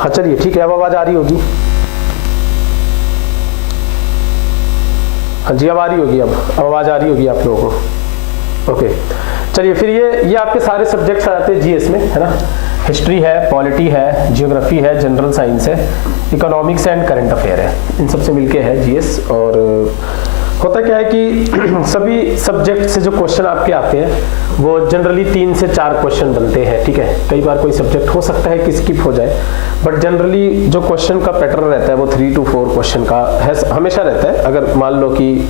हाँ चलिए ठीक है, अब आवाज आ रही होगी। हाँ जी अब आ रही होगी, अब आवाज आ रही होगी आप लोगों को। ओके चलिए, फिर ये आपके सारे सब्जेक्ट्स आ जाते हैं जीएस में, है ना। हिस्ट्री है, पॉलिटी है, जियोग्राफी है, जनरल साइंस है, इकोनॉमिक्स एंड करंट अफेयर है, इन सबसे मिलके है जीएस। और होता क्या है कि सभी सब्जेक्ट से जो क्वेश्चन आपके आते हैं वो जनरली 3 से 4 क्वेश्चन बनते हैं, ठीक है। कई बार कोई सब्जेक्ट हो सकता है कि स्किप हो जाए, बट जनरली जो क्वेश्चन का पैटर्न रहता है वो 3 to 4 क्वेश्चन का है, हमेशा रहता है। अगर मान लो कि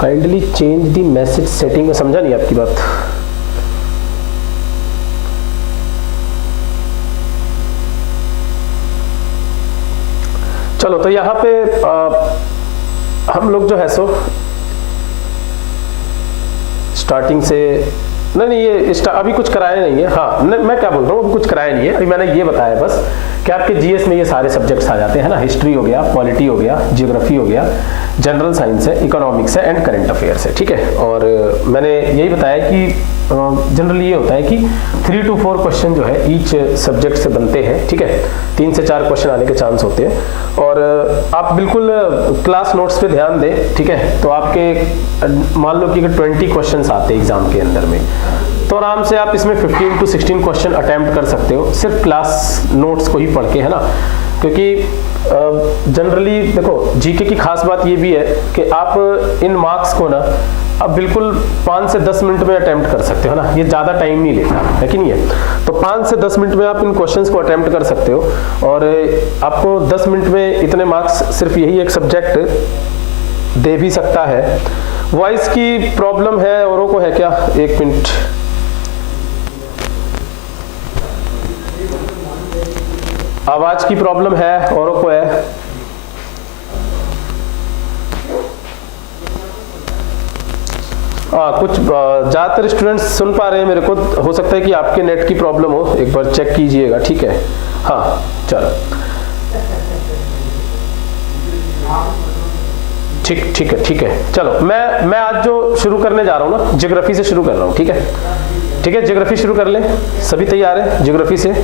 kindly change the message setting, समझा नहीं आपकी बात। चलो तो यहाँ पे हम लोग जो है सो स्टार्टिंग से नहीं ये अभी कुछ कराया नहीं है। हाँ मैं क्या बोल रहा हूँ, अभी कुछ कराया नहीं है, अभी मैंने ये बताया बस कि आपके जीएस में ये सारे सब्जेक्ट्स आ जाते हैं ना। हिस्ट्री हो गया, पॉलिटी हो गया, जियोग्राफी हो गया, जनरल साइंस है, इकोनॉमिक्स है एंड करंट अफेयर्स है, ठीक है। और मैंने यही बताया कि जनरली ये होता है कि 3 to 4 क्वेश्चन जो है ईच सब्जेक्ट से बनते हैं, ठीक है। 3 से 4 क्वेश्चन आने के चांस होते हैं। और आप बिल्कुल क्लास नोट्स पे ध्यान दें, ठीक है। तो आपके मान लो कि 20 क्वेश्चन आते हैं एग्जाम के अंदर में, तो आराम से आप इसमें 15 to 16 क्वेश्चन अटेम्प्ट कर सकते हो, सिर्फ क्लास नोट्स को ही पढ़ के, है ना। क्योंकि जनरली देखो जीके की खास बात ये भी है कि आप इन मार्क्स को ना अब बिल्कुल 5 से 10 मिनट में अटेम्प्ट कर सकते हो ना, ये ज़्यादा टाइम नहीं लेता है कि नहीं है। तो 5 से 10 मिनट में आप इन क्वेश्चंस को अटेम्प्ट कर सकते हो, और आपको 10 मिनट में इतने मार्क्स सिर्फ यही एक सब्जेक्ट दे भी सकता है। वॉइस की प्रॉब्लम है, औरों को है क्या? 1 मिनट। आवाज की प्रॉब्लम है, औरों को है? कुछ ज़्यादातर स्टूडेंट्स सुन पा रहे हैं मेरे को, हो सकता है कि आपके नेट की प्रॉब्लम हो, एक बार चेक कीजिएगा, ठीक है। हाँ चलो ठीक है। चलो मैं आज जो शुरू करने जा रहा हूँ ना, ज्योग्राफी से शुरू कर रहा हूँ, ठीक है। ज्योग्राफी शुरू कर लें, सभी तैयार है ज्योग्राफी से?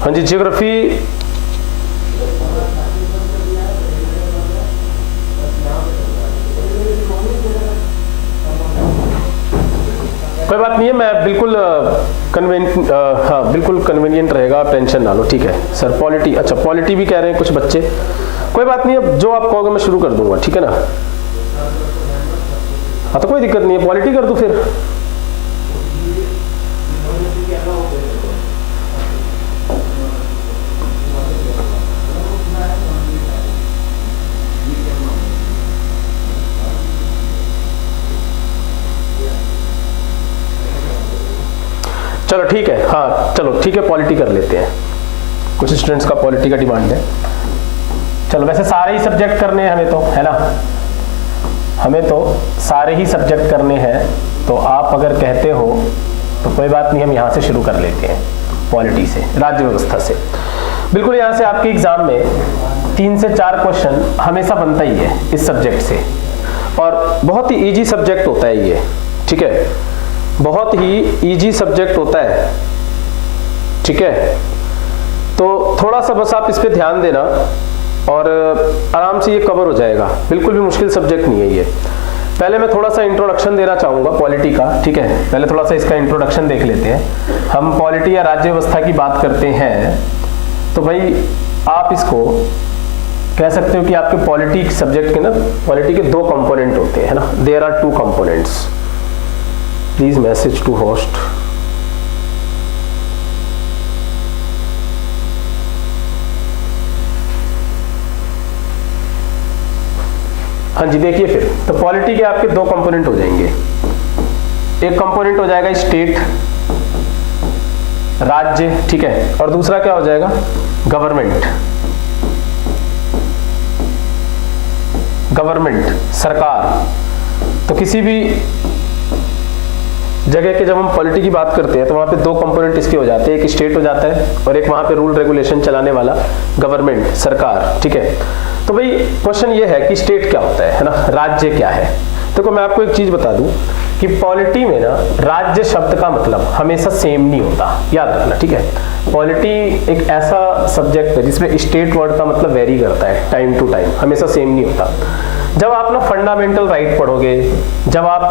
हाँ जी ज्योग्राफी कोई बात नहीं है, मैं बिल्कुल बिल्कुल कन्वीनियंट रहेगा, आप टेंशन ना लो, ठीक है सर। पॉलिटी, अच्छा पॉलिटी भी कह रहे हैं कुछ बच्चे, कोई बात नहीं, अब जो आप कहोगे मैं शुरू कर दूंगा, ठीक है ना। हाँ तो कोई दिक्कत नहीं है, पॉलिटी कर दूं फिर। चलो ठीक है, हाँ चलो ठीक है, पॉलिटी कर लेते हैं। कुछ स्टूडेंट्स का पॉलिटी का डिमांड है। चलो वैसे सारे ही सब्जेक्ट करने हैं हमें तो, है ना, हमें तो सारे ही सब्जेक्ट करने हैं। तो आप अगर कहते हो तो कोई बात नहीं, हम यहाँ से शुरू कर लेते हैं, पॉलिटी से, राज्य व्यवस्था से। बिल्कुल यहाँ से आपके एग्जाम में 3 से 4 क्वेश्चन हमेशा बनता ही है इस सब्जेक्ट से, और बहुत ही इजी सब्जेक्ट होता है ये, ठीक है, बहुत ही इजी सब्जेक्ट होता है, ठीक है। तो थोड़ा सा बस आप इस पे ध्यान देना और आराम से ये कवर हो जाएगा, बिल्कुल भी मुश्किल सब्जेक्ट नहीं है ये। पहले मैं थोड़ा सा इंट्रोडक्शन देना चाहूँगा पॉलिटी का, ठीक है। पहले थोड़ा सा इसका इंट्रोडक्शन देख लेते हैं। हम पॉलिटी या राज्य व्यवस्था की बात करते हैं तो भाई आप इसको कह सकते हो कि आपके पॉलिटी सब्जेक्ट के ना, पॉलिटी के 2 कंपोनेंट होते हैं, है ना। There are 2 components. Please message to host. हाँ जी देखिए, फिर तो पॉलिटी के आपके 2 कंपोनेंट हो जाएंगे। एक कंपोनेंट हो जाएगा स्टेट, राज्य, ठीक है, और दूसरा क्या हो जाएगा? गवर्नमेंट। गवर्नमेंट, सरकार। तो किसी भी जगह के जब हम पॉलिटी की बात करते हैं तो वहाँ पे दो कंपोनेंट इसके हो जाते हैं, एक स्टेट हो जाता है और एक वहाँ पे रूल रेगुलेशन चलाने वाला गवर्नमेंट, सरकार, ठीक है। तो भाई क्वेश्चन ये है कि स्टेट क्या होता है ना, राज्य क्या है। देखो मैं आपको एक चीज बता दूं कि पॉलिटी में ना राज्य शब्द का मतलब हमेशा सेम नहीं होता, याद रखना, ठीक है। पॉलिटी एक ऐसा सब्जेक्ट है जिसमें स्टेट वर्ड का मतलब वेरी करता है टाइम टू टाइम, हमेशा सेम नहीं होता। जब आप ना फंडामेंटल राइट पढ़ोगे, जब आप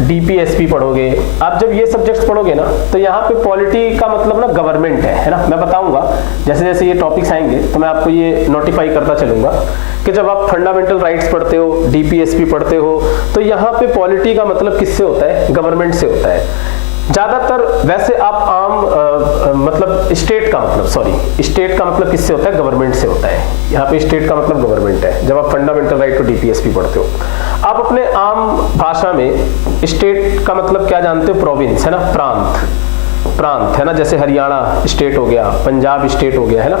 डीपीएसपी पढ़ोगे, आप जब ये सब्जेक्ट्स पढ़ोगे ना, तो यहाँ पे पॉलिटी का मतलब ना गवर्नमेंट है ना। मैं बताऊंगा जैसे जैसे ये टॉपिक्स आएंगे तो मैं आपको ये नोटिफाई करता चलूंगा कि जब आप फंडामेंटल राइट्स पढ़ते हो, डीपीएसपी पढ़ते हो, तो यहाँ पे पॉलिटी का मतलब किससे होता है, गवर्नमेंट से होता है ज्यादातर। वैसे आप आम मतलब स्टेट का मतलब किससे होता है, गवर्नमेंट से होता है। यहाँ पे स्टेट का मतलब गवर्नमेंट है जब आप फंडामेंटल राइट और डीपीएसपी पढ़ते हो। आप अपने आम भाषा में स्टेट का मतलब क्या जानते हो, प्रोविंस है ना, प्रांत है ना, जैसे हरियाणा स्टेट हो गया, पंजाब स्टेट हो गया, है ना।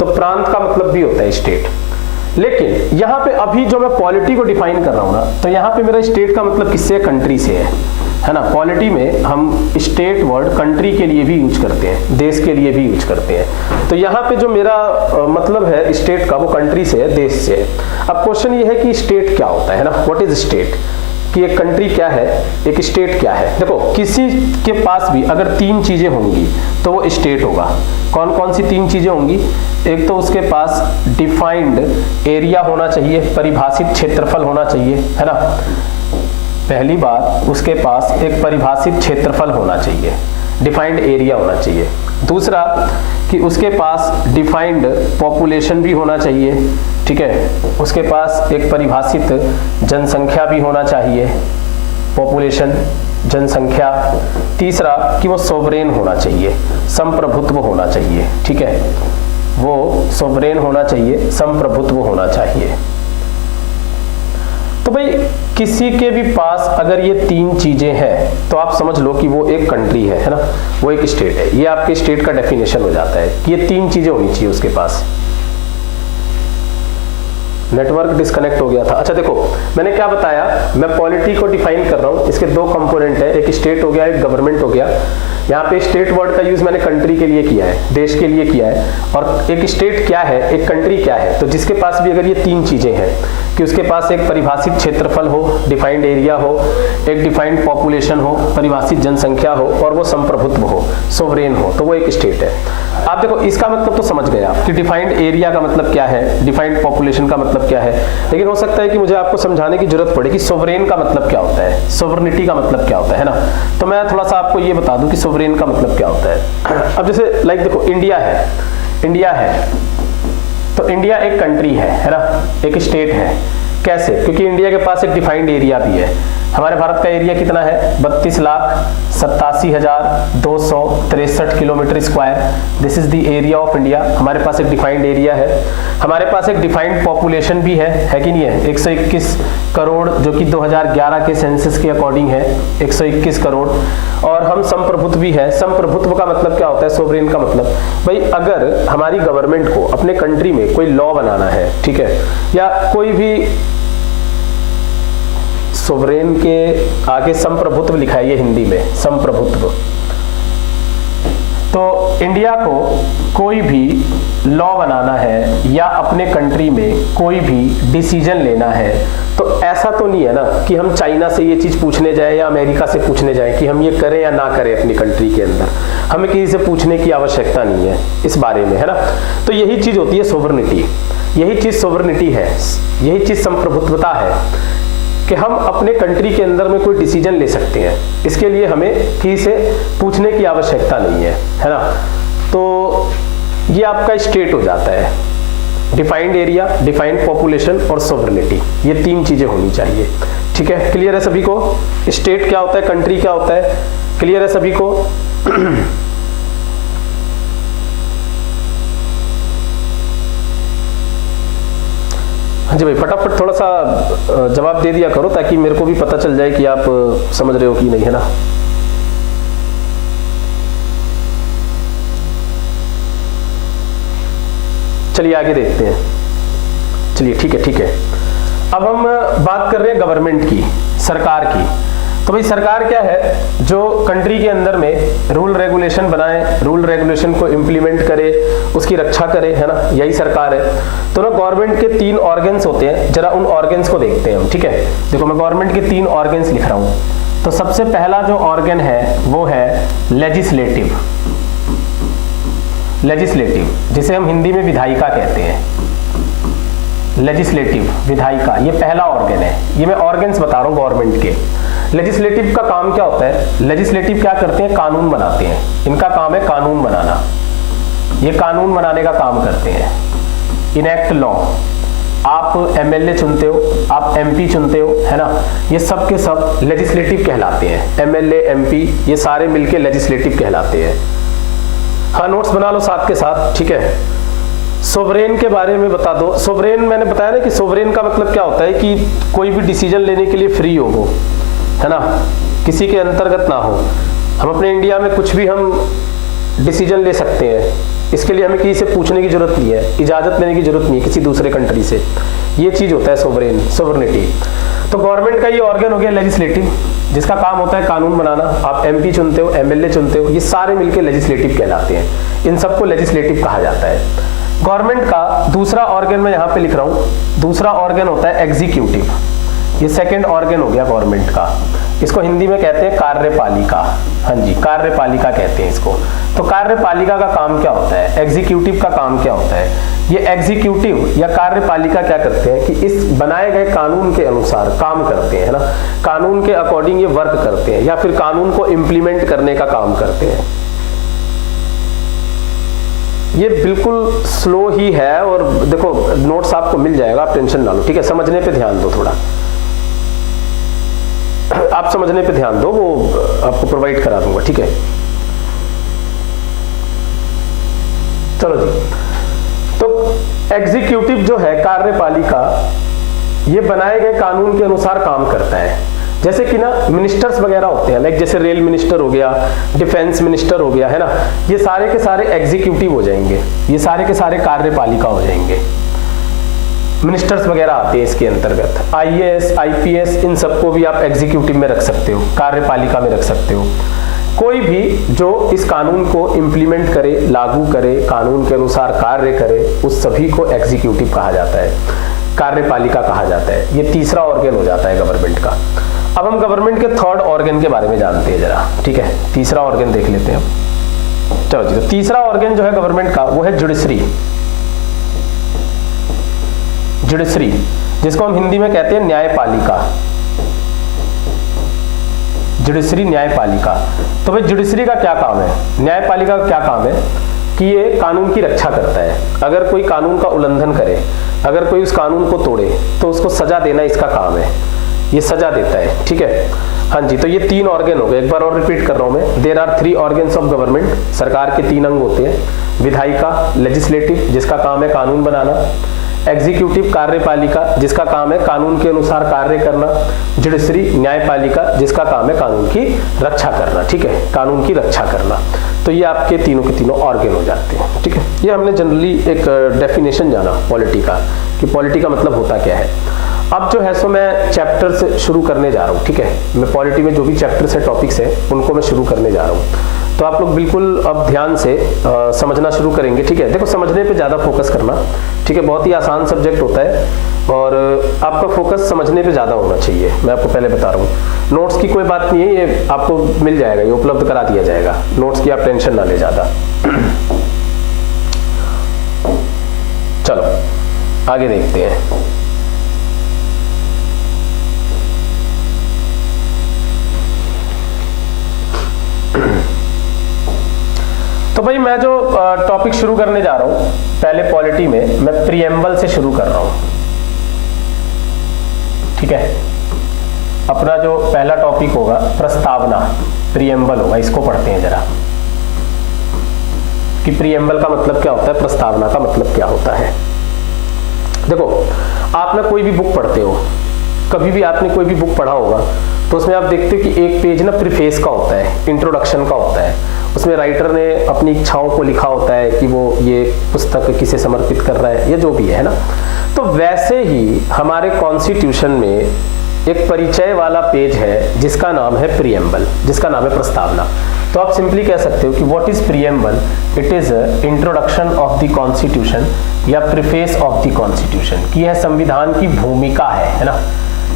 तो प्रांत का मतलब भी होता है स्टेट। लेकिन यहाँ पे अभी जो मैं पॉलिटी को डिफाइन कर रहा हूँ ना, तो यहाँ पे मेरा स्टेट का मतलब किससे है, कंट्री से है ना। पॉलिटी में हम स्टेट वर्ड कंट्री के लिए भी यूज करते हैं, देश के लिए भी यूज करते हैं। तो यहाँ पे जो मेरा मतलब है स्टेट का, वो कंट्री से है, देश से है। अब क्वेश्चन ये है कि स्टेट क्या होता है ना, व्हाट इज स्टेट, कि एक कंट्री क्या है, एक स्टेट क्या है। देखो किसी के पास भी अगर तीन चीजें होंगी तो वो स्टेट होगा। कौन कौन सी तीन चीजें होंगी, एक तो उसके पास डिफाइंड एरिया होना चाहिए, परिभाषित क्षेत्रफल होना चाहिए, है ना। पहली बात, उसके पास एक परिभाषित क्षेत्रफल होना चाहिए, डिफाइंड एरिया होना चाहिए। दूसरा कि उसके पास डिफाइंड पॉपुलेशन भी होना चाहिए, ठीक है, उसके पास एक परिभाषित जनसंख्या भी होना चाहिए, पॉपुलेशन, जनसंख्या। तीसरा कि वो सोवरेन होना चाहिए, संप्रभुत्व होना चाहिए, ठीक है, वो सोवरेन होना चाहिए, संप्रभुत्व होना चाहिए। तो भाई किसी के भी पास अगर ये तीन चीजें हैं तो आप समझ लो कि वो एक कंट्री है ना, वो एक स्टेट है। ये आपके स्टेट का डेफिनेशन हो जाता है कि ये तीन चीजें होनी चाहिए उसके पास। नेटवर्क डिस्कनेक्ट हो गया था। अच्छा देखो मैंने क्या बताया, मैं पॉलिटी को डिफाइन कर रहा हूं, इसके दो कंपोनेंट है, एक स्टेट हो गया, एक गवर्नमेंट हो गया। यहाँ पे स्टेट वर्ड का यूज मैंने कंट्री के लिए किया है, देश के लिए किया है। और एक स्टेट क्या है, एक कंट्री क्या है, तो जिसके पास भी अगर ये तीन चीजें हैं कि उसके पास एक परिभाषित क्षेत्रफल हो, डिफाइंड एरिया हो, एक डिफाइंड पॉपुलेशन हो, परिभाषित जनसंख्या हो, और वो संप्रभुत्व हो, सोवरेन हो, तो वो एक स्टेट है। आप देखो इसका मतलब तो समझ गए आप कि डिफाइंड एरिया का मतलब क्या है, डिफाइंड पॉपुलेशन का मतलब क्या है। लेकिन हो सकता है कि मुझे आपको समझाने की जरूरत पड़े कि सोवरेन का मतलब क्या होता है, सोवरेनिटी का मतलब क्या होता है ना। तो मैं थोड़ा सा आपको ये बता दूं कि सोवरेन का मतलब क्या होता है। अब जैसे लाइक देखो इंडिया है तो इंडिया एक कंट्री है ना, एक स्टेट है। कैसे, क्योंकि इंडिया के पास एक डिफाइंड एरिया भी है। हमारे भारत का एरिया कितना है, 32,87,263 kilometre square. This is the area of India. हमारे पास एक डिफाइंड एरिया है, हमारे पास एक डिफाइंड पॉपुलेशन भी है कि नहीं है, 121 करोड़, जो कि 2011 के सेंसस के अकॉर्डिंग है 121 करोड़। और हम संप्रभुत्व भी है। संप्रभुत्व का मतलब क्या होता है, सोवरेन का मतलब, भाई अगर हमारी गवर्नमेंट को अपने कंट्री में कोई लॉ बनाना है, ठीक है, या कोई भी, सोवरेन के आगे संप्रभुत्व लिखा है ये हिंदी में, संप्रभुत्व। तो इंडिया को कोई भी लॉ बनाना है या अपने कंट्री में कोई भी डिसीजन लेना है, तो ऐसा तो नहीं है ना कि हम चाइना से ये चीज पूछने जाए या अमेरिका से पूछने जाए कि हम ये करें या ना करें अपनी कंट्री के अंदर। हमें किसी से पूछने की आवश्यकता नहीं है इस बारे में, है ना। तो यही चीज होती है सोवरेनिटी, यही चीज सोवरेनिटी है, यही चीज संप्रभुत्वता है कि हम अपने कंट्री के अंदर में कोई डिसीजन ले सकते हैं। इसके लिए हमें किसी से पूछने की आवश्यकता नहीं है ना। तो ये आपका स्टेट हो जाता है, डिफाइंड एरिया, डिफाइंड पॉपुलेशन और सोवरेनिटी, ये तीन चीजें होनी चाहिए। ठीक है, क्लियर है सभी को। स्टेट क्या होता है, कंट्री क्या होता है, क्लियर है सभी को। हाँ जी भाई, फटाफट थोड़ा सा जवाब दे दिया करो ताकि मेरे को भी पता चल जाए कि आप समझ रहे हो कि नहीं, है ना। चलिए आगे देखते हैं। चलिए ठीक है। अब हम बात कर रहे हैं गवर्नमेंट की, सरकार की। तो भाई सरकार क्या है, जो कंट्री के अंदर में रूल रेगुलेशन बनाए, रूल रेगुलेशन को इम्प्लीमेंट करे, उसकी रक्षा करे, है ना, यही सरकार है। तो ना गवर्नमेंट के 3 ऑर्गन्स होते हैं, जरा उन ऑर्गन्स को देखते हैं हम, ठीक है। देखो मैं गवर्नमेंट के 3 ऑर्गन्स लिख रहा हूं। तो सबसे पहला जो ऑर्गन है वो है लेजिस्लेटिव, लेजिस्लेटिव जिसे हम हिंदी में विधायिका कहते हैं। लेजिस्लेटिव, विधायिका, ये पहला ऑर्गन है। ये मैं ऑर्गन्स बता रहा हूँ गवर्नमेंट के। लेजिस्लेटिव का काम क्या होता है? लेजिस्लेटिव क्या करते हैं? कानून बनाते हैं। इनका काम है कानून बनाना, ये कानून बनाने का काम करते हैं। इनेक्ट लॉ, आप एमएलए चुनते हो, आप एमपी चुनते हो, है ना, ये सब के सब लेजिस्लेटिव कहलाते हैं। एमएलए, एमपी, ये सारे मिलके लेजिस्लेटिव कहलाते हैं। हाँ, नोट्स बना लो साथ के साथ, ठीक है। सोवरेन के बारे में बता दो। सोवरेन मैंने बताया ना कि सोवरेन का मतलब क्या होता है कि कोई भी डिसीजन लेने के लिए फ्री हो वो, है ना, किसी के अंतर्गत ना हो। हम अपने इंडिया में कुछ भी हम डिसीजन ले सकते हैं, इसके लिए हमें किसी से पूछने की जरूरत नहीं है, इजाजत लेने की जरूरत नहीं है किसी दूसरे कंट्री से। ये चीज होता है सोवरेन, सोवरेनिटी। तो गवर्नमेंट का ये ऑर्गन हो गया लेजिस्लेटिव, जिसका काम होता है कानून बनाना। आप एमपी चुनते हो, एमएलए चुनते हो, ये सारे मिलके लेजिस्लेटिव कहलाते हैं। इन सबको लेजिस्लेटिव कहा जाता है। गवर्नमेंट का दूसरा ऑर्गन मैं यहाँ पे लिख रहा हूँ, दूसरा ऑर्गन होता है एग्जीक्यूटिव। ये सेकंड ऑर्गन हो गया गवर्नमेंट का। इसको हिंदी में कहते हैं कार्यपालिका। हाँ जी, कार्यपालिका कहते हैं इसको। तो कार्यपालिका का काम क्या होता है? एग्जीक्यूटिव का काम क्या होता है? ये एग्जीक्यूटिव या कार्यपालिका क्या करते हैं कि इस बनाए गए कानून के अनुसार काम करते हैं, है ना, कानून के अकॉर्डिंग ये वर्क करते हैं, या फिर कानून को इम्प्लीमेंट करने का काम करते हैं। ये बिल्कुल स्लो ही है, और देखो नोट्स आपको मिल जाएगा, आप टेंशन ना लो, ठीक है। समझने पे ध्यान दो थोड़ा, आप समझने पे ध्यान दो, वो आपको प्रोवाइड करा दूंगा, ठीक है। चलो जी, तो एग्जीक्यूटिव जो है, कार्यपालिका, ये बनाए गए कानून के अनुसार काम करता है। जैसे कि ना मिनिस्टर्स वगैरह होते हैं, लाइक जैसे रेल मिनिस्टर हो गया, डिफेंस मिनिस्टर हो गया, है ना, ये सारे के सारे एग्जीक्यूटिव हो जाएंगे, ये सारे के सारे कार्यपालिका हो जाएंगे। मिनिस्टर्स वगैरह आते हैं इसके अंतर्गत। आईएएस, आईपीएस, इन सबको भी आप एग्जीक्यूटिव में रख सकते हो, कार्यपालिका में रख सकते हो। कोई भी जो इस कानून को इम्प्लीमेंट करे, लागू करे, कानून के अनुसार कार्य करे, उस सभी को एग्जीक्यूटिव कहा जाता है, कार्यपालिका कहा जाता है। ये तीसरा ऑर्गन हो जाता है गवर्नमेंट का। अब हम गवर्नमेंट के थर्ड ऑर्गन के बारे में जानते हैं जरा, ठीक है। तीसरा ऑर्गन देख लेते हैं। चलो जी, तो तीसरा ऑर्गन जो है गवर्नमेंट का वो है जुडिशरी। जुडिशरी, जिसको हम हिंदी में कहते हैं न्यायपालिका। जुडिशरी, न्यायपालिका। तो भाई जुडिशरी का क्या काम है? न्यायपालिका का क्या काम है कि ये कानून की रक्षा करता है। अगर कोई कानून का उल्लंघन करे, अगर कोई उस कानून को तोड़े, तो उसको सजा देना इसका काम है, ये सजा देता है, ठीक है। हाँ जी, तो ये 3 ऑर्गन हो गए। एक बार और रिपीट कर रहा हूं मैं, there are 3 organs of government. सरकार के 3 अंग होते हैं, विधायिका, लेजिस्लेटिव, जिसका काम है कानून बनाना, एग्जीक्यूटिव, कार्यपालिका, जिसका काम है कानून के अनुसार कार्य करना, जुडिशरी, न्यायपालिका, जिसका काम है कानून की रक्षा करना, ठीक है, कानून की रक्षा करना। तो ये आपके तीनों के तीनों ऑर्गन हो जाते हैं, ठीक है। ये हमने जनरली एक डेफिनेशन जाना पॉलिटी का, कि पॉलिटी का मतलब होता क्या है। अब जो है सो मैं चैप्टर से शुरू करने जा रहा हूँ, ठीक है। मैं पॉलिटी में जो भी चैप्टर्स है, टॉपिक्स है, उनको मैं शुरू करने जा रहा हूँ। तो आप लोग बिल्कुल अब ध्यान से समझना शुरू करेंगे, ठीक है। देखो समझने पे ज़्यादा फोकस करना, ठीक है। बहुत ही आसान सब्जेक्ट होता है, और आपका फोकस समझने पे ज़्यादा होना चाहिए, मैं आपको पहले बता रहा हूँ। नोट्स की कोई बात नहीं है, ये आपको मिल जाएगा, ये उपलब्ध करा दिया जाएगा। नोट्स की आप टेंशन ना ले ज़्यादा। चलो आगे देखते हैं। तो भाई मैं जो टॉपिक शुरू करने जा रहा हूं पहले पॉलिटी में, मैं प्रीएम्बल से शुरू कर रहा हूं, ठीक है। अपना जो पहला टॉपिक होगा प्रस्तावना, प्रीएम्बल होगा, इसको पढ़ते हैं जरा कि प्रीएम्बल का मतलब क्या होता है, प्रस्तावना का मतलब क्या होता है। देखो आप ना कोई भी बुक पढ़ते हो, कभी भी आपने कोई भी बुक पढ़ा होगा, तो उसमें आप देखते हो कि एक पेज ना प्रीफेस का होता है, इंट्रोडक्शन का होता है। उसमें राइटर ने अपनी इच्छाओं को लिखा होता है कि वो ये पुस्तक किसे समर्पित कर रहा है, या जो भी है ना। तो वैसे ही हमारे कॉन्स्टिट्यूशन में एक परिचय वाला पेज है जिसका नाम है प्रीएम्बल, जिसका नाम है प्रस्तावना। तो आप सिंपली कह सकते हो कि what is preamble? It is introduction of the constitution या प्रीफेस ऑफ द कॉन्स्टिट्यूशन, कि यह संविधान की भूमिका है ना,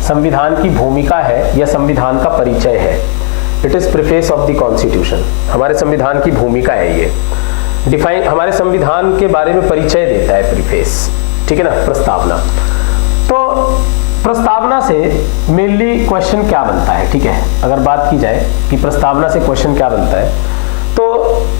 संविधान की भूमिका है या संविधान का परिचय है। It is preface of the constitution, हमारे संविधान की भूमिका है ये, डिफाइन हमारे संविधान के बारे में परिचय देता है प्रीफेस, ठीक है ना, प्रस्तावना। तो प्रस्तावना से मेनली क्वेश्चन क्या बनता है, ठीक है, अगर बात की जाए कि प्रस्तावना से क्वेश्चन क्या बनता है, तो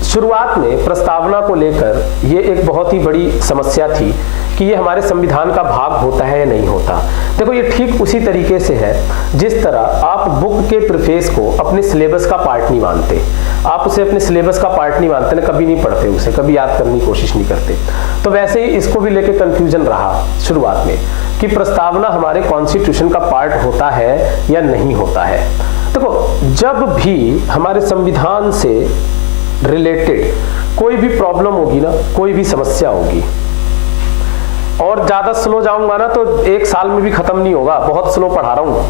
शुरुआत में प्रस्तावना को लेकर ये एक बहुत ही बड़ी समस्या थी कि ये हमारे संविधान का भाग होता है या नहीं होता। देखो ये ठीक उसी तरीके से है जिस तरह आप बुक के प्रीफेस को अपने सिलेबस का पार्ट नहीं मानते, आप उसे अपने सिलेबस का पार्ट नहीं मानते ना, कभी नहीं पढ़ते उसे, कभी याद करने की कोशिश नहीं करते। तो वैसे ही इसको भी लेके कंफ्यूजन रहा शुरुआत में कि प्रस्तावना हमारे कॉन्स्टिट्यूशन का पार्ट होता है या नहीं होता है। देखो जब भी हमारे संविधान से रिलेटेड कोई भी प्रॉब्लम होगी ना, कोई भी समस्या होगी, और ज्यादा स्लो जाऊंगा ना तो एक साल में भी खत्म नहीं होगा, बहुत स्लो पढ़ा रहा हूं,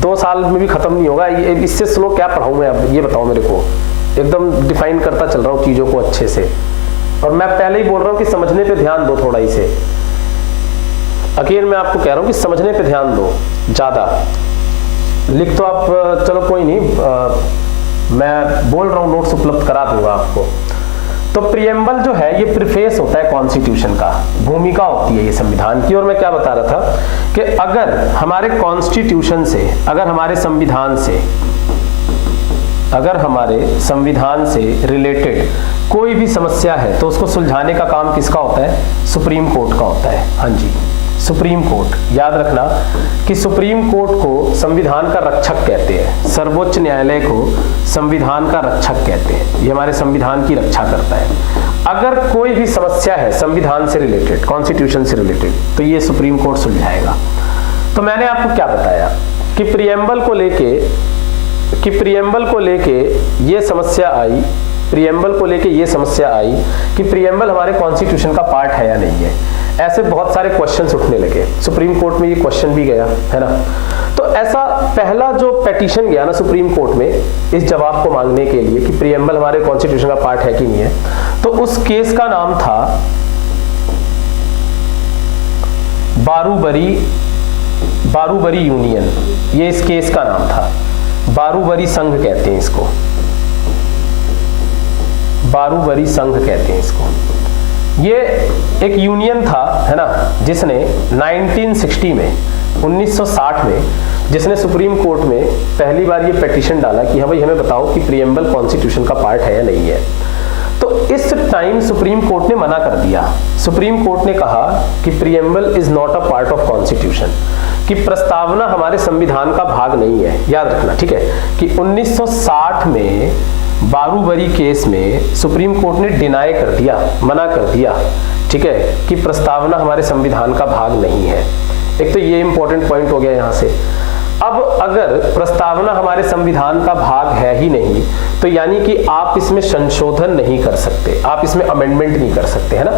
2 साल में भी खत्म नहीं होगा, इससे स्लो क्या पढ़ाऊं मैं, अब ये बताओ मेरे को। एकदम डिफाइन करता चल रहा हूं चीजों को अच्छे से, और मैं पहले ही बोल रहा हूं कि समझने पे ध्यान दो थोड़ा इसे। अगेन मैं आपको कह रहा हूं कि समझने पे ध्यान दो ज्यादा। लिख तो आप चलो कोई नहीं, मैं बोल रहा हूं, नोट्स उपलब्ध करा दूंगा आपको। तो प्रीएम्बल जो है ये प्रीफेस होता है कॉन्स्टिट्यूशन का, भूमिका होती है ये संविधान की। और मैं क्या बता रहा था कि अगर हमारे कॉन्स्टिट्यूशन से, अगर हमारे संविधान से, अगर हमारे संविधान से रिलेटेड कोई भी समस्या है तो उसको सुलझाने का काम किसका होता है? सुप्रीम कोर्ट का होता है। हाँ जी, सुप्रीम कोर्ट। याद रखना कि सुप्रीम कोर्ट को संविधान का रक्षक कहते हैं, सर्वोच्च न्यायालय को संविधान का रक्षक कहते हैं, ये हमारे संविधान की रक्षा करता है। अगर कोई भी समस्या है संविधान से रिलेटेड, कॉन्स्टिट्यूशन से रिलेटेड, तो ये सुप्रीम कोर्ट सुलझाएगा। तो मैंने आपको क्या बताया कि प्रीएम्बल को लेके ये समस्या आई, प्रीएम्बल को लेके ये समस्या आई कि प्रीएम्बल हमारे कॉन्स्टिट्यूशन का पार्ट है या नहीं है। ऐसे बहुत सारे क्वेश्चंस उठने लगे, सुप्रीम कोर्ट में ये क्वेश्चन भी गया है ना। तो ऐसा पहला जो पेटिशन गया ना सुप्रीम कोर्ट में इस जवाब को मांगने के लिए कि प्रीएम्बल हमारे कॉन्स्टिट्यूशन का पार्ट है कि नहीं है, तो उस केस का नाम था बारूबरी यूनियन। ये इस केस का नाम था, बारूबरी संघ कहते हैं इसको, बारूबरी संघ कहते हैं इसको। ये एक यूनियन था, है ना, जिसने 1960 में, 1960 में, जिसने सुप्रीम कोर्ट में पहली बार ये पेटिशन डाला कि हाँ भाई हमें बताओ कि प्रीएम्बल कॉन्स्टिट्यूशन का पार्ट है या नहीं है। तो इस टाइम सुप्रीम कोर्ट ने मना कर दिया। सुप्रीम कोर्ट ने कहा कि preamble is not a part of constitution, कि प्रस्तावना हमारे संविधान का भाग नहीं है। याद रखना, ठीक है, कि 1960 में बारूबरी केस में सुप्रीम कोर्ट ने डिनाई कर दिया, मना कर दिया, ठीक है, कि प्रस्तावना हमारे संविधान का भाग नहीं है। एक तो ये इंपॉर्टेंट पॉइंट हो गया यहां से। अब अगर प्रस्तावना हमारे संविधान का भाग है ही नहीं, तो यानी कि आप इसमें संशोधन नहीं कर सकते, आप इसमें अमेंडमेंट नहीं कर सकते, है ना,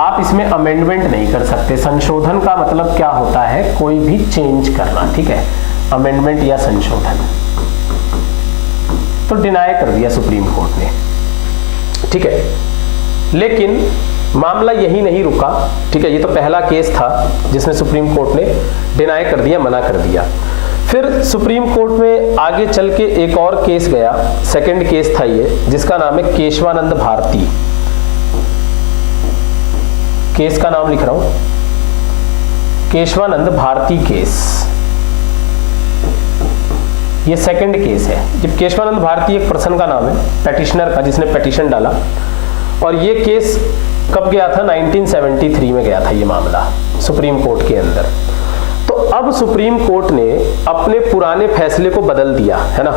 आप इसमें अमेंडमेंट नहीं कर सकते। संशोधन का मतलब क्या होता है? कोई भी चेंज करना, ठीक है, अमेंडमेंट या संशोधन। तो डिनाई कर दिया सुप्रीम कोर्ट ने, ठीक है। लेकिन मामला यही नहीं रुका, ठीक है, ये तो पहला केस था जिसमें सुप्रीम कोर्ट ने डिनाई कर दिया, मना कर दिया। फिर सुप्रीम कोर्ट में आगे चल के एक और केस गया, सेकंड केस था ये, जिसका नाम है केशवानंद भारती। केस का नाम लिख रहा हूं, केशवानंद भारती केस। ये सेकंड केस है। जब केशवानंद भारती एक पर्सन का नाम है, पेटिशनर का, जिसने पेटिशन डाला, और ये केस कब गया था? 1973 में गया था ये मामला सुप्रीम कोर्ट के अंदर। तो अब सुप्रीम कोर्ट ने अपने पुराने फैसले को बदल दिया, है ना।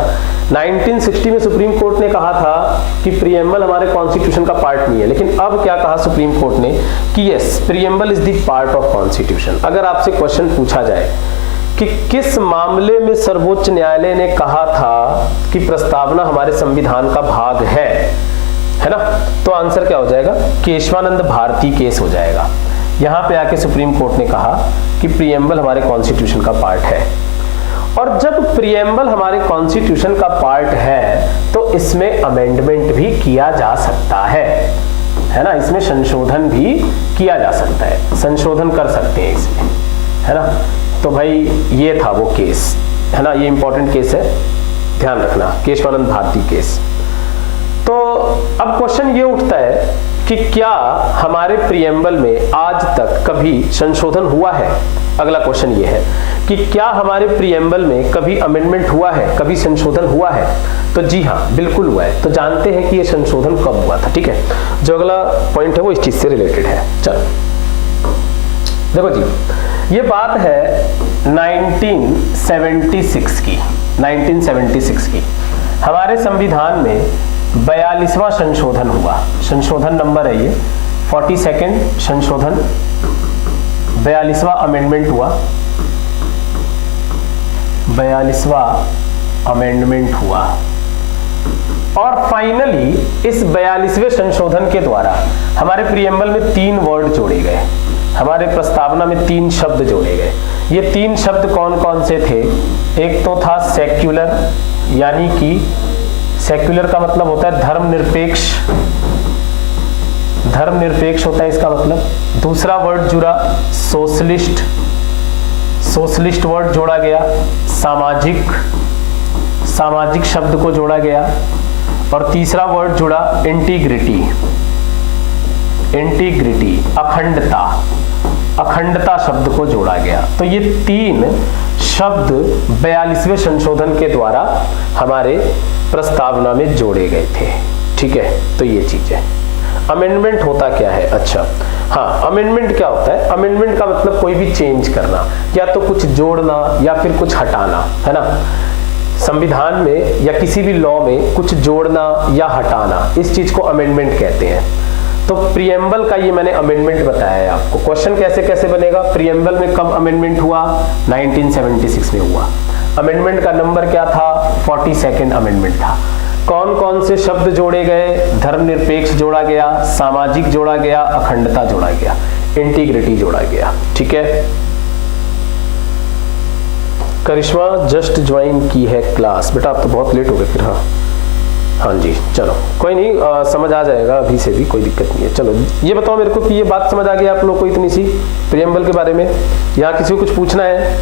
1960 में सुप्रीम कोर्ट ने कहा था कि प्रीएम्बल हमारे कॉन्स्टिट्यूशन का पार्ट नहीं है, लेकिन अब क्या कहा सुप्रीम कोर्ट ने कि yes, preamble is the part of constitution. अगर आपसे क्वेश्चन पूछा जाए कि किस मामले में सर्वोच्च न्यायालय ने कहा था कि प्रस्तावना हमारे संविधान का भाग है ना, तो आंसर क्या हो जाएगा? केशवानंद भारती केस हो जाएगा। यहाँ पे आके सुप्रीम कोर्ट ने कहा कि प्रीएम्बल हमारे कॉन्स्टिट्यूशन का पार्ट है। और जब प्रीएम्बल हमारे कॉन्स्टिट्यूशन का पार्ट है तो इसमें अमेंडमेंट भी किया जा सकता है ना, इसमें संशोधन भी किया जा सकता है, संशोधन कर सकते हैं इसमें, है ना। तो भाई ये था वो केस, है ना, ये इंपॉर्टेंट केस है, ध्यान रखना, केशवानंद भारती केस। तो अब क्वेश्चन ये उठता है कि क्या हमारे प्रीएम्बल में आज तक कभी संशोधन हुआ है। अगला क्वेश्चन ये है कि क्या हमारे प्रीएम्बल में कभी अमेंडमेंट हुआ है, कभी संशोधन हुआ है। तो जी हाँ, बिल्कुल हुआ है। तो जानते हैं कि ये संशोधन कब हुआ था। ठीक है, जो अगला पॉइंट है वो इस चीज से रिलेटेड है। चलो देखो जी, ये बात है 1976 की। 1976 की हमारे संविधान में 42वां संशोधन हुआ। संशोधन नंबर है ये 42nd संशोधन, 42वां अमेंडमेंट हुआ, 42वां अमेंडमेंट हुआ। और फाइनली इस 42वें संशोधन के द्वारा हमारे प्रीएम्बल में 3 वर्ड जोड़े गए, हमारे प्रस्तावना में 3 शब्द जोड़े गए। ये 3 शब्द कौन कौन से थे। एक तो था सेक्युलर, यानी कि सेक्युलर का मतलब होता है धर्मनिरपेक्ष, धर्मनिरपेक्ष होता है इसका मतलब। दूसरा वर्ड जुड़ा सोशलिस्ट, सोशलिस्ट वर्ड जोड़ा गया। सामाजिक, सामाजिक शब्द को जोड़ा गया। और तीसरा वर्ड जुड़ा इंटीग्रिटी, इंटीग्रिटी अखंडता, अखंडता शब्द को जोड़ा गया। तो ये 3 शब्द 42वें संशोधन के द्वारा हमारे प्रस्तावना में जोड़े गए थे। ठीक है, तो ये चीज है। अमेंडमेंट होता क्या है। अच्छा हाँ, अमेंडमेंट क्या होता है। अमेंडमेंट का मतलब कोई भी चेंज करना, या तो कुछ जोड़ना या फिर कुछ हटाना, है ना। संविधान में या किसी भी लॉ में कुछ जोड़ना या हटाना, इस चीज को अमेंडमेंट कहते हैं। तो प्रीएम्बल का ये मैंने अमेंडमेंट बताया है आपको। क्वेश्चन कैसे कैसे बनेगा। प्रीएम्बल में कब अमेंडमेंट हुआ, 1976 में हुआ। अमेंडमेंट का नंबर क्या था, 42nd अमेंडमेंट था। कौन कौन से शब्द जोड़े गए, धर्मनिरपेक्ष जोड़ा गया, सामाजिक जोड़ा गया, अखंडता जोड़ा गया, इंटीग्रिटी जोड़ा गया। ठीक है, करिश्मा जस्ट ज्वाइन की है क्लास। बेटा आप तो बहुत लेट हो गए फिर। हाँ हाँ जी, चलो कोई नहीं, समझ आ जाएगा अभी से भी, कोई दिक्कत नहीं है। चलो ये बताओ मेरे को कि ये बात समझ आ गई आप लोग को इतनी सी प्रीएम्बल के बारे में, या किसी को कुछ पूछना है।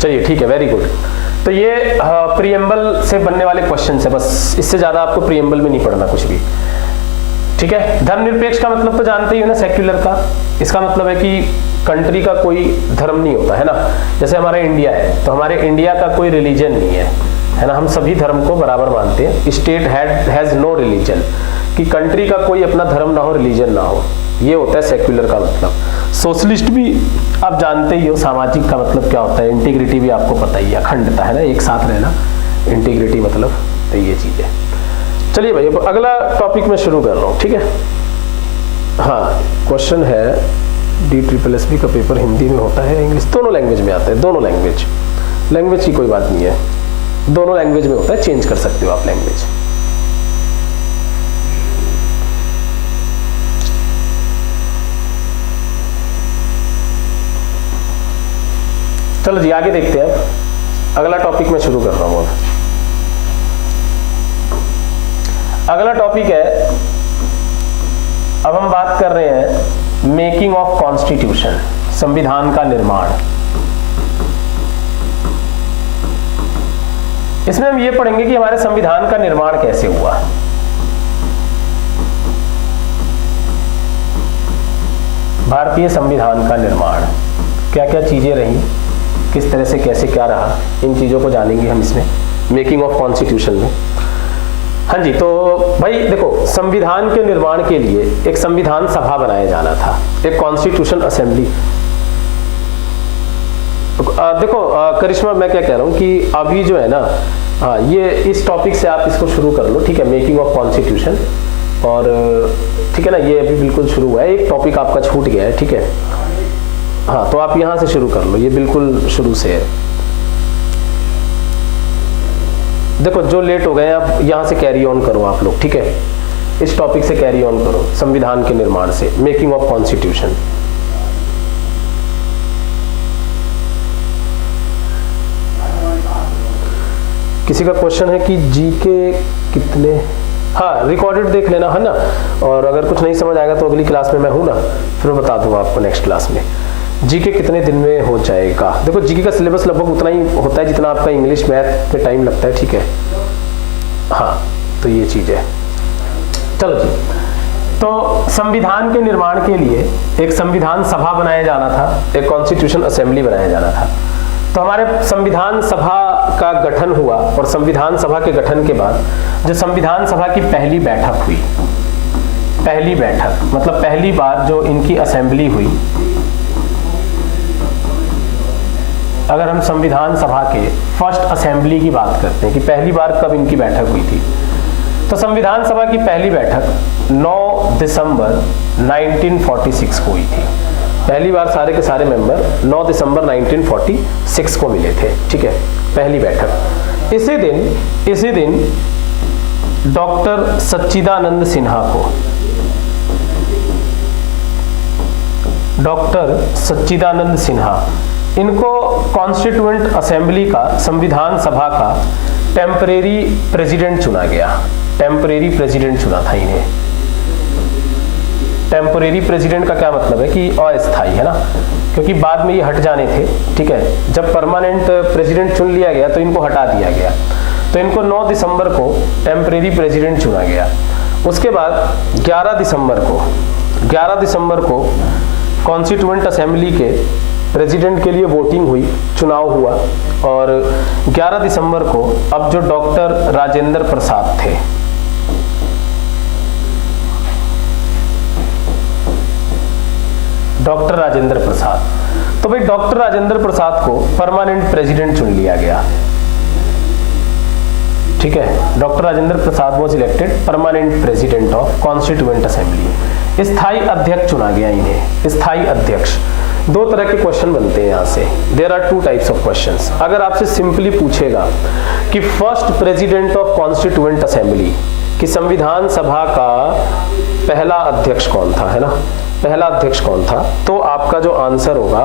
चलिए ठीक है, वेरी गुड। तो ये प्रीएम्बल से बनने वाले क्वेश्चन है, बस इससे ज्यादा आपको प्रीएम्बल में नहीं पढ़ना कुछ भी। ठीक है, धर्मनिरपेक्ष का मतलब तो जानते ही हो ना, सेक्युलर का। इसका मतलब है कि कंट्री का कोई धर्म नहीं होता, है ना। जैसे हमारा इंडिया है, तो हमारे इंडिया का कोई रिलीजन नहीं है ना। हम सभी धर्म को बराबर मानते हैं। स्टेट हैज नो रिलीजन, कि कंट्री का कोई अपना धर्म ना हो, रिलीजन ना हो, ये होता है सेक्युलर का मतलब। सोशलिस्ट भी आप जानते ही हो। सामाजिक का मतलब क्या होता है, इंटीग्रिटी भी आपको पता ही है, अखंडता, है ना, एक साथ रहना, इंटीग्रिटी मतलब। तो ये चीज है। चलिए भाई अब अगला टॉपिक में शुरू कर रहा हूँ। ठीक है, हाँ क्वेश्चन है DSSB का पेपर हिंदी में होता है, इंग्लिश, दोनों लैंग्वेज में आता है। दोनों लैंग्वेज की कोई बात नहीं है, दोनों लैंग्वेज में होता है, चेंज कर सकते हो आप लैंग्वेज। चलो जी आगे देखते हैं। अगला टॉपिक में शुरू कर रहा हूँ। अगला टॉपिक है, अब हम बात कर रहे हैं मेकिंग ऑफ कॉन्स्टिट्यूशन, संविधान का निर्माण। इसमें हम ये पढ़ेंगे कि हमारे संविधान का निर्माण कैसे हुआ। भारतीय संविधान का निर्माण, क्या क्या चीजें रही, किस तरह से कैसे क्या रहा, इन चीजों को जानेंगे हम इसमें मेकिंग ऑफ कॉन्स्टिट्यूशन में। हाँ जी, तो भाई देखो, संविधान के निर्माण के लिए एक संविधान सभा बनाया जाना था, एक कॉन्स्टिट्यूशन असेंबली। देखो करिश्मा, मैं क्या कह रहा हूँ कि अभी जो है ना, हाँ ये इस टॉपिक से आप इसको शुरू कर लो। ठीक है, मेकिंग ऑफ कॉन्स्टिट्यूशन। और ठीक है ना, ये अभी बिल्कुल शुरू हुआ है, एक टॉपिक आपका छूट गया है। ठीक है, हाँ, तो आप यहां से शुरू कर लो, ये बिल्कुल शुरू से है। देखो जो लेट हो गए आप यहां से कैरी ऑन करो आप लोग, ठीक है, इस टॉपिक से कैरी ऑन करो, संविधान के निर्माण से, मेकिंग ऑफ कॉन्स्टिट्यूशन। किसी का क्वेश्चन है कि जी के कितने, हाँ रिकॉर्डेड देख लेना है ना, और अगर कुछ नहीं समझ आएगा तो अगली क्लास में मैं हूँ ना, फिर मैं बता दूंगा आपको नेक्स्ट क्लास में। जी के कितने दिन में हो जाएगा? देखो जी के का सिलेबस लगभग उतना ही होता है जितना आपका इंग्लिश मैथ में टाइम लगता है, ठीक है। हाँ तो ये चीज़ है। चलो जी, तो संविधान के निर्माण के लिए एक संविधान सभा बनाया जाना था, एक कॉन्स्टिट्यूशन असेंबली बनाया जाना था। तो हमारे संविधान सभा का गठन हुआ, और संविधान सभा के गठन के बाद जो संविधान सभा की पहली बैठक हुई, पहली बैठक मतलब पहली बार जो इनकी असेंबली हुई, अगर हम संविधान सभा के फर्स्ट असेंबली की बात करते हैं कि पहली बार कब इनकी बैठक हुई थी, तो संविधान सभा की पहली बैठक 9 दिसंबर 1946 को हुई थी। पहली बार सारे के सारे मेंबर 9 दिसंबर 1946 को मिले थे, ठीक है, पहली बैठक। इसी दिन डॉक्टर सच्चिदानंद सिन्हा को, डॉक्टर सच्चिदानंद सिन्हा, इनको कॉन्स्टिट्यूएंट असेंबली का, संविधान सभा का टेम्परेरी प्रेसिडेंट चुना गया। टेम्परेरी प्रेसिडेंट चुना था इन्हें। टेम्परेरी प्रेसिडेंट का क्या मतलब है कि अस्थायी, है ना, क्योंकि बाद में ये हट जाने थे, ठीक है। जब परमानेंट प्रेसिडेंट चुन लिया गया तो इनको हटा दिया गया, तो इनको 9 दिसंबर को टेम्परेरी प्रेसिडेंट चुना गया। उसके बाद 11 दिसंबर को कॉन्स्टिट्यूएंट असेंबली के प्रेसिडेंट के लिए वोटिंग हुई, चुनाव हुआ, और 11 दिसंबर को अब जो डॉक्टर राजेंद्र प्रसाद थे, डॉक्टर राजेंद्र प्रसाद, तो भाई डॉक्टर राजेंद्र प्रसाद को परमानेंट प्रेसिडेंट चुन लिया गया, ठीक है। Doctor Rajendra Prasad was elected permanent president of constituent assembly. स्थायी अध्यक्ष चुना गया इन्हें, स्थायी अध्यक्ष। दो तरह के क्वेश्चन बनते हैं यहाँ से, there are 2 types of questions. अगर आपसे सिंपली पूछेगा कि first president of constituent assembly, कि संविधान सभा का पहला अध्यक्ष कौन था, है ना, पहला अध्यक्ष कौन था, तो आपका जो आंसर होगा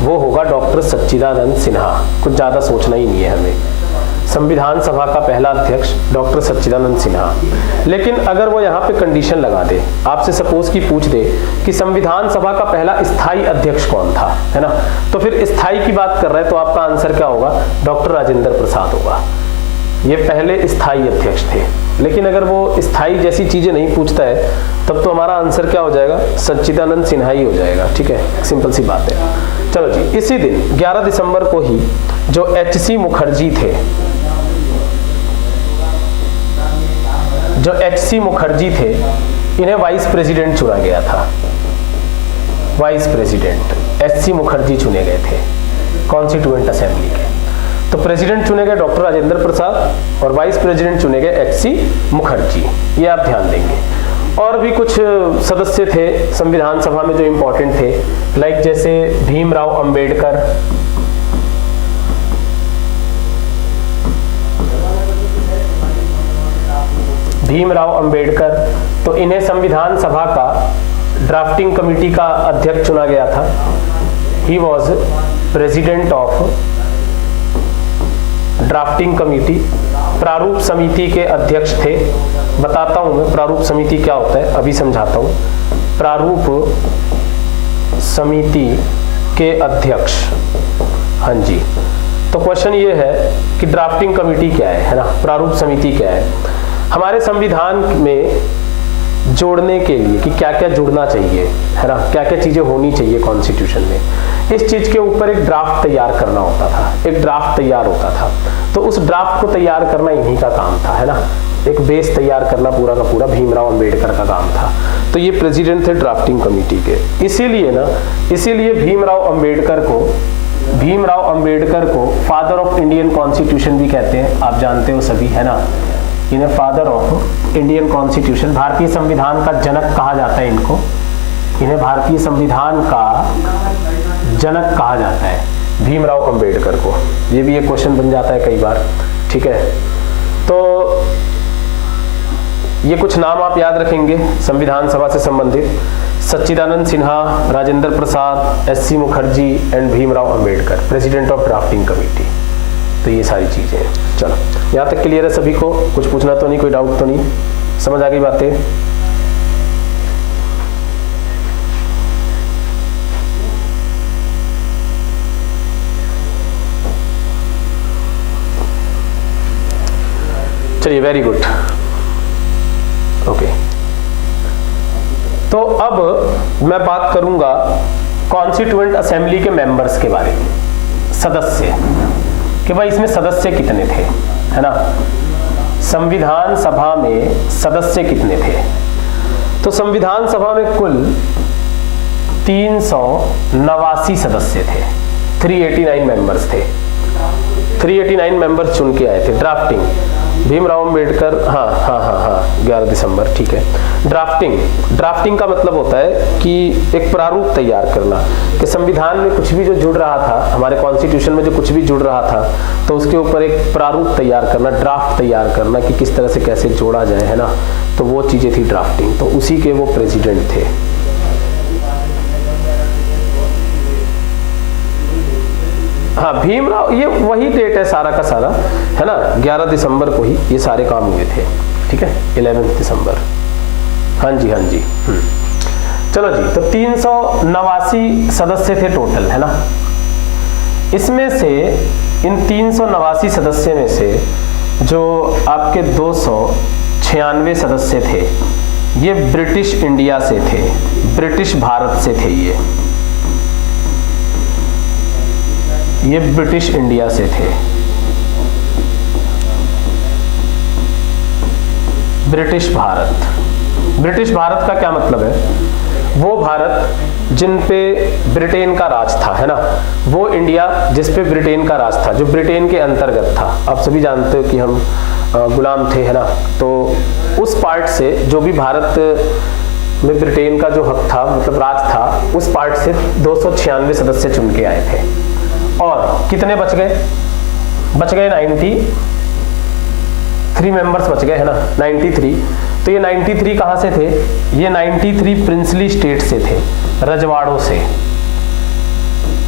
वो होगा डॉक्टर सच्चिदानंद सिन्हा। कुछ ज्यादा सोचना ही नहीं है हमें, संविधान सभा का पहला अध्यक्ष डॉक्टर सच्चिदानंद सिन्हा। लेकिन अगर वो यहाँ पे कंडीशन लगा दे, आपसे सपोज की पूछ दे कि संविधान सभा का पहला स्थायी अध्यक्ष कौन था, है ना, तो फिर स्थायी की बात कर रहे हैं तो आपका आंसर क्या होगा, डॉक्टर राजेंद्र प्रसाद होगा। ये पहले स्थायी अध्यक्ष थे। लेकिन अगर वो स्थायी जैसी चीजें नहीं पूछता है तब तो हमारा आंसर क्या हो जाएगा, सच्चिदानंद सिन्हा ही हो जाएगा, ठीक है, सिंपल सी बात है। चलो जी, इसी दिन 11 दिसंबर को ही जो एच.सी. मुखर्जी थे, जो एच.सी. मुखर्जी थे, इन्हें वाइस प्रेसिडेंट चुना गया था। Vice president एच.सी. मुखर्जी चुने गए थे कॉन्स्टिट्यूएंट असेंबली के। तो प्रेसिडेंट चुने गए डॉक्टर राजेंद्र प्रसाद और वाइस प्रेसिडेंट चुने गए एच.सी. मुखर्जी, ये आप ध्यान देंगे। और भी कुछ सदस्य थे संविधान सभा में जो इंपॉर्टेंट थे, लाइक जैसे भीमराव अंबेडकर, तो इन्हें संविधान सभा का ड्राफ्टिंग कमेटी का अध्यक्ष चुना गया था। He was president of drafting committee. प्रारूप समिति के अध्यक्ष थे। बताता हूं मैं प्रारूप समिति क्या होता है, अभी समझाता हूं। प्रारूप समिति के अध्यक्ष, हाँ जी। तो क्वेश्चन ये है कि ड्राफ्टिंग कमेटी क्या है ना, प्रारूप समिति क्या है। हमारे संविधान में जोड़ने के लिए कि क्या क्या जुड़ना चाहिए, है ना, क्या क्या चीजें होनी चाहिए कॉन्स्टिट्यूशन में, इस चीज के ऊपर एक ड्राफ्ट तैयार करना होता था, एक ड्राफ्ट तैयार होता था। तो उस ड्राफ्ट को तैयार करना इन्हीं का काम था, है ना, एक बेस तैयार करना पूरा का पूरा भीमराव अंबेडकर का काम था। तो ये प्रेसिडेंट थे ड्राफ्टिंग कमेटी के। इसीलिए भीमराव अंबेडकर को फादर ऑफ इंडियन कॉन्स्टिट्यूशन भी कहते हैं, आप जानते हो सभी, है ना, इन्हें फादर ऑफ इंडियन कॉन्स्टिट्यूशन, भारतीय संविधान का जनक कहा जाता है इनको, इन्हें भारतीय संविधान का जनक कहा जाता है, भीमराव अंबेडकर को। ये भी एक क्वेश्चन बन जाता है कई बार, ठीक है। तो ये कुछ नाम आप याद रखेंगे संविधान सभा से संबंधित: Sachchidanand Sinha, Rajendra Prasad, S C. Mukherjee and Bhimrao Ambedkar, president of drafting committee. तो ये सारी चीजें हैं। चलो, यहाँ तक क्लियर है सभी को? कुछ पूछना तो नहीं, कोई डाउट तो नहीं? समझ आ गई बातें? चलिए, वेरी गुड, ओके। तो अब मैं बात करूंगा कॉन्स्टिट्यूएंट असेंबली के मेंबर्स के बारे में, सदस्य, कि भाई इसमें सदस्य कितने थे, है ना। संविधान सभा में सदस्य कितने थे? तो संविधान सभा में कुल 389 सदस्य थे, 389 मेंबर्स थे। 389 मेंबर्स चुन के आए थे। ड्राफ्टिंग, भीमराव अंबेडकर, हाँ 11 दिसंबर, ठीक है। ड्राफ्टिंग का मतलब होता है कि एक प्रारूप तैयार करना, कि संविधान में कुछ भी जो जुड़ रहा था, हमारे कॉन्स्टिट्यूशन में जो कुछ भी जुड़ रहा था, तो उसके ऊपर एक प्रारूप तैयार करना, ड्राफ्ट तैयार करना कि किस तरह से कैसे जोड़ा जाए, है ना। तो वो चीजें थी ड्राफ्टिंग। तो उसी के वो प्रेसिडेंट थे। हाँ, भीमराव, ये वही डेट है सारा का सारा, है ना। 11 दिसंबर को ही ये सारे काम हुए थे, ठीक है, 11 दिसंबर। हाँ जी। चलो जी, तो 389 सदस्य थे टोटल, है ना। इसमें से इन 389 सदस्य में से जो आपके 296 सदस्य थे, ये ब्रिटिश इंडिया से थे, ब्रिटिश भारत से थे। ये ब्रिटिश इंडिया से थे। ब्रिटिश भारत का क्या मतलब है? वो भारत जिन पे ब्रिटेन का राज था, है ना, वो इंडिया जिस पे ब्रिटेन का राज था, जो ब्रिटेन के अंतर्गत था। आप सभी जानते हो कि हम गुलाम थे, है ना। तो उस पार्ट से, जो भी भारत में ब्रिटेन का जो हक था, मतलब राज था, उस पार्ट से 296 सदस्य चुन के आए थे। और कितने बच गए? 93 मेंबर्स बच गए, है ना, 93। तो ये 93 कहां से थे? ये 93 प्रिंसली स्टेट से थे, रजवाड़ों से।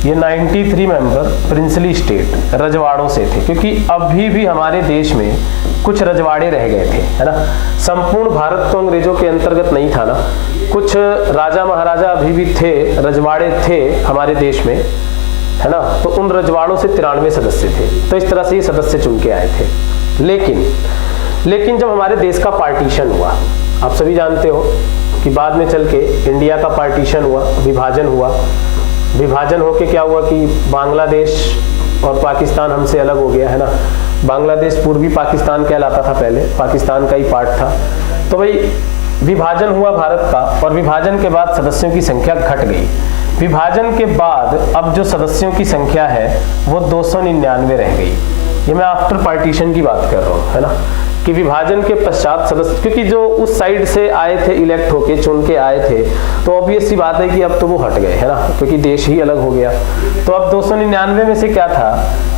ये 93 मेंबर प्रिंसली स्टेट, रजवाड़ों से थे, क्योंकि अभी भी हमारे देश में कुछ रजवाड़े रह गए थे, है ना। संपूर्ण भारत तो अंग्रेजों के अंतर्गत नहीं था ना, कुछ राजा महाराजा अभी भी थे, रजवाड़े थे हमारे देश में, है ना। तो उन रजवाड़ों से 93 सदस्य थे। तो इस तरह से ये सदस्य चुन के आए थे। लेकिन जब हमारे देश का पार्टीशन हुआ, आप सभी जानते हो कि बाद में चल के इंडिया का पार्टीशन हुआ, विभाजन हुआ। विभाजन होके क्या हुआ कि बांग्लादेश और पाकिस्तान हमसे अलग हो गया, है ना। बांग्लादेश पूर्वी पाकिस्तान कहलाता था पहले, पाकिस्तान का ही पार्ट था। तो भाई विभाजन हुआ भारत का, और विभाजन के बाद सदस्यों की संख्या घट गई। विभाजन के बाद अब जो सदस्यों की संख्या है वो 299 रह गई। ये मैं आफ्टर पार्टीशन की बात कर रहा हूँ, है ना, कि विभाजन के पश्चात सदस्य, क्योंकि जो उस साइड से आए थे, इलेक्ट होके चुन के आए थे, तो ऑब्वियस सी बात है कि अब तो वो हट गए, है ना, क्योंकि देश ही अलग हो गया। तो अब 299 में से क्या था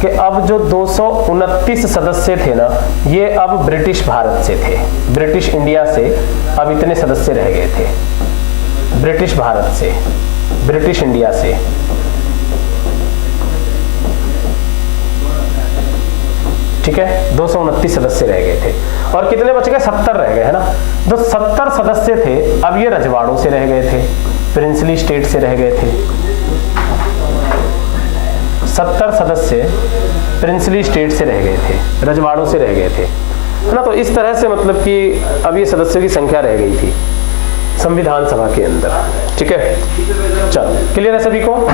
कि अब जो 229 सदस्य थे ना, ये अब ब्रिटिश भारत से थे, ब्रिटिश इंडिया से अब इतने सदस्य रह गए थे, ब्रिटिश भारत से, ब्रिटिश इंडिया से। ठीक है, 229 सदस्य रह गए थे। और कितने बच गए? 70 रह गए, है ना। तो 70 सदस्य थे, अब ये रजवाड़ों से रह गए थे, प्रिंसली स्टेट से रह गए थे। 70 सदस्य प्रिंसली स्टेट से रह गए थे, रजवाड़ों से रह गए थे, है ना। तो इस तरह से मतलब कि अब ये सदस्यों की संख्या रह गई थी संविधान सभा के अंदर। ठीक है, चलो, क्लियर है सभी को?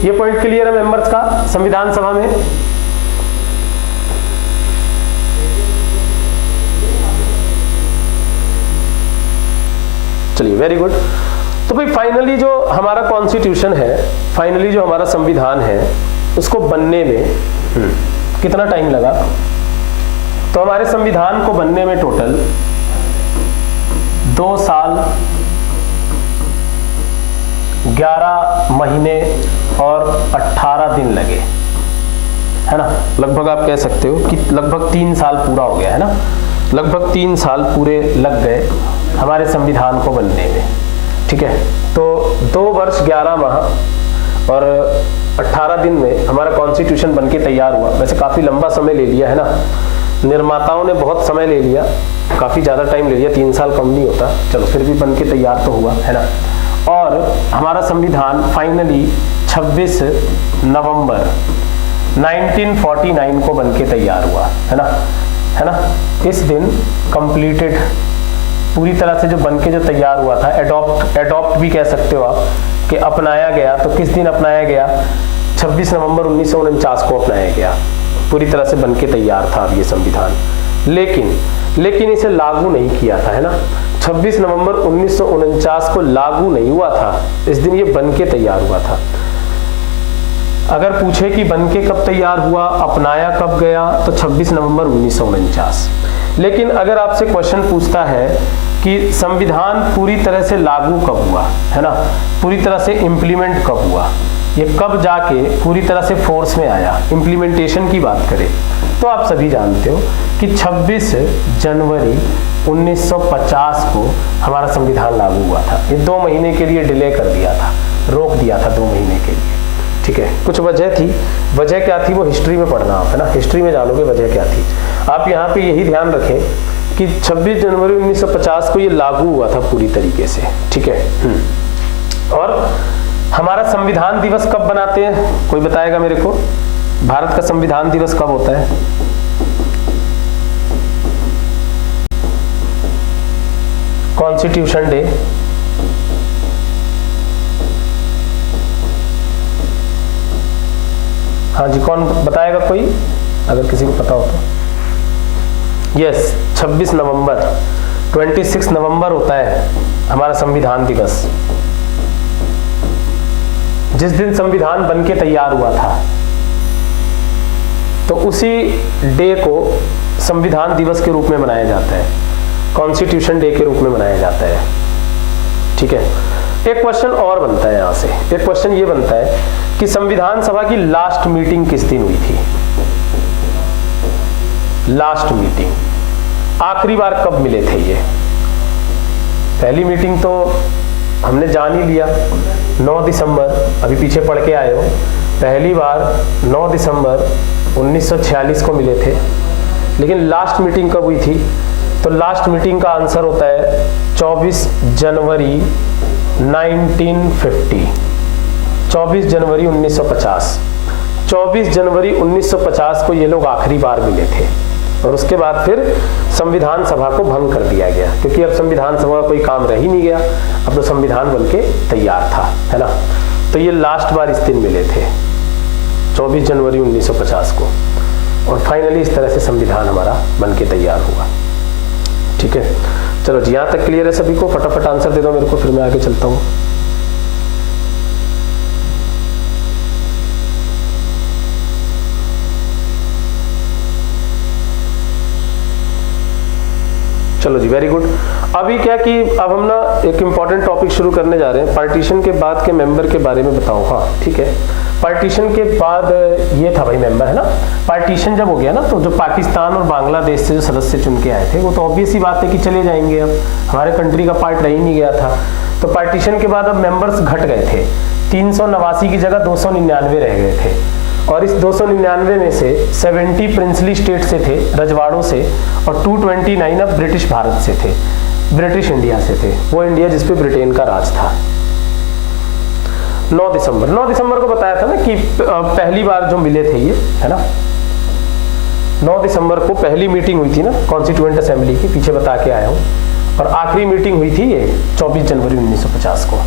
ये पॉइंट क्लियर है मेंबर्स का संविधान सभा में? चलिए, वेरी गुड। तो भाई फाइनली जो हमारा कॉन्स्टिट्यूशन है, फाइनली जो हमारा संविधान है, उसको बनने में कितना टाइम लगा? तो हमारे संविधान को बनने में टोटल 2 साल 11 महीने और 18 दिन लगे, है ना। लगभग आप कह सकते हो कि लगभग 3 साल पूरा हो गया, है ना। लगभग 3 साल पूरे लग गए हमारे संविधान को बनने में, ठीक है। तो 2 वर्ष 11 माह और 18 दिन में हमारा कॉन्स्टिट्यूशन बनके तैयार हुआ। वैसे काफ़ी लंबा समय ले लिया, है ना। निर्माताओं ने बहुत समय ले लिया, काफ़ी ज़्यादा टाइम ले लिया, 3 साल कम नहीं होता, चलो फिर भी बनके तैयार तो हुआ, है ना। और हमारा संविधान फाइनली 26 नवंबर 1949 को बनके तैयार हुआ, है ना, है ना। इस दिन कंप्लीटेड, पूरी तरह से जो बनके जो तैयार हुआ था, एडॉप्ट भी कह सकते हो आप कि अपनाया गया। तो किस दिन अपनाया गया? 26 नवंबर 1949 को अपनाया गया। पूरी तरह से बनके तैयार था अब ये संविधान, लेकिन इसे लागू नहीं किया था, है ना। 26 नवंबर 1949 को लागू नहीं हुआ था, इस दिन ये बनके तैयार हुआ था। अगर पूछे कि बनके कब तैयार हुआ, अपनाया कब गया, तो 26 नवंबर 1949। लेकिन अगर आपसे क्वेश्चन पूछता है कि संविधान पूरी तरह से लागू कब हुआ, है ना, पूरी तरह से इम्प्लीमेंट कब हुआ, ये कब जाके पूरी तरह से फोर्स में आया, इम्प्लीमेंटेशन की बात करें, तो आप सभी जानते हो कि 26 जनवरी 1950 को हमारा संविधान लागू हुआ था। ये 2 महीने के लिए डिले कर दिया था, रोक दिया था 2 महीने के लिए, ठीक है। कुछ वजह थी, वजह क्या थी वो हिस्ट्री में पढ़ना आप, है ना, हिस्ट्री में जानोगे वजह क्या थी। आप यहाँ पे यही ध्यान रखें कि 26 जनवरी 1950 को ये लागू हुआ था पूरी तरीके से, ठीक है। और हमारा संविधान दिवस कब बनाते हैं, कोई बताएगा मेरे को? भारत का संविधान दिवस कब होता है? कॉन्स्टिट्यूशन डे, हाँ जी, कौन बताएगा कोई, अगर किसी को पता हो तो? यस, 26 नवंबर, 26 नवंबर होता है हमारा संविधान दिवस। जिस दिन संविधान बनके तैयार हुआ था, तो उसी डे को संविधान दिवस के रूप में मनाया जाता है, कॉन्स्टिट्यूशन डे के रूप में मनाया जाता है, ठीक है। एक क्वेश्चन और बनता है यहाँ से, एक क्वेश्चन ये बनता है कि संविधान सभा की लास्ट मीटिंग किस दिन हुई थी? लास्ट मीटिंग, आखिरी बार कब मिले थे ये? पहली मीटिंग तो हमने जान ही लिया, 9 दिसंबर, अभी पीछे पढ़ के आए हो, पहली बार 9 दिसंबर 1946 को मिले थे। लेकिन लास्ट मीटिंग कब हुई थी? तो लास्ट मीटिंग का आंसर होता है 24 जनवरी 1950, 24 जनवरी 1950। 24 जनवरी 1950 को ये लोग आखिरी बार मिले थे, और उसके बाद फिर संविधान सभा को भंग कर दिया गया, क्योंकि अब संविधान सभा का कोई काम रह ही नहीं गया, अब तो संविधान बनके तैयार था, है ना। तो ये लास्ट बार इस दिन मिले थे, 24 जनवरी 1950 को, और फाइनली इस तरह से संविधान हमारा बनके तैयार हुआ, ठीक है। चलो जी, यहाँ तक क्लियर है सभी को? फटाफट आंसर दे दो मेरे को, फिर मैं आगे चलता हूँ। चलो जी, वेरी गुड। अभी क्या कि अब हम ना एक इम्पॉर्टेंट टॉपिक शुरू करने जा रहे हैं, पार्टीशन के बाद के मेंबर के बारे में बताओ। हाँ ठीक है, पार्टीशन के बाद ये था भाई मेंबर, है ना। पार्टीशन जब हो गया ना, तो जो पाकिस्तान और बांग्लादेश से जो सदस्य चुन के आए थे, वो तो ऑब्वियस ही बात है कि चले जाएंगे, अब हमारे कंट्री का पार्ट रह ही नहीं गया था। तो पार्टीशन के बाद अब मेंबर्स घट गए थे, 389 की जगह 299 रह गए थे, और इस 299 में से 70 प्रिंसली स्टेट से थे, रजवाड़ों से, और 229 अब ब्रिटिश भारत से थे, ब्रिटिश इंडिया से थे, वो इंडिया जिसपे ब्रिटेन का राज था। 9 दिसंबर को बताया था ना कि पहली बार जो मिले थे ये, है ना, 9 दिसंबर को पहली मीटिंग हुई थी ना कॉन्स्टिट्यूएंट असेंबली की, पीछे बता के आया हूँ, और आखिरी मीटिंग हुई थी ये 24 जनवरी 1950 को।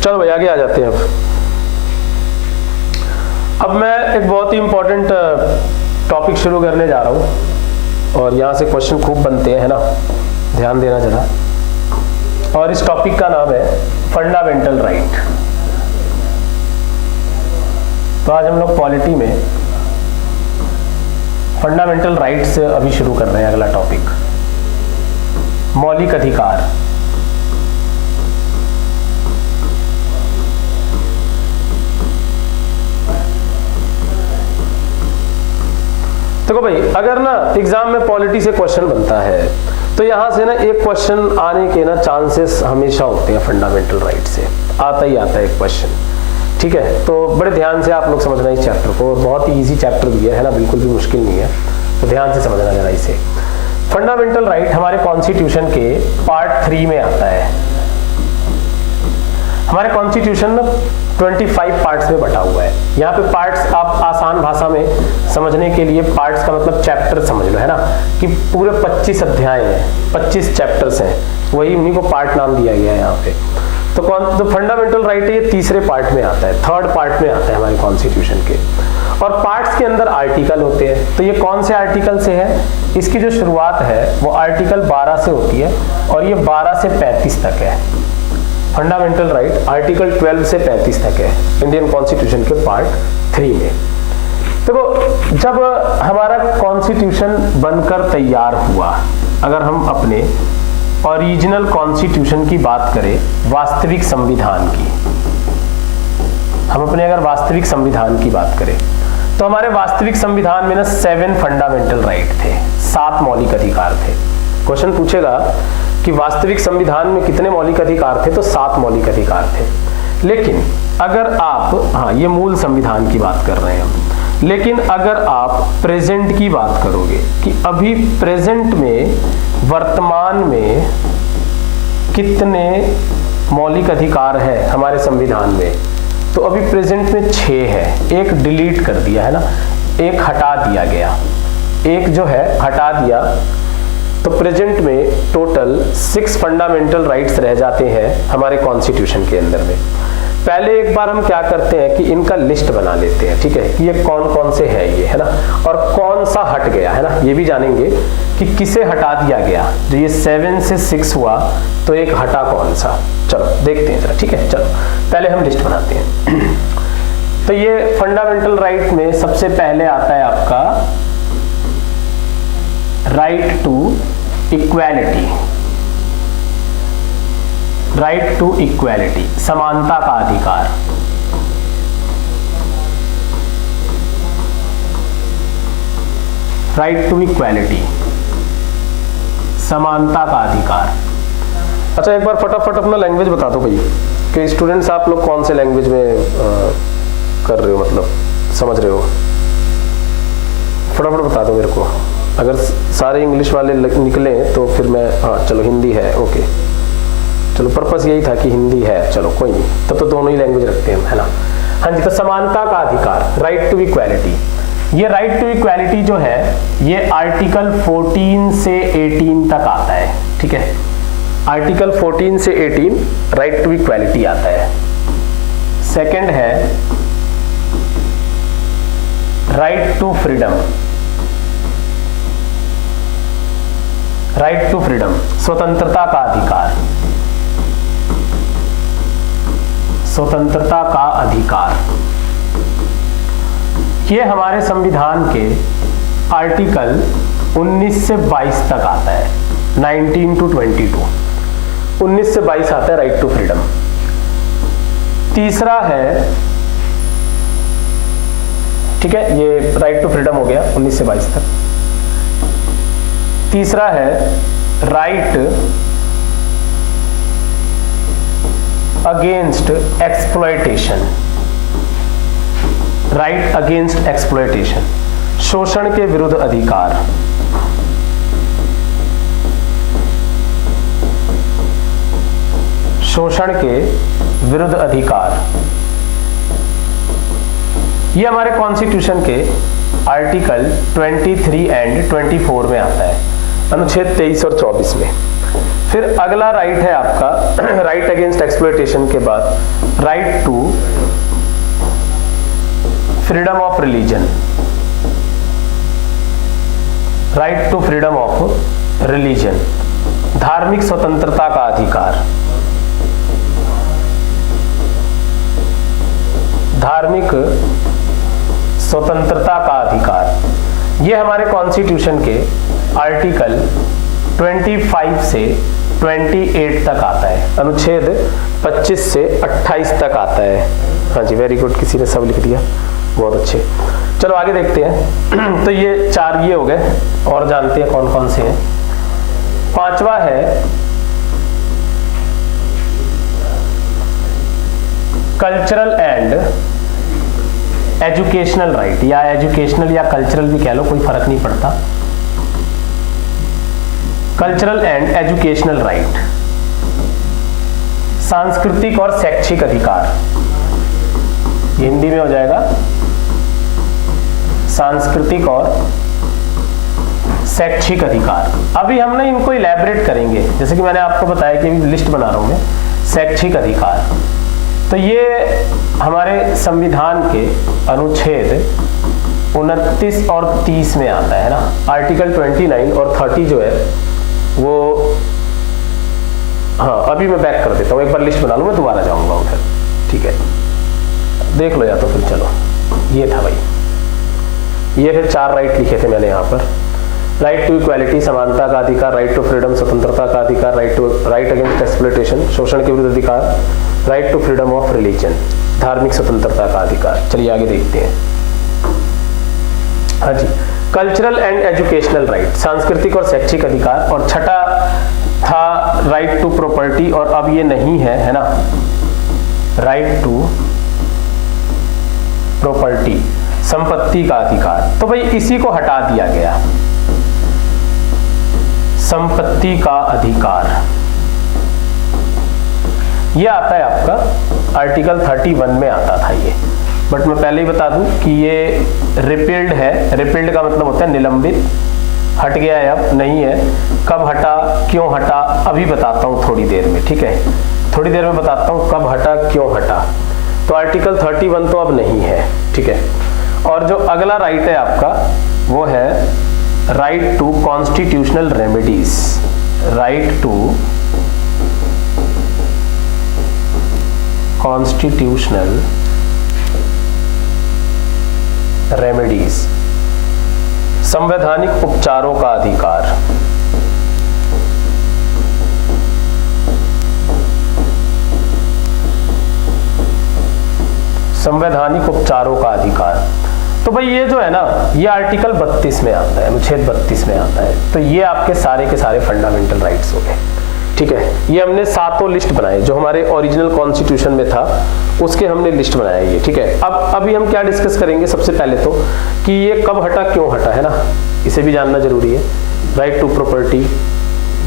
चलो भाई आगे आ जाते हैं। अब मैं एक बहुत ही इंपॉर्टेंट टॉपिक शुरू करने जा रहा हूं, और यहाँ से क्वेश्चन खूब बनते हैं, है ना, ध्यान देना जरा। और इस टॉपिक का नाम है फंडामेंटल राइट। तो आज हम लोग पॉलिटी में फंडामेंटल राइट से अभी शुरू कर रहे हैं। अगला टॉपिक मौलिक अधिकार। देखो भाई, अगर ना एग्जाम में पॉलिटी से क्वेश्चन बनता है तो यहां से ना एक क्वेश्चन आने के ना चांसेस हमेशा होते हैं। फंडामेंटल राइट से आता ही आता है एक क्वेश्चन, ठीक है। तो बड़े ध्यान से आप लोग समझना इस चैप्टर को, बहुत ही इजी चैप्टर भी है ना, बिल्कुल भी मुश्किल नहीं है, तो ध्यान से समझना जरा इसे। फंडामेंटल राइट हमारे कॉन्स्टिट्यूशन के पार्ट 3 में आता है। हमारे कॉन्स्टिट्यूशन ना 25 पार्ट्स में बटा हुआ है। यहाँ पे पार्ट्स आप आसान भाषा में समझने के लिए पार्ट्स का मतलब चैप्टर समझ लो, है ना, कि पूरे 25 अध्याय हैं, 25 चैप्टर्स हैं, वही उन्हीं को पार्ट नाम दिया गया है यहाँ पे। तो फंडामेंटल राइट ये तीसरे पार्ट में आता है, थर्ड पार्ट में आता है हमारे कॉन्स्टिट्यूशन के। और पार्ट्स के अंदर आर्टिकल होते हैं। तो ये कौन से आर्टिकल से है? इसकी जो शुरुआत है वो आर्टिकल 12 से होती है और ये 12 से 35 तक है। फंडामेंटल राइट आर्टिकल 12 से 35 तक है इंडियन कॉन्स्टिट्यूशन के पार्ट 3 में। देखो, जब हमारा कॉन्स्टिट्यूशन बनकर तैयार हुआ, अगर हम अपने ओरिजिनल कॉन्स्टिट्यूशन की बात करें, वास्तविक संविधान की, हम अपने अगर वास्तविक संविधान की बात करें तो हमारे वास्तविक संविधान में ना 7 फंडामेंटल राइट थे, 7 मौलिक अधिकार थे। क्वेश्चन पूछेगा कि वास्तविक संविधान में कितने मौलिक अधिकार थे, तो 7 मौलिक अधिकार थे। लेकिन अगर आप, हाँ ये मूल संविधान की बात कर रहे हैं हम, लेकिन अगर आप प्रेजेंट की बात करोगे कि अभी प्रेजेंट में, वर्तमान में कितने मौलिक अधिकार है हमारे संविधान में, तो अभी प्रेजेंट में 6 है। एक डिलीट कर दिया है ना, एक हटा दिया गया, एक जो है हटा दिया, तो प्रेजेंट में टोटल 6 फंडामेंटल राइट्स रह जाते हैं हमारे कॉन्स्टिट्यूशन के अंदर में। पहले एक बार हम क्या करते हैं कि इनका लिस्ट बना लेते हैं, ठीक है, कि ये कौन कौन से है ये, है ना, और कौन सा हट गया, है ना, ये भी जानेंगे कि किसे हटा दिया गया। जो ये 7 से 6 हुआ तो एक हटा कौन सा, चलो देखते हैं जरा, ठीक है। चलो पहले हम लिस्ट बनाते हैं। तो ये फंडामेंटल राइट में सबसे पहले आता है आपका right to equality. Right to equality, समानता का अधिकार। राइट टू इक्वालिटी, समानता का अधिकार। अच्छा, एक बार फटाफट अपना लैंग्वेज बता दो भाई, कि स्टूडेंट्स आप लोग कौन से लैंग्वेज में कर रहे हो, मतलब समझ रहे हो, फटाफट बता दो मेरे को। अगर सारे इंग्लिश वाले निकले तो फिर मैं, हाँ चलो हिंदी है, ओके, चलो पर्पस यही था कि हिंदी है, चलो कोई नहीं, तब तो दोनों ही लैंग्वेज रखते हैं, है ना। हाँ जी, तो समानता का अधिकार, राइट टू इक्वालिटी। ये राइट टू इक्वालिटी जो है ये आर्टिकल 14 से 18 तक आता है, ठीक है। आर्टिकल 14 से 18 राइट टू इक्वालिटी आता है। सेकंड है right to freedom. Right to freedom, स्वतंत्रता का अधिकार। स्वतंत्रता का अधिकार, ये हमारे संविधान के आर्टिकल 19 से 22 तक आता है, 19 to 22, 19 से 22 आता है राइट टू फ्रीडम। तीसरा है, ठीक है, ये राइट टू फ्रीडम हो गया 19 से 22 तक। तीसरा है right against exploitation. Right against exploitation, शोषण के विरुद्ध अधिकार। शोषण के विरुद्ध अधिकार, ये हमारे कॉन्स्टिट्यूशन के आर्टिकल 23 एंड 24 में आता है, अनुच्छेद 23 और 24 में। फिर अगला राइट है आपका राइट अगेंस्ट एक्सप्लॉयटेशन के बाद right to freedom of religion. Right to freedom of religion, धार्मिक स्वतंत्रता का अधिकार, धार्मिक स्वतंत्रता का अधिकार। ये हमारे कॉन्स्टिट्यूशन के आर्टिकल 25 से 28 तक आता है, अनुच्छेद 25 से 28 तक आता है। हाँ जी, वेरी गुड, किसी ने सब लिख दिया, बहुत अच्छे। चलो आगे देखते हैं। तो ये 4 ये हो गए, और जानते हैं कौन कौन से हैं। 5वां है कल्चरल एंड एजुकेशनल राइट, या एजुकेशनल या कल्चरल भी कह लो, कोई फर्क नहीं पड़ता। कल्चरल एंड एजुकेशनल राइट, सांस्कृतिक और शैक्षिक अधिकार, ये हिंदी में हो जाएगा सांस्कृतिक और शैक्षिक अधिकार। अभी हम ना इनको इलैबोरेट करेंगे, जैसे कि मैंने आपको बताया कि लिस्ट बना रहा हूं मैं। शैक्षिक अधिकार, तो ये हमारे संविधान के अनुच्छेद 29 और 30 में आता है ना। आर्टिकल 29 और 30 जो है वो, हाँ अभी मैं बैक कर देता हूँ, एक बार लिस्ट बना लूँ, मैं दोबारा जाऊंगा उधर, ठीक है, देख लो या तो फिर। चलो ये था भाई, ये फिर 4 राइट लिखे थे मैंने यहाँ पर। राइट टू इक्वालिटी, समानता का अधिकार, राइट टू फ्रीडम, स्वतंत्रता का अधिकार, राइट अगेंस्ट एक्सप्लॉयटेशन, शोषण के विरुद्ध अधिकार, right to freedom of religion, धार्मिक स्वतंत्रता का अधिकार। चलिए आगे देखते हैं। हाँ जी, कल्चरल एंड एजुकेशनल राइट, सांस्कृतिक और शैक्षिक अधिकार। और छठा था राइट टू प्रॉपर्टी, और अब ये नहीं है ना, राइट टू प्रॉपर्टी, संपत्ति का अधिकार। तो भाई इसी को हटा दिया गया, संपत्ति का अधिकार। ये आता है आपका आर्टिकल 31 में आता था ये, बट मैं पहले ही बता दूं कि ये रिपील्ड है। रिपील्ड का मतलब होता है निलंबित, हट गया है, अब नहीं है। कब हटा, क्यों हटा, अभी बताता हूं थोड़ी देर में, ठीक है, थोड़ी देर में बताता हूं कब हटा, क्यों हटा। तो आर्टिकल 31 तो अब नहीं है, ठीक है। और जो अगला राइट है आपका वो है right to constitutional remedies, right to constitutional remedies, संवैधानिक उपचारों का अधिकार। संवैधानिक उपचारों का अधिकार। तो भाई ये जो है ना, ये आर्टिकल 32 में आता है, अनुच्छेद 32 में आता है। तो ये आपके सारे के सारे फंडामेंटल राइट्स हो गए, ठीक है। ये हमने 7 लिस्ट बनाए, जो हमारे ओरिजिनल कॉन्स्टिट्यूशन में था उसके हमने लिस्ट बनाया ये, ठीक है। अब अभी हम क्या डिस्कस करेंगे, सबसे पहले तो कि ये कब हटा, क्यों हटा, है ना, इसे भी जानना जरूरी है। राइट टू प्रॉपर्टी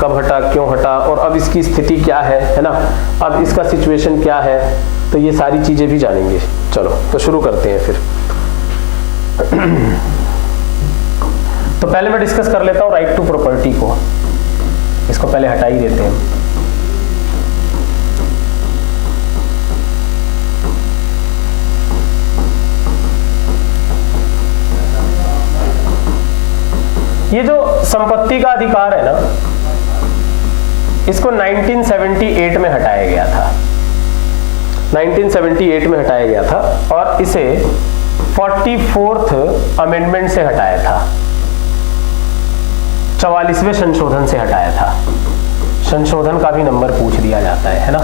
कब हटा, क्यों हटा, और अब इसकी स्थिति क्या है ना, अब इसका सिचुएशन क्या है, तो ये सारी चीजें भी जानेंगे। चलो तो शुरू करते हैं फिर। तो पहले मैं डिस्कस कर लेता हूं राइट टू प्रॉपर्टी को, इसको पहले हटा ही देते हैं। ये जो संपत्ति का अधिकार है ना, इसको 1978 में हटाया गया था, 1978 में हटाया गया था, और इसे 44th अमेंडमेंट से हटाया था, 44वें संशोधन से हटाया था। संशोधन का भी नंबर पूछ दिया जाता है ना।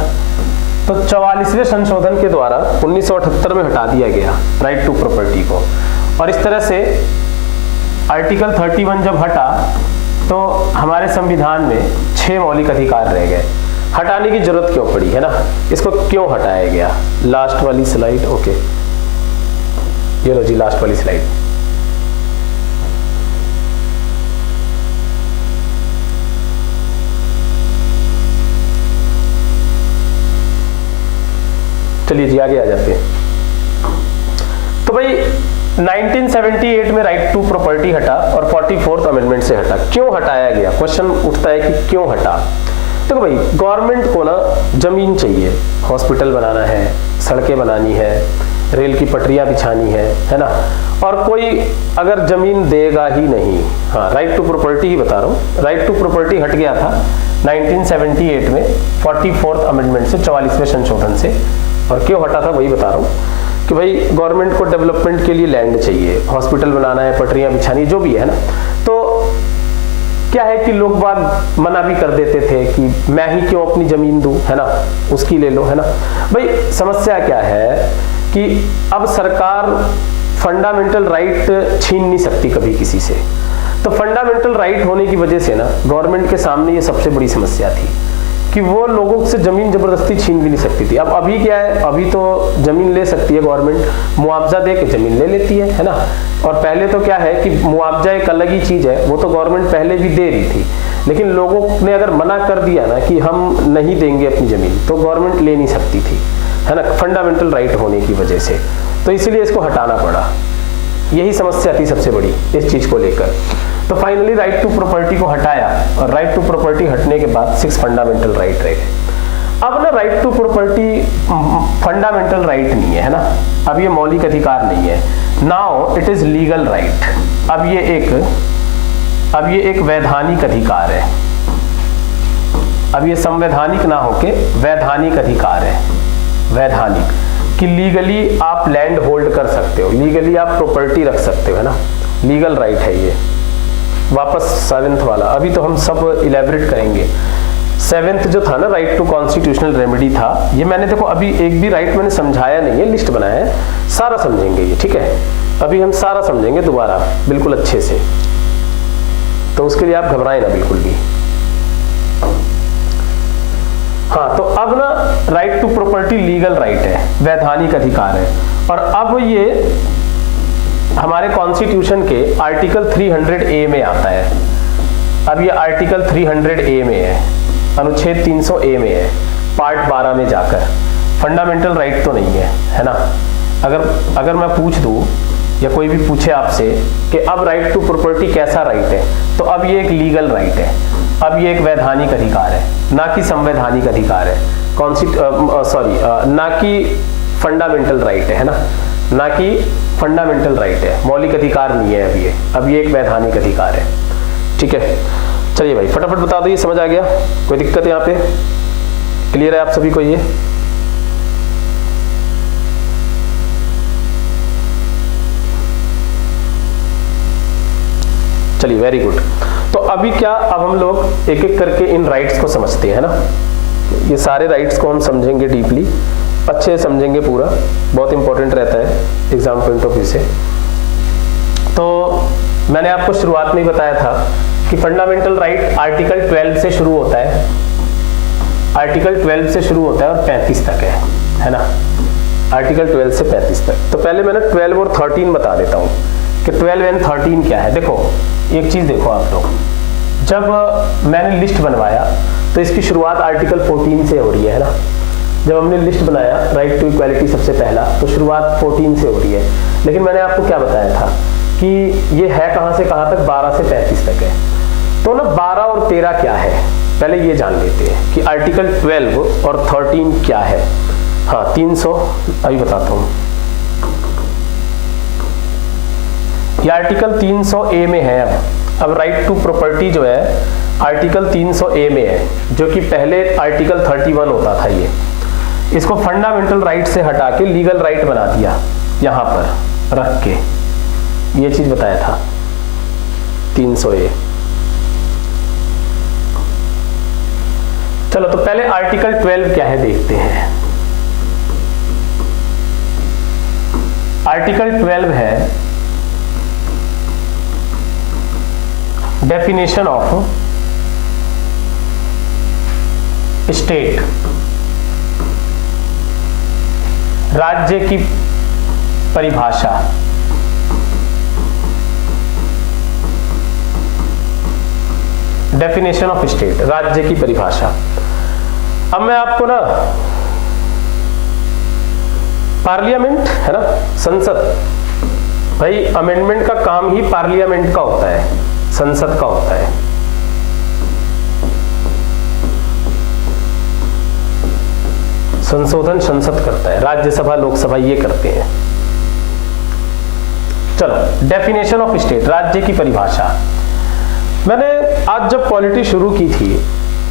तो 44वें संशोधन के द्वारा 1978 में हटा दिया गया राइट टू प्रॉपर्टी को। और इस तरह से आर्टिकल 31 जब हटा तो हमारे संविधान में 6 मौलिक अधिकार रह गए। हटाने की जरूरत क्यों पड़ी, है ना, इसको क्यों हटाया गया। लास्ट वाली स्लाइड, ओके, ये लो जी लास्ट वाली स्लाइड। चलिए जी आगे आ जाते हैं। तो भाई 1978 में राइट टू प्रॉपर्टी हटा और 44th अमेंडमेंट से हटा। क्यों हटाया गया, क्वेश्चन उठता है कि क्यों हटा। तो भाई गवर्नमेंट को ना जमीन चाहिए, हॉस्पिटल बनाना है, सड़कें बनानी है, रेल की पटरियां बिछानी है ना, और कोई अगर जमीन देगा ही नहीं, हाँ राइट टू प्रॉपर्टी ही बता रहा हूँ, राइट टू प्रॉपर्टी हट गया था 1978 में 44th अमेंडमेंट से, 44वें संशोधन से। और क्यों हटा था वही बता रहा हूँ कि भाई गवर्नमेंट को डेवलपमेंट के लिए लैंड चाहिए, हॉस्पिटल बनाना है, पटरियां बिछानी, जो भी है ना, तो क्या है कि लोग बाग मना भी कर देते थे कि मैं ही क्यों अपनी जमीन दूं, है ना, उसकी ले लो, है ना। भाई समस्या क्या है कि अब सरकार फंडामेंटल राइट छीन नहीं सकती कभी किसी से, तो फंडामेंटल राइट होने की वजह से ना गवर्नमेंट के सामने ये सबसे बड़ी समस्या थी कि वो लोगों से जमीन जबरदस्ती छीन भी नहीं सकती थी। अब अभी क्या है, अभी तो जमीन ले सकती है गवर्नमेंट, मुआवजा दे के जमीन ले लेती है ना। और पहले तो क्या है कि मुआवजा एक अलग ही चीज है, वो तो गवर्नमेंट पहले भी दे रही थी, लेकिन लोगों ने अगर मना कर दिया ना कि हम नहीं देंगे अपनी जमीन, तो गवर्नमेंट ले नहीं सकती थी, है ना, फंडामेंटल राइट होने की वजह से। तो इसीलिए इसको हटाना पड़ा, यही समस्या थी सबसे बड़ी इस चीज को लेकर। तो फाइनली राइट टू प्रॉपर्टी को हटाया, और राइट टू प्रॉपर्टी हटने के बाद 6 फंडामेंटल राइट रह गए। अब ना right to property fundamental right नहीं है ना, अब ये मौलिक अधिकार नहीं है, now it is legal right. अब ये एक वैधानिक अधिकार है, अब ये संवैधानिक ना होके वैधानिक अधिकार है, वैधानिक, कि लीगली आप लैंड होल्ड कर सकते हो, लीगली आप प्रॉपर्टी रख सकते हो, है ना, लीगल राइट है ये। वापस 7th वाला, अभी तो हम सब इलेबरेट करेंगे। 7th जो था ना, राइट टू कॉन्स्टिट्यूशनल रेमेडी था, ये मैंने देखो अभी एक भी राइट मैंने समझाया नहीं है, लिस्ट बनाया है, सारा समझेंगे ये, ठीक है, अभी हम सारा समझेंगे दोबारा बिल्कुल अच्छे से, तो उसके लिए आप घबराएं ना बिल्कुल भी। हाँ, तो अब ना right to property legal right है, वैधानिक अधिकार है, और अब ये हमारे कॉन्स्टिट्यूशन के आर्टिकल 300A में आता है। अब ये आर्टिकल 300A में है, अनुच्छेद 300A में है, पार्ट 12 में जाकर। फंडामेंटल राइट तो नहीं है ना। अगर मैं पूछ दूं या कोई भी पूछे आपसे कि अब राइट टू प्रॉपर्टी कैसा राइट है, तो अब ये एक लीगल राइट है, अब ये एक वैधानिक अधिकार है, ना कि संवैधानिक अधिकार है, ना कि फंडामेंटल राइट है ना, ना कि फंडामेंटल राइट है, मौलिक अधिकार नहीं है अब ये एक वैधानिक अधिकार है, ठीक है। चलिए भाई फटाफट बता दो, ये समझ आ गया, कोई दिक्कत यहाँ पे, क्लियर है आप सभी को ये? चलिए वेरी गुड। तो अभी क्या, अब हम लोग एक एक करके इन राइट्स को समझते हैं ना, ये सारे राइट्स को हम समझेंगे डीपली, अच्छे समझेंगे पूरा, बहुत इंपॉर्टेंट रहता है एग्जाम पॉइंट ऑफ व्यू से। तो मैंने आपको शुरुआत में ही बताया था कि फंडामेंटल राइट आर्टिकल 12 से शुरू होता है, आर्टिकल 12 से शुरू होता है और 35 तक है ना, आर्टिकल 12 से 35 तक। तो पहले मैंने 12 और 13 बता देता हूँ कि 12 एंड 13 क्या है। देखो एक चीज देखो आप लोग, जब मैंने लिस्ट बनवाया तो इसकी शुरुआत आर्टिकल 14 से हो रही है ना, जब हमने लिस्ट बनाया राइट टू इक्वालिटी सबसे पहला, तो शुरुआत 14 से हो रही है, लेकिन मैंने आपको क्या बताया था कि ये है कहां से कहां तक, 12 से 35 तक है। तो ना 12 और 13 क्या है, पहले ये जान लेते हैं कि आर्टिकल 12 और 13 क्या है। हाँ 300 अभी बताता हूँ, ये आर्टिकल 300A में है। अब राइट टू प्रॉपर्टी जो है आर्टिकल 300A में है, जो कि पहले आर्टिकल 31 होता था। ये इसको फंडामेंटल राइट से हटा के लीगल राइट बना दिया, यहां पर रख के ये चीज बताया था 300A। चलो तो पहले आर्टिकल 12 क्या है देखते हैं। आर्टिकल 12 है डेफिनेशन ऑफ स्टेट, राज्य की परिभाषा। डेफिनेशन ऑफ स्टेट, राज्य की परिभाषा। अब मैं आपको ना पार्लियामेंट है ना, संसद, भाई अमेंडमेंट का काम ही पार्लियामेंट का होता है, संसद का होता है। संशोधन संसद करता है, राज्यसभा लोकसभा ये करते हैं। चलो, डेफिनेशन ऑफ स्टेट, राज्य की परिभाषा। मैंने आज जब पॉलिटी शुरू की थी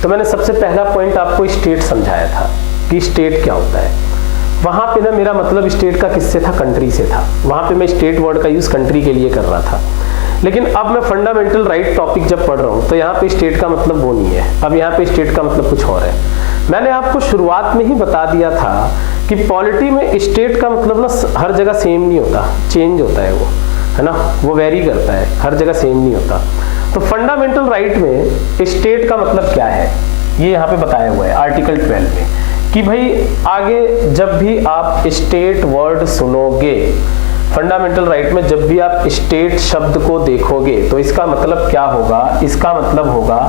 तो मैंने सबसे पहला पॉइंट आपको स्टेट समझाया था कि स्टेट क्या होता है। वहां पे ना मेरा मतलब स्टेट का किससे था, कंट्री से था। वहां पे मैं स्टेट वर्ड का यूज कंट्री के लिए कर रहा था। लेकिन अब मैं फंडामेंटल राइट टॉपिक जब पढ़ रहा हूं तो यहाँ पे स्टेट का मतलब वो नहीं है, अब यहाँ पे स्टेट का मतलब कुछ और है। मैंने आपको शुरुआत में ही बता दिया था कि पॉलिटी में स्टेट का मतलब ना हर जगह सेम नहीं होता, चेंज होता है वो, है ना, वो वेरी करता है, हर जगह सेम नहीं होता। तो फंडामेंटल राइट में स्टेट का मतलब क्या है ये यहाँ पे बताया हुआ है आर्टिकल 12 में, कि भाई आगे जब भी आप स्टेट वर्ड सुनोगे, फंडामेंटल राइट में जब भी आप स्टेट शब्द को देखोगे तो इसका मतलब क्या होगा, इसका मतलब होगा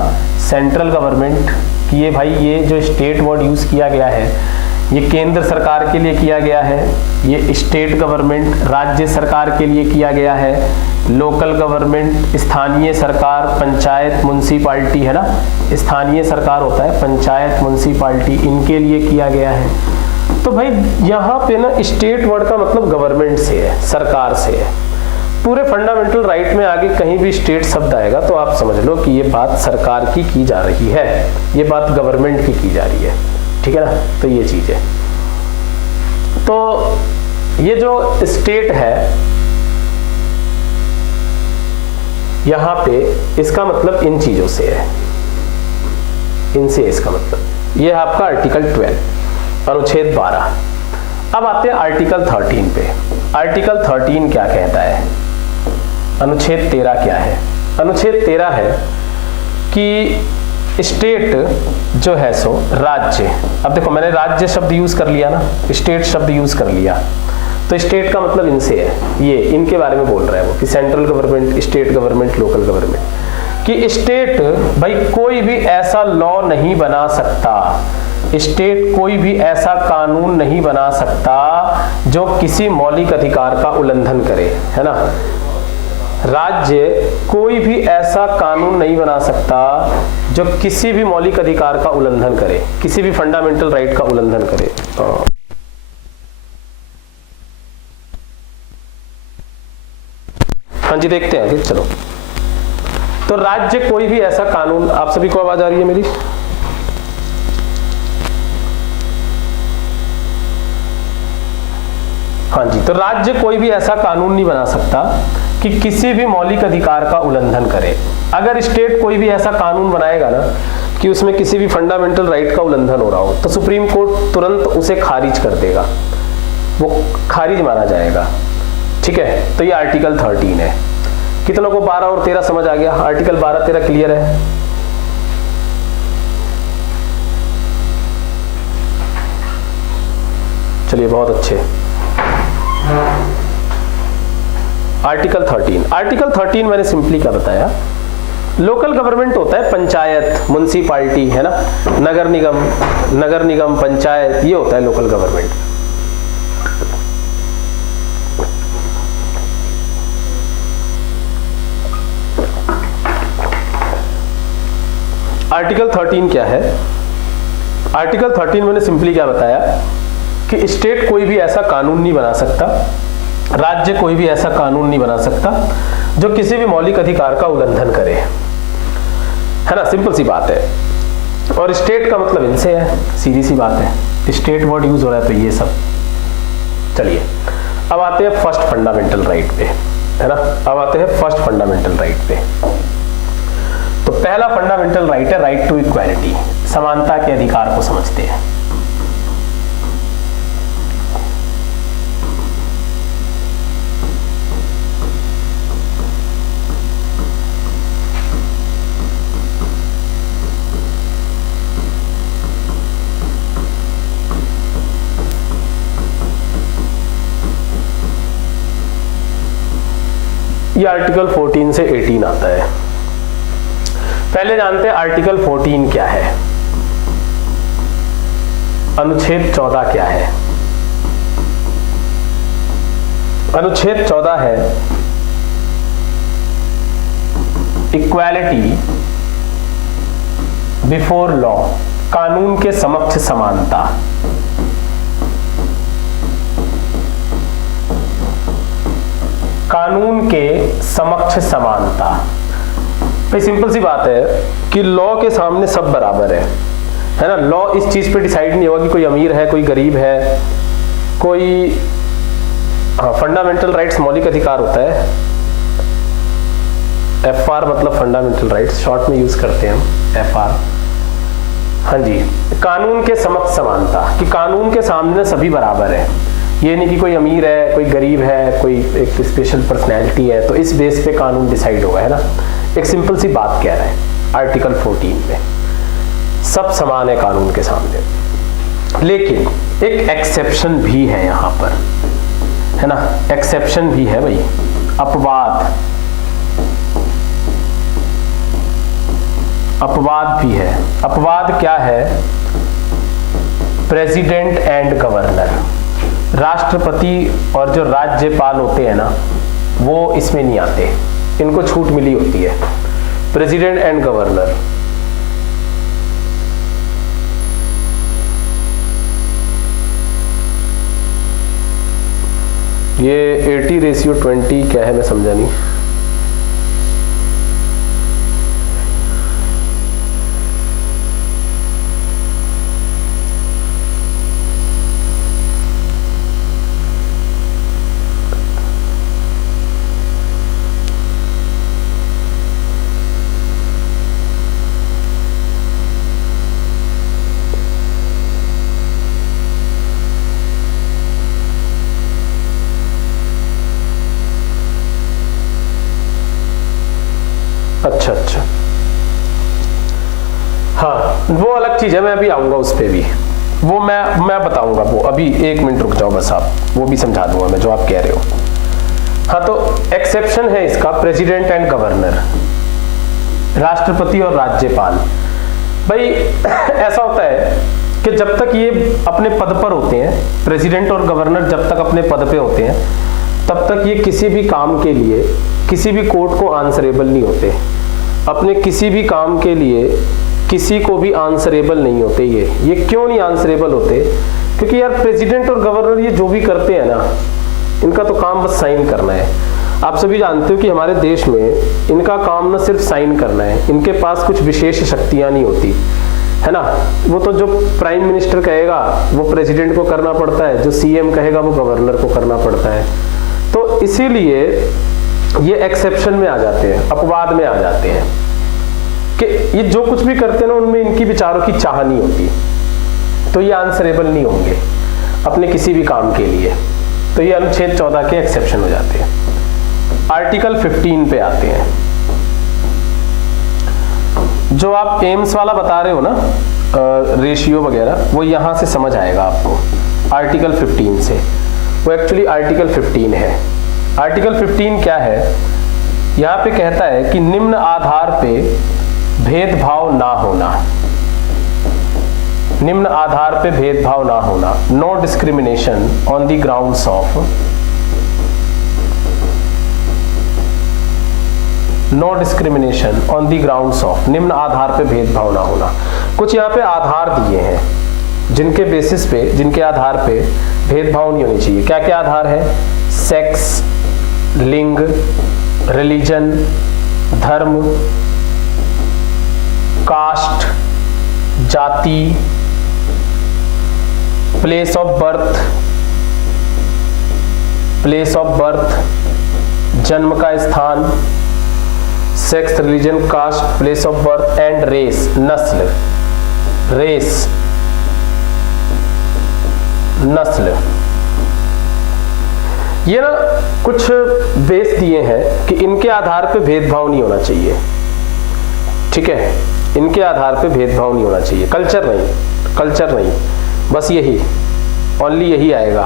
सेंट्रल गवर्नमेंट, कि ये भाई ये जो स्टेट वर्ड यूज किया गया है ये केंद्र सरकार के लिए किया गया है, ये स्टेट गवर्नमेंट राज्य सरकार के लिए किया गया है, लोकल गवर्नमेंट स्थानीय सरकार, पंचायत म्युनिसिपैलिटी, है ना, स्थानीय सरकार होता है, पंचायत म्युनिसिपैलिटी, इनके लिए किया गया है। तो भाई यहाँ पे ना स्टेट वर्ड का मतलब गवर्नमेंट से है, सरकार से है। पूरे फंडामेंटल राइट में आगे कहीं भी स्टेट शब्द आएगा तो आप समझ लो कि ये बात सरकार की जा रही है, ये बात गवर्नमेंट की जा रही है, ठीक है ना। तो ये चीज है। तो ये जो स्टेट है यहां पे इसका मतलब इन चीजों से है, इनसे इसका मतलब ये है आपका आर्टिकल 12 अनुच्छेद 12। अब आते हैं आर्टिकल 13 पे। आर्टिकल 13 क्या कहता है, अनुच्छेद 13 क्या है। अनुच्छेद 13 है कि स्टेट जो है सो राज्य, अब देखो मैंने राज्य शब्द यूज कर लिया ना, स्टेट शब्द यूज कर लिया, तो स्टेट का मतलब इनसे है, ये इनके बारे में बोल रहा है वो, कि central government, state government, local government, कि स्टेट भाई कोई भी ऐसा लॉ नहीं बना सकता, स्टेट कोई भी ऐसा कानून नहीं बना सकता जो किसी मौलिक अधिकार का उल्लंघन करे, है ना। राज्य कोई भी ऐसा कानून नहीं बना सकता जो किसी भी मौलिक अधिकार का उल्लंघन करे, किसी भी फंडामेंटल राइट का उल्लंघन करे। हाँ जी, देखते हैं आगे, चलो। तो राज्य कोई भी ऐसा कानून, आप सभी को आवाज आ रही है मेरी? हाँ जी, तो राज्य कोई भी ऐसा कानून नहीं बना सकता कि किसी भी मौलिक अधिकार का उल्लंघन करे। अगर स्टेट कोई भी ऐसा कानून बनाएगा ना कि उसमें किसी भी फंडामेंटल राइट का उल्लंघन हो रहा हो तो सुप्रीम कोर्ट तुरंत उसे खारिज कर देगा, वो खारिज माना जाएगा, ठीक है। तो ये आर्टिकल 13 है। कितनों को 12 और 13 समझ आ गया? आर्टिकल 12 13 क्लियर है? चलिए, बहुत अच्छे। आर्टिकल 13 मैंने सिंपली क्या बताया, लोकल गवर्नमेंट होता है पंचायत, म्युनिसिपैलिटी, है ना, नगर निगम, पंचायत, ये होता है लोकल गवर्नमेंट। आर्टिकल 13 क्या है? आर्टिकल 13 मैंने सिंपली क्या बताया कि स्टेट कोई भी ऐसा कानून नहीं बना सकता, राज्य कोई भी ऐसा कानून नहीं बना सकता जो किसी भी मौलिक अधिकार का उल्लंघन करे, है ना, सिंपल सी बात है। और स्टेट का मतलब इनसे है, सीधी सी बात है, स्टेट वर्ड यूज हो रहा है तो ये सब। चलिए, अब आते हैं फर्स्ट फंडामेंटल राइट पे, है ना, अब आते हैं फर्स्ट फंडामेंटल राइट पे। तो पहला फंडामेंटल राइट है राइट टू इक्वालिटी, समानता के अधिकार को समझते हैं। ये आर्टिकल 14 से 18 आता है। पहले जानते हैं आर्टिकल 14 क्या है, अनुच्छेद 14 क्या है। अनुच्छेद 14 है इक्वालिटी बिफोर लॉ, कानून के समक्ष समानता। कानून के समक्ष समानता। भाई सिंपल सी बात है कि लॉ के सामने सब बराबर है ना। लॉ इस चीज पे डिसाइड नहीं होगा कि कोई अमीर है, कोई गरीब है, कोई फंडामेंटल राइट्स मौलिक अधिकार होता है, FR मतलब फंडामेंटल राइट्स, शॉर्ट में यूज करते हैं हम FR। हाँ जी, कानून के समक्ष समानता कि कानून के सामने सभी बराबर है। ये नहीं कि कोई अमीर है, कोई गरीब है, कोई एक स्पेशल पर्सनैलिटी है, तो इस बेस पे कानून डिसाइड होगा, है ना। एक सिंपल सी बात कह रहा है आर्टिकल 14 में, सब समान है कानून के सामने। लेकिन एक एक्सेप्शन भी है यहाँ पर, है ना, एक्सेप्शन भी है भाई, अपवाद, अपवाद भी है। अपवाद क्या है? प्रेसिडेंट एंड गवर्नर, राष्ट्रपति और जो राज्यपाल होते हैं ना, वो इसमें नहीं आते, इनको छूट मिली होती है। प्रेसिडेंट एंड गवर्नर, ये 80:20 क्या है मैं समझा नहीं। अच्छा, हाँ वो अलग चीज है, मैं अभी आऊंगा उस पे भी, वो मैं बताऊंगा वो। अभी 1 मिनट रुक जाओ बस आप, वो भी समझा दूंगा मैं जो आप कह रहे हो। हाँ तो एक्सेप्शन है इसका, प्रेसिडेंट एंड गवर्नर, राष्ट्रपति और राज्यपाल। भाई ऐसा होता है कि जब तक ये अपने पद पर होते हैं, प्रेसिडेंट और गवर्नर जब तक अपने पद पे होते हैं, तब तक ये किसी भी काम के लिए किसी भी कोर्ट को आंसरेबल नहीं होते। अपने किसी भी काम के लिए किसी को भी आंसरेबल नहीं होते। ये क्यों नहीं आंसरेबल होते? क्योंकि यार प्रेसिडेंट और गवर्नर ये जो भी करते हैं ना, इनका तो काम बस साइन करना है। आप सभी जानते हो कि हमारे देश में इनका काम ना सिर्फ साइन करना है, इनके पास कुछ विशेष शक्तियां नहीं होती, है ना। वो तो जो प्राइम मिनिस्टर कहेगा वो प्रेसिडेंट को करना पड़ता है, जो CM कहेगा वो गवर्नर को करना पड़ता है। तो इसीलिए ये एक्सेप्शन में आ जाते हैं, अपवाद में आ जाते हैं कि ये जो कुछ भी करते हैं ना, उनमें इनकी विचारों की चाह नहीं होती, तो ये आंसरेबल नहीं होंगे अपने किसी भी काम के लिए। तो ये अनुच्छेद 14 के एक्सेप्शन हो जाते हैं। आर्टिकल 15 पे आते हैं। जो आप एम्स वाला बता रहे हो ना, रेशियो वगैरह, वो यहां से समझ आएगा आपको आर्टिकल 15 से। वो एक्चुअली आर्टिकल 15 है। आर्टिकल 15 क्या है? यहां पे कहता है कि निम्न आधार पे भेदभाव ना होना, निम्न आधार पे भेदभाव ना होना, no discrimination on the grounds of, no discrimination on the grounds of, निम्न आधार पे भेदभाव ना होना। कुछ यहाँ पे आधार दिए हैं जिनके बेसिस पे, जिनके आधार पे भेदभाव नहीं होनी चाहिए। क्या क्या आधार है? सेक्स, लिंग, रिलीजन, धर्म, कास्ट, जाति, place of birth, place of birth, जन्म का स्थान, sex, religion, caste, place of birth and race, नस्ल, रेस, नस्ल। ये ना कुछ बेस दिए हैं कि इनके आधार पे भेदभाव नहीं होना चाहिए, ठीक है। इनके आधार पे भेदभाव नहीं होना चाहिए। कल्चर नहीं, कल्चर नहीं, बस यही, ओनली यही आएगा,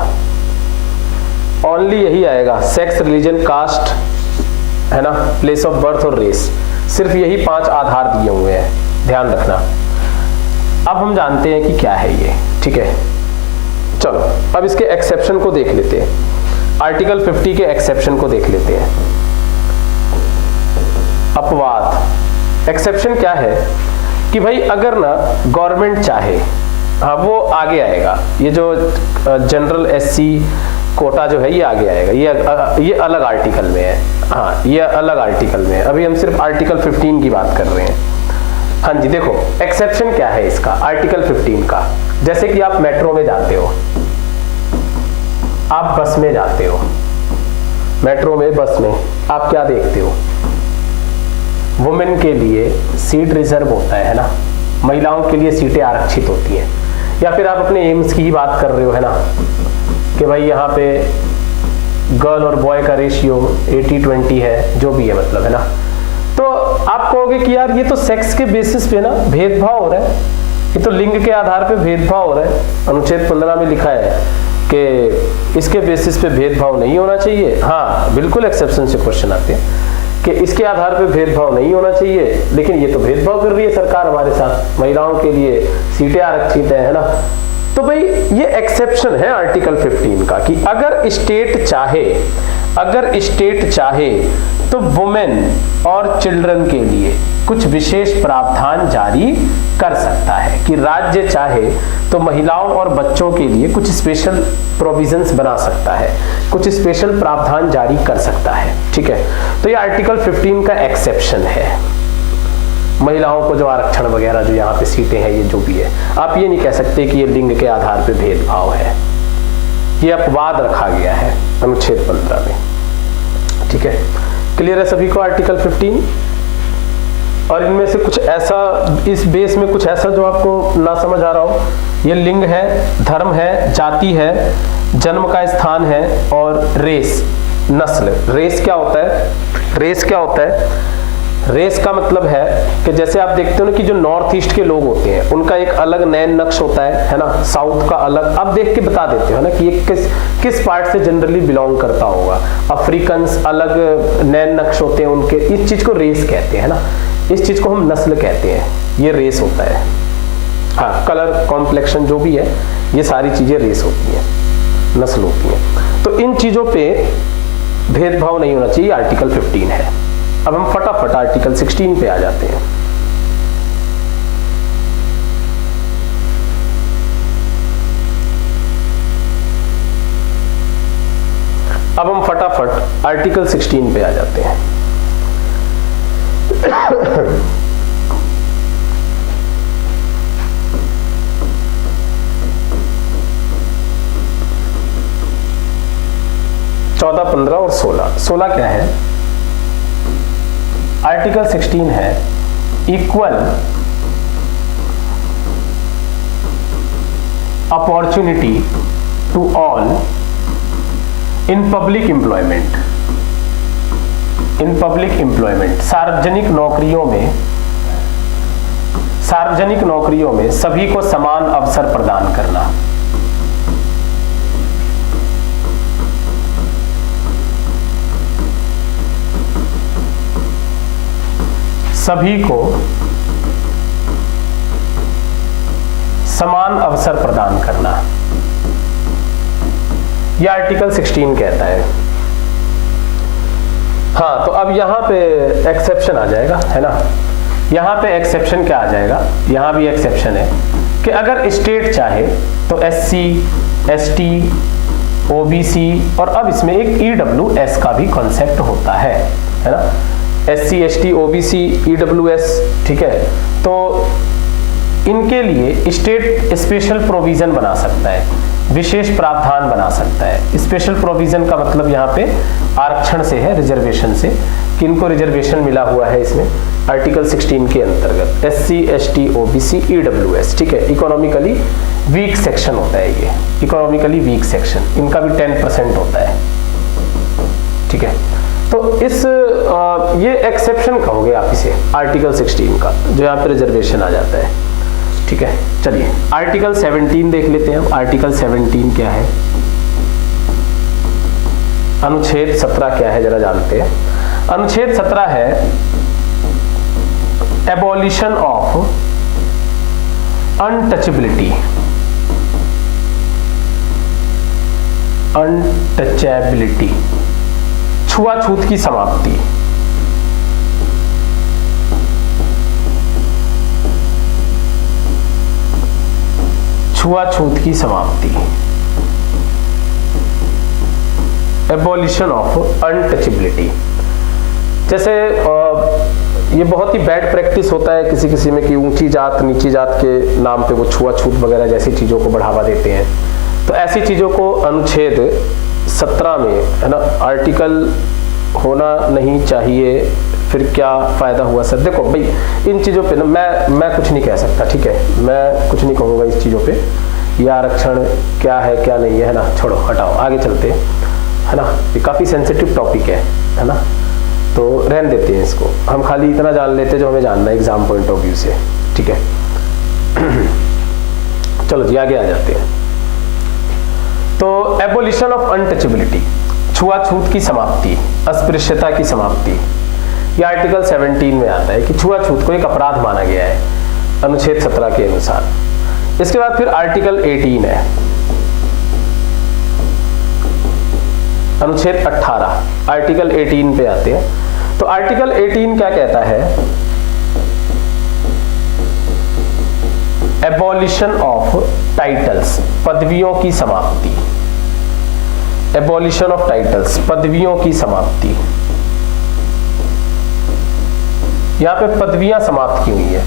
ओनली यही आएगा। सेक्स, रिलीजन, कास्ट, है ना, प्लेस ऑफ बर्थ और रेस, सिर्फ यही 5 आधार दिए हुए हैं, ध्यान रखना। अब हम जानते हैं कि क्या है ये, ठीक है। चलो अब इसके एक्सेप्शन को देख लेते हैं। आर्टिकल 50 के एक्सेप्शन को देख लेते हैं। अपवाद, एक्सेप्शन क्या है कि भाई अगर ना गवर्नमेंट चाहे, हाँ वो आगे आएगा, ये जो जनरल SC कोटा जो है ये आगे आएगा, ये अलग आर्टिकल में है। हाँ, ये अलग आर्टिकल में है, अभी हम सिर्फ आर्टिकल 15 की बात कर रहे हैं। हाँ जी, देखो एक्सेप्शन क्या है इसका, आर्टिकल 15 का। जैसे कि आप मेट्रो में जाते हो, आप बस में जाते हो, मेट्रो में, बस में आप क्या देखते हो, वुमेन के लिए सीट रिजर्व होता है ना, महिलाओं के लिए सीटें आरक्षित होती हैं। या फिर आप अपने एम्स की ही बात कर रहे हो, है ना, कि भाई यहाँ पे गर्ल और बॉय का रेशियो 80-20 है, जो भी है मतलब, है ना। तो आप कहोगे कि यार ये तो सेक्स के बेसिस पे ना भेदभाव हो रहा है, ये तो लिंग के आधार पे भेदभाव हो रहा है। अनुच्छेद 15 में लिखा है कि इसके बेसिस पे भेदभाव नहीं होना चाहिए। हाँ बिल्कुल, एक्सेप्शन से क्वेश्चन आते हैं कि इसके आधार पे भेदभाव नहीं होना चाहिए, लेकिन ये तो भेदभाव कर रही है सरकार हमारे साथ, महिलाओं के लिए सीटें आरक्षित है ना। तो भाई ये एक्सेप्शन है आर्टिकल 15 का कि अगर स्टेट चाहे तो वुमेन और चिल्ड्रन के लिए कुछ विशेष प्रावधान जारी कर सकता है, कि राज्य चाहे तो महिलाओं और बच्चों के लिए कुछ स्पेशल प्रोविजंस बना सकता है, कुछ स्पेशल प्रावधान जारी कर सकता है। ठीक है, तो ये आर्टिकल 15 का एक्सेप्शन है। महिलाओं को जो आरक्षण वगैरह जो यहाँ पे सीटें हैं, ये जो भी है, आप ये नहीं कह सकते कि ये लिंग के आधार पे भेदभाव है, ये अपवाद रखा गया है अनुच्छेद 15 में। ठीक है, क्लियर है सभी को आर्टिकल 15? और इनमें से कुछ ऐसा, इस बेस में कुछ ऐसा जो आपको ना समझ आ रहा हो, ये लिंग है, धर्म है, जाति है, जन्म का स्थान है, और रेस, नस्ल। रेस क्या होता है? रेस क्या होता है? रेस का मतलब है कि जैसे आप देखते हो ना कि जो नॉर्थ ईस्ट के लोग होते हैं उनका एक अलग नैन नक्श होता है ना, साउथ का अलग। आप देख के बता देते हो ना कि ये किस पार्ट से जनरली बिलोंग करता होगा। अफ्रीकन्स अलग नैन नक्श होते हैं उनके, इस चीज को रेस कहते हैं ना, इस चीज को हम नस्ल कहते हैं, ये रेस होता है। हाँ, कलर कॉम्प्लेक्शन जो भी है, ये सारी चीजें रेस होती हैं, नस्ल होती हैं। तो इन चीजों पे भेदभाव नहीं होना चाहिए, आर्टिकल 15 है। अब हम फटाफट आर्टिकल 16 पे आ जाते हैं। अब हम फटाफट आर्टिकल 16 पे आ जाते हैं। चौदह, 15 और 16। 16 क्या है? आर्टिकल 16 है equal opportunity to all in public employment. In public employment, सार्वजनिक नौकरियों में सभी को समान अवसर प्रदान करना। सभी को समान अवसर प्रदान करना, यह आर्टिकल 16 कहता है। हाँ, तो अब यहां पे एक्सेप्शन आ जाएगा, है ना। यहां पे एक्सेप्शन क्या आ जाएगा? यहां भी एक्सेप्शन है कि अगर स्टेट चाहे तो SC, ST, OBC, और अब इसमें एक EWS का भी कॉन्सेप्ट होता है ना। SC, ST, OBC, EWS, ठीक है। तो इनके लिए स्टेट स्पेशल प्रोविजन बना सकता है, विशेष प्रावधान बना सकता है। स्पेशल प्रोविजन का मतलब यहाँ पे आरक्षण से है, रिजर्वेशन से, कि इनको रिजर्वेशन मिला हुआ है इसमें आर्टिकल 16 के अंतर्गत। SC, ST, OBC, EWS, ठीक है। इकोनॉमिकली वीक सेक्शन होता है ये, इकोनॉमिकली वीक सेक्शन, इनका भी 10% होता है, ठीक है। तो इस ये एक्सेप्शन कहोगे आप इसे आर्टिकल 16 का, जो यहाँ पे रिजर्वेशन आ जाता है, ठीक है। चलिए आर्टिकल 17 देख लेते हैं। आर्टिकल 17 क्या है? अनुच्छेद 17 क्या है जरा जानते हैं। अनुच्छेद 17 है एबॉलिशन ऑफ अनटचेबिलिटी। अनटचेबिलिटी, छुआछूत की समाप्ति। छुआछूत की समाप्ति। Abolition of untouchability. जैसे ये बहुत ही बैड प्रैक्टिस होता है किसी किसी में कि ऊंची जात नीची जात के नाम पे वो छुआछूत वगैरह जैसी चीज़ों को बढ़ावा देते हैं। तो ऐसी चीज़ों को अनुच्छेद 17 में, है ना, आर्टिकल होना नहीं चाहिए, फिर क्या फ़ायदा हुआ सर। देखो भाई, इन चीज़ों पे ना मैं कुछ नहीं कह सकता, ठीक है, मैं कुछ नहीं कहूँगा इस चीज़ों पे, या आरक्षण क्या है क्या नहीं है ना, छोड़ो हटाओ, आगे चलते हैं, है ना। ये काफ़ी सेंसिटिव टॉपिक है ना, तो रहने देते हैं इसको। हम खाली इतना जान लेते हैं जो हमें जानना है एग्जाम पॉइंट ऑफ व्यू से, ठीक है। चलो जी आगे आ जाते हैं। तो एबोलिशन ऑफ अनटचेबिलिटी, छुआछूत की समाप्ति, अस्पृश्यता की समाप्ति, ये आर्टिकल 17 में आता है कि छुआछूत को एक अपराध माना गया है अनुच्छेद 17 के अनुसार। इसके बाद फिर आर्टिकल 18 है, अनुच्छेद 18, आर्टिकल 18 पे आते हैं। तो आर्टिकल 18 क्या कहता है? एबॉलिशन ऑफ टाइटल्स, पदवियों की समाप्ति। एबॉलिशन ऑफ टाइटल्स, पदवियों की समाप्ति। यहां पे पदवियां समाप्त की हुई है।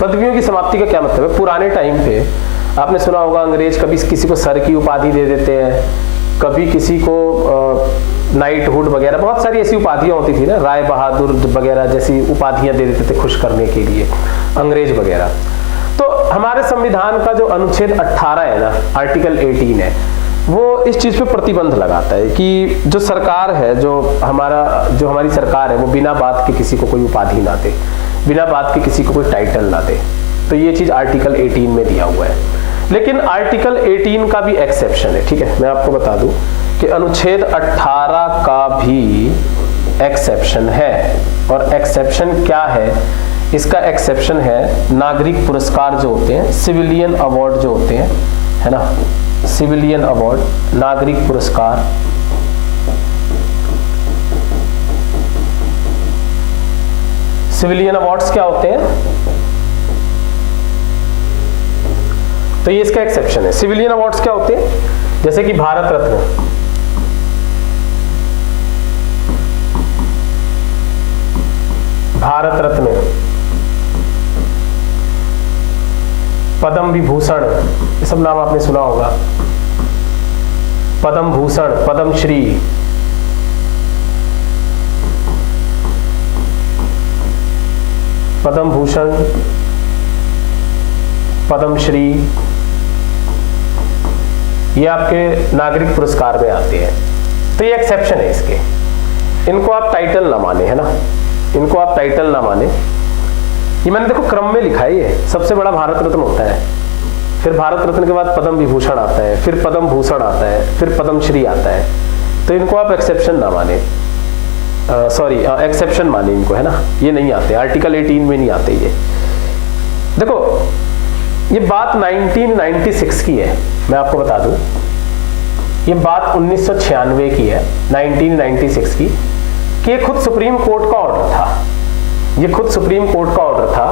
पदवियों की समाप्ति का क्या मतलब है? पुराने टाइम पे आपने सुना होगा अंग्रेज कभी किसी को सर की उपाधि दे देते हैं, कभी किसी को नाइटहुड वगैरह, बहुत सारी ऐसी उपाधियां होती थी ना, राय बहादुर वगैरह जैसी उपाधियां दे देते थे खुश करने के लिए अंग्रेज वगैरह। तो हमारे संविधान का जो अनुच्छेद 18 है ना, आर्टिकल 18 है, वो इस चीज पे प्रतिबंध लगाता है कि जो सरकार है, जो हमारी सरकार है, वो बिना बात के किसी को कोई उपाधि ना दे, बिना बात के किसी को कोई टाइटल ना दे। तो ये चीज आर्टिकल 18 में दिया हुआ है। लेकिन आर्टिकल 18 का भी एक्सेप्शन है, ठीक है, मैं आपको बता दूं कि अनुच्छेद 18 का भी एक्सेप्शन है। और एक्सेप्शन क्या है? इसका एक्सेप्शन है नागरिक पुरस्कार जो होते हैं, सिविलियन अवार्ड जो होते हैं, है ना, सिविलियन अवार्ड, नागरिक पुरस्कार, सिविलियन अवार्ड्स क्या होते हैं? तो ये इसका एक्सेप्शन है। सिविलियन अवार्ड्स क्या होते हैं? जैसे कि भारत रत्न, भारत रत्न, पद्म विभूषण, ये सब नाम आपने सुना होगा, पद्म भूषण, पद्म श्री, पद्म भूषण, पद्म श्री, ये आपके नागरिक पुरस्कार में आते हैं। तो ये एक्सेप्शन है इसके, इनको आप टाइटल ना माने, है ना, इनको आप टाइटल ना माने। ये मैंने देखो क्रम में लिखा है, ये सबसे बड़ा भारत रत्न होता है, फिर भारत रत्न के बाद पद्म विभूषण आता है, फिर पद्म भूषण आता है, फिर पद्म श्री आता है। तो इनको आप एक्सेप्शन ना माने, सॉरी एक्सेप्शन माने इनको, है ना, ये नहीं आते, आर्टिकल 18 में नहीं आते ये। देखो ये बात 1996 की है, मैं आपको बता दूं, ये बात 1996 की है, 1996 की, कि ये खुद सुप्रीम कोर्ट का ऑर्डर था, ये खुद सुप्रीम कोर्ट का ऑर्डर था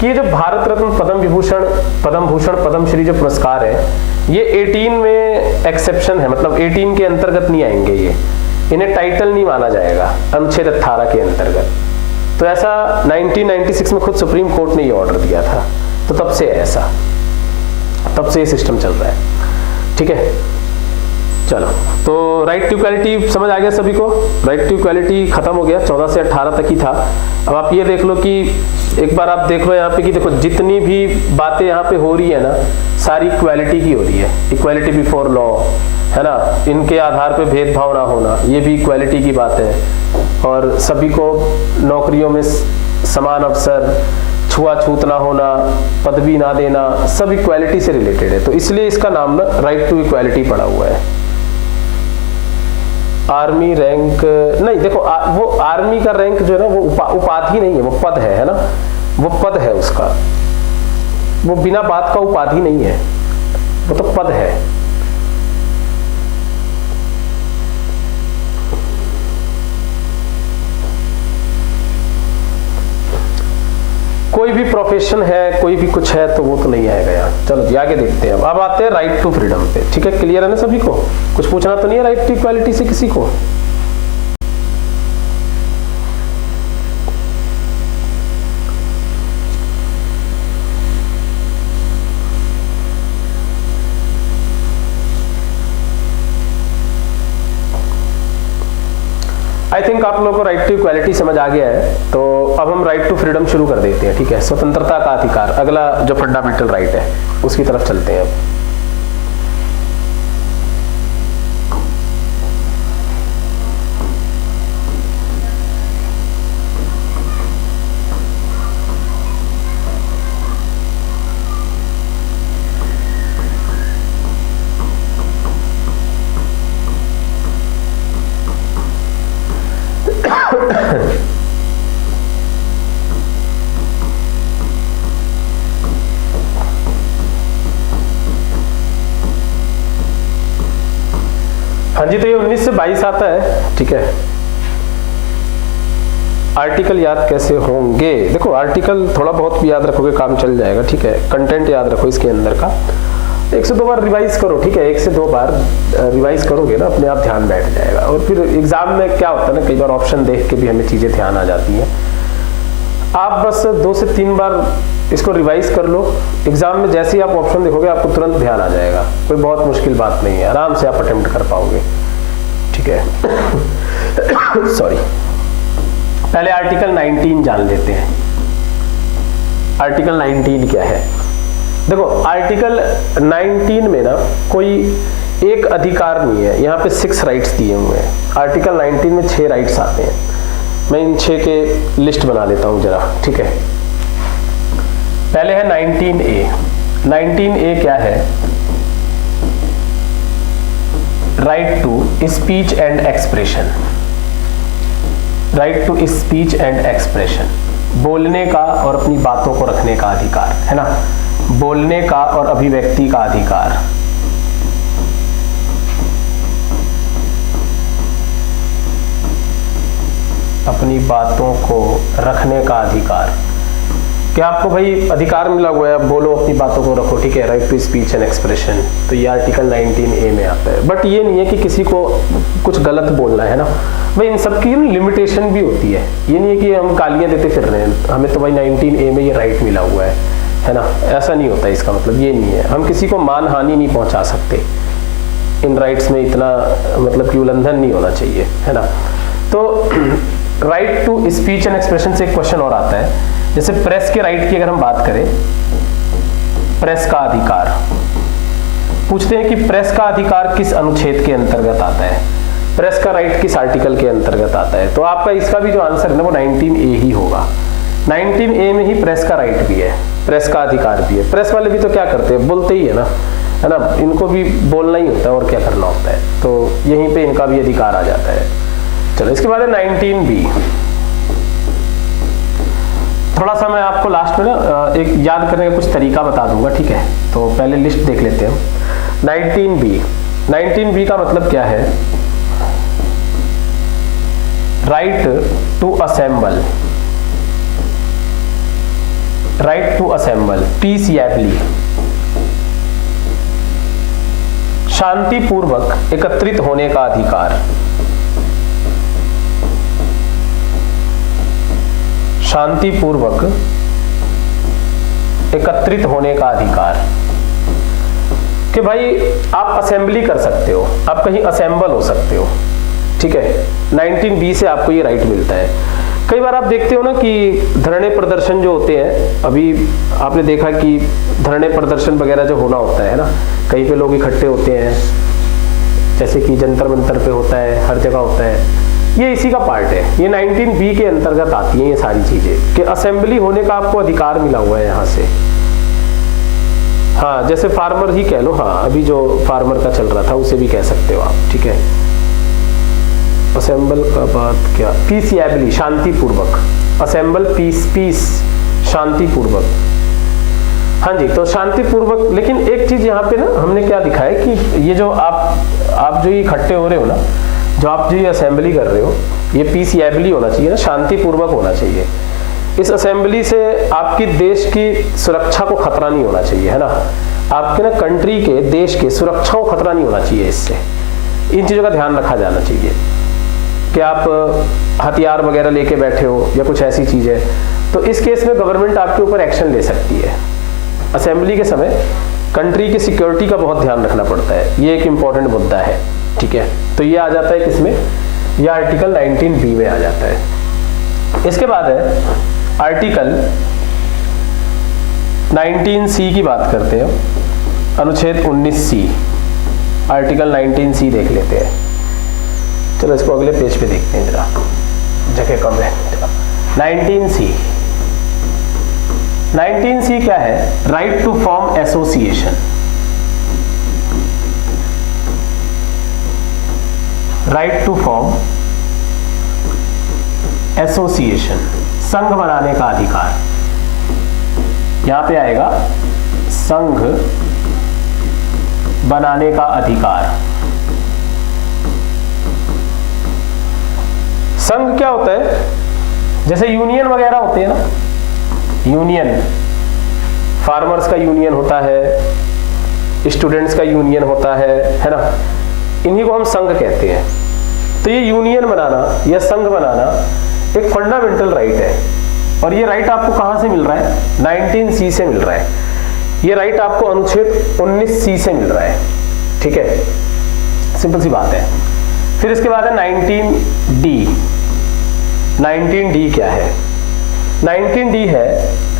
कि ये जो भारत रत्न, पद्म विभूषण, पद्म भूषण, पद्म श्री जो पुरस्कार है, ये 18 में एक्सेप्शन है, मतलब 18 के अंतर्गत नहीं आएंगे, ये इन्हें टाइटल नहीं माना जाएगा अनुच्छेद 18 के अंतर्गत। तो ऐसा 1996 में खुद सुप्रीम कोर्ट ने ये ऑर्डर दिया था, तो तब से ऐसा, तब से ये सिस्टम चल रहा है, ठीक है। चलो, तो राइट टू इक्वालिटी समझ आ गया सभी को? राइट टू इक्वालिटी खत्म हो गया, 14 से 18 तक ही था। अब आप ये देख लो कि एक बार आप देख लो यहाँ पे कि देखो जितनी भी बातें यहाँ पे हो रही है ना, सारी इक्वालिटी की हो रही है। इक्वालिटी बिफोर लॉ, है ना, इनके आधार पे भेदभाव ना होना, ये भी इक्वालिटी की बात है। और सभी को नौकरियों में समान अवसर, छुआछूत ना होना, पदवी ना देना, सब इक्वालिटी से रिलेटेड है। तो इसलिए इसका नाम ना राइट टू इक्वालिटी पड़ा हुआ है। आर्मी रैंक नहीं, देखो वो आर्मी का रैंक जो है ना, वो उपाधि नहीं है, वो पद है ना, वो पद है उसका, वो बिना बात का उपाधि नहीं है, वो तो पद है। कोई भी प्रोफेशन है, कोई भी कुछ है, तो वो तो नहीं आएगा यार। चलो जी आगे देखते हैं। अब आते हैं राइट टू फ्रीडम पे। ठीक है, क्लियर है ना सभी को? कुछ पूछना तो नहीं है राइट टू इक्वालिटी से किसी को? आई थिंक आप लोगों को राइट टू इक्वालिटी समझ आ गया है, तो अब हम राइट टू फ्रीडम शुरू कर देते हैं। ठीक है, स्वतंत्रता का अधिकार, अगला जो फंडामेंटल राइट है उसकी तरफ चलते हैं अब। हाँ जी, तो ये 19 से 22 आता है। ठीक है, आर्टिकल याद कैसे होंगे? देखो आर्टिकल थोड़ा बहुत भी याद रखोगे काम चल जाएगा। ठीक है, कंटेंट याद रखो इसके अंदर का, 1 से 2 बार रिवाइज करो। ठीक है, 1 से 2 बार रिवाइज करोगे ना, अपने आप ध्यान बैठ जाएगा। और फिर एग्जाम में क्या होता है ना, कई बार ऑप्शन देख के भी हमें चीजें ध्यान आ जाती हैं। आप बस 2 से 3 बार इसको रिवाइज कर लो, एग्जाम में जैसे ही आप ऑप्शन देखोगे आपको तुरंत ध्यान आ जाएगा। कोई बहुत मुश्किल बात नहीं है, आराम से आप अटेम्प्ट कर पाओगे। ठीक है सॉरी, पहले आर्टिकल 19 जान लेते हैं। आर्टिकल 19 क्या है? देखो आर्टिकल 19 में ना कोई एक अधिकार नहीं है, यहाँ पे 6 राइट्स दिए हुए हैं। आर्टिकल 19 में 6 राइट्स आते हैं। मैं इन 6 के लिस्ट बना लेता हूं जरा। ठीक है, पहले है 19A। 19A क्या है? Right to speech and expression. Right to speech and expression, बोलने का और अपनी बातों को रखने का अधिकार, है ना? बोलने का और अभिव्यक्ति का अधिकार। अपनी बातों को रखने का अधिकार। क्या आपको भाई अधिकार मिला हुआ है, बोलो अपनी बातों को रखो। ठीक है, right to speech and expression, तो ये आर्टिकल 19A में आता है। बट ये नहीं है कि किसी को कुछ गलत बोलना है ना भाई, इन सब की लिमिटेशन भी होती है। ये नहीं है कि हम गालियां देते फिर रहे हैं, हमें तो भाई 19A में ये राइट मिला हुआ है ना? ऐसा नहीं होता, इसका मतलब ये नहीं है। हम किसी को मान हानि नहीं पहुंचा सकते, इन राइट्स में इतना मतलब कि उल्लंघन नहीं होना चाहिए, है ना? तो right to speech and expression से एक क्वेश्चन और आता है, जैसे प्रेस के राइट की अगर हम बात करें, प्रेस का अधिकार पूछते हैं कि प्रेस का अधिकार किस अनुच्छेद के अंतर्गत आता है, प्रेस का राइट किस आर्टिकल के अंतर्गत आता है? तो आपका इसका भी जो आंसर है ना वो 19A ही होगा। 19A में ही प्रेस का राइट भी है, प्रेस का अधिकार भी है। प्रेस वाले भी तो क्या करते हैं, बोलते ही है ना, इनको भी बोलना ही होता है और क्या करना होता है, तो यहीं पे इनका भी अधिकार आ जाता है। चलो इसके बाद है 19B। थोड़ा सा मैं आपको लास्ट में ना एक याद करने का कुछ तरीका बता दूंगा। ठीक है, तो पहले लिस्ट देख लेते हैं। 19B, 19B का मतलब क्या है? Right to assemble, right to assemble peacefully, शांतिपूर्वक एकत्रित होने का अधिकार। शांतिपूर्वक एकत्रित होने का अधिकार, कि भाई आप असेंबली कर सकते हो, आप कहीं असेंबल हो सकते हो। ठीक है, 19B से आपको ये राइट मिलता है। कई बार आप देखते हो ना कि धरने प्रदर्शन जो होते हैं, अभी आपने देखा कि धरने प्रदर्शन वगैरह जो होना होता है ना, कहीं पे लोग इकट्ठे होते हैं, जैसे कि जंतर मंतर पे होता है, हर जगह होता है, ये इसी का पार्ट है। ये 19B के अंतर्गत आती हैं ये सारी चीजें, कि असेंबली होने का आपको अधिकार मिला हुआ है यहाँ से। हाँ, जैसे फार्मर ही कह लो, हाँ अभी जो फार्मर का चल रहा था उसे भी कह सकते हो आप। ठीक है, असेंबल का बात क्या, पीसफुली, शांतिपूर्वक, असेंबल पीस शांतिपूर्वक। हाँ जी, तो शांतिपूर्वक। लेकिन एक चीज यहाँ पे ना हमने क्या लिखा है कि ये जो आप जो ये इकट्ठे हो रहे हो ना, जो आप जो ये असेंबली कर रहे हो, ये पीसफुली होना चाहिए ना, शांतिपूर्वक होना चाहिए। इस असेंबली से आपकी देश की सुरक्षा को खतरा नहीं होना चाहिए, है ना, आपके ना कंट्री के, देश के सुरक्षा को खतरा नहीं होना चाहिए। इससे इन चीज़ों का ध्यान रखा जाना चाहिए कि आप हथियार वगैरह लेके बैठे हो या कुछ ऐसी चीज़ है, तो इस केस में गवर्नमेंट आपके ऊपर एक्शन ले सकती है। असेंबली के समय कंट्री की सिक्योरिटी का बहुत ध्यान रखना पड़ता है, ये एक इम्पॉर्टेंट मुद्दा है, ठीक है। तो ये आ जाता है किसमें, यह आर्टिकल 19B में आ जाता है। इसके बाद है आर्टिकल 19C की बात करते हैं, अनुच्छेद 19C, आर्टिकल 19C देख लेते हैं। चलो इसको अगले पेज पे देखते हैं, जरा जगह कम है। 19C, 19C क्या है, right to form association. Right to form association, संघ बनाने का अधिकार। यहां पे आएगा संघ बनाने का अधिकार। संघ क्या होता है, जैसे यूनियन वगैरह होते हैं ना, यूनियन, फार्मर्स का यूनियन होता है, स्टूडेंट्स का यूनियन होता है ना, इन्हीं को हम संघ कहते हैं। तो ये यूनियन बनाना या संघ बनाना एक फंडामेंटल राइट है, और ये राइट आपको कहां से मिल रहा है, 19C से मिल रहा है। ये राइट आपको अनुच्छेद 19C से मिल रहा है, ठीक है, सिंपल सी बात है। फिर इसके बाद है 19D। 19D क्या है, 19D है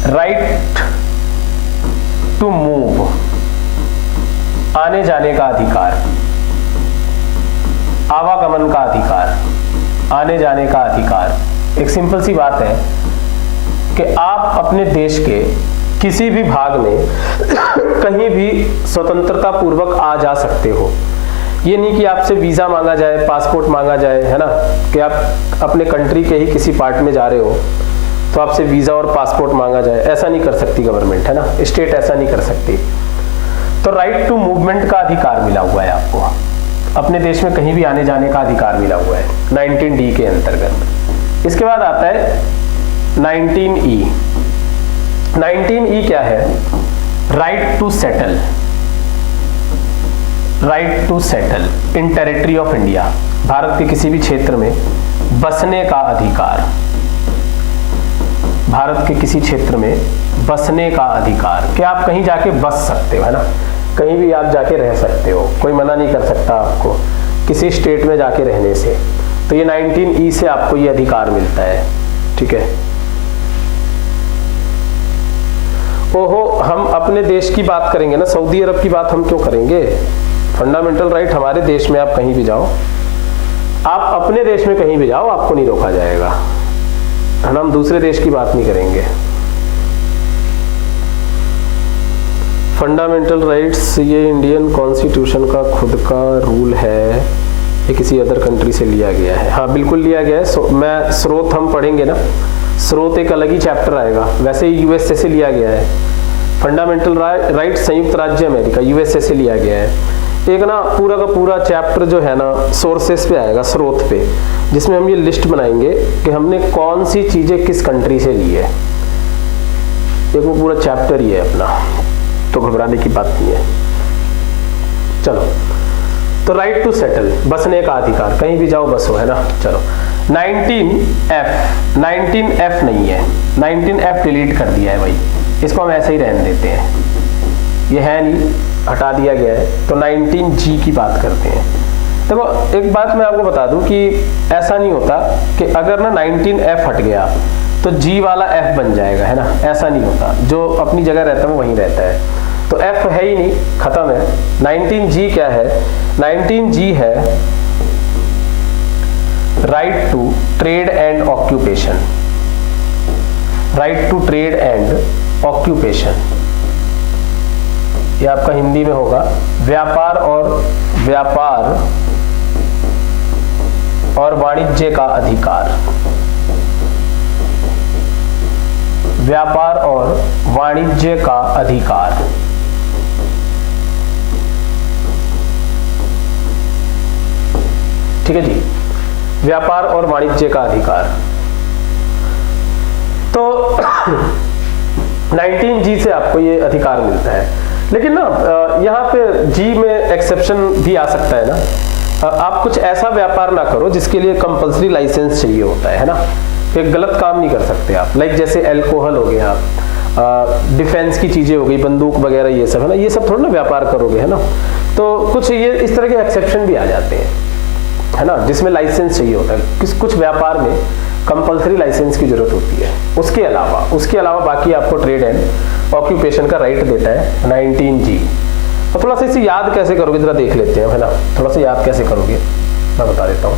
राइट टू मूव, आने जाने का अधिकार, आवागमन का अधिकार, आने जाने का अधिकार। एक सिंपल सी बात है कि आप अपने देश के किसी भी भाग में कहीं भी स्वतंत्रता पूर्वक आ जा सकते हो। ये नहीं कि आपसे वीज़ा मांगा जाए, पासपोर्ट मांगा जाए, है ना, कि आप अपने कंट्री के ही किसी पार्ट में जा रहे हो तो आपसे वीज़ा और पासपोर्ट मांगा जाए, ऐसा नहीं कर सकती गवर्नमेंट, है ना, स्टेट ऐसा नहीं कर सकती। तो राइट टू मूवमेंट का अधिकार मिला हुआ है आपको, अपने देश में कहीं भी आने जाने का अधिकार मिला हुआ है 19D के अंतर्गत। इसके बाद आता है 19E। 19E क्या है, right to settle, right to settle in territory of India, Bharat के किसी भी क्षेत्र में बसने का अधिकार, भारत के किसी क्षेत्र में बसने का अधिकार, कि आप कहीं जाके बस सकते हो, है ना, कहीं भी आप जाके रह सकते हो, कोई मना नहीं कर सकता आपको किसी स्टेट में जाके रहने से। तो ये 19E से आपको ये अधिकार मिलता है, ठीक है। ओहो, हम अपने देश की बात करेंगे ना, सऊदी अरब की बात हम क्यों करेंगे, फंडामेंटल राइट हमारे देश में, आप कहीं भी जाओ, आप अपने देश में कहीं भी जाओ, आपको नहीं रोका जाएगा, है ना, हम दूसरे देश की बात नहीं करेंगे। फंडामेंटल राइट्स ये इंडियन कॉन्स्टिट्यूशन का खुद का रूल है, ये किसी अदर कंट्री से लिया गया है, हाँ बिल्कुल लिया गया है। मैं स्रोत हम पढ़ेंगे ना, स्रोत एक अलग ही चैप्टर आएगा, वैसे ही यूएसए से लिया गया है। फंडामेंटल राइट संयुक्त राज्य अमेरिका, यूएसए से लिया गया है। एक ना पूरा का पूरा चैप्टर जो है ना सोर्सेस पे आएगा, स्रोत पे, जिसमें हम ये लिस्ट बनाएंगे कि हमने कौन सी चीजें किस कंट्री से ली है। एक वो पूरा चैप्टर ही है अपना, तो घबराने की बात नहीं है। चलो, तो राइट टू सेटल, बसने का अधिकार, कहीं भी जाओ बसो, है ना। चलो 19F, 19F नहीं है, 19F डिलीट कर दिया है भाई, इसको हम ऐसे ही रहने देते हैं, ये है नहीं, हटा दिया गया है। तो 19G की बात करते हैं। देखो एक बात मैं आपको बता दूं कि ऐसा नहीं होता कि अगर ना 19F हट गया तो G वाला F बन जाएगा, है ना, ऐसा नहीं होता, जो अपनी जगह रहता है वो वहीं रहता है। तो F है ही नहीं, खत्म है। 19G क्या है, 19G है right to trade and occupation, right to trade and occupation, ये आपका हिंदी में होगा व्यापार और वाणिज्य का अधिकार, व्यापार और वाणिज्य का अधिकार। ठीक है जी, व्यापार और वाणिज्य का अधिकार। तो 19G से आपको ये अधिकार मिलता है। लेकिन ना यहाँ पे जी में एक्सेप्शन भी आ सकता है ना। आप कुछ ऐसा व्यापार ना करो जिसके लिए कंपल्सरी लाइसेंस चाहिए होता है ना। एक गलत काम नहीं कर सकते आप, लाइक जैसे अल्कोहल हो गया, डिफेंस की चीजें हो गई, बंदूक वगैरह, ये सब है ना, ये सब थोड़ा ना व्यापार करोगे, है ना। तो कुछ ये इस तरह के एक्सेप्शन भी आ जाते हैं, है ना, जिसमें लाइसेंस चाहिए होता है। कुछ व्यापार में कंपल्सरी लाइसेंस की जरूरत होती है। उसके अलावा बाकी आपको ट्रेड एंड ऑक्यूपेशन का राइट देता है 19G। और थोड़ा सा इसे याद कैसे करोगे जरा देख लेते हैं, है ना। थोड़ा सा याद कैसे करोगे मैं बता देता हूँ।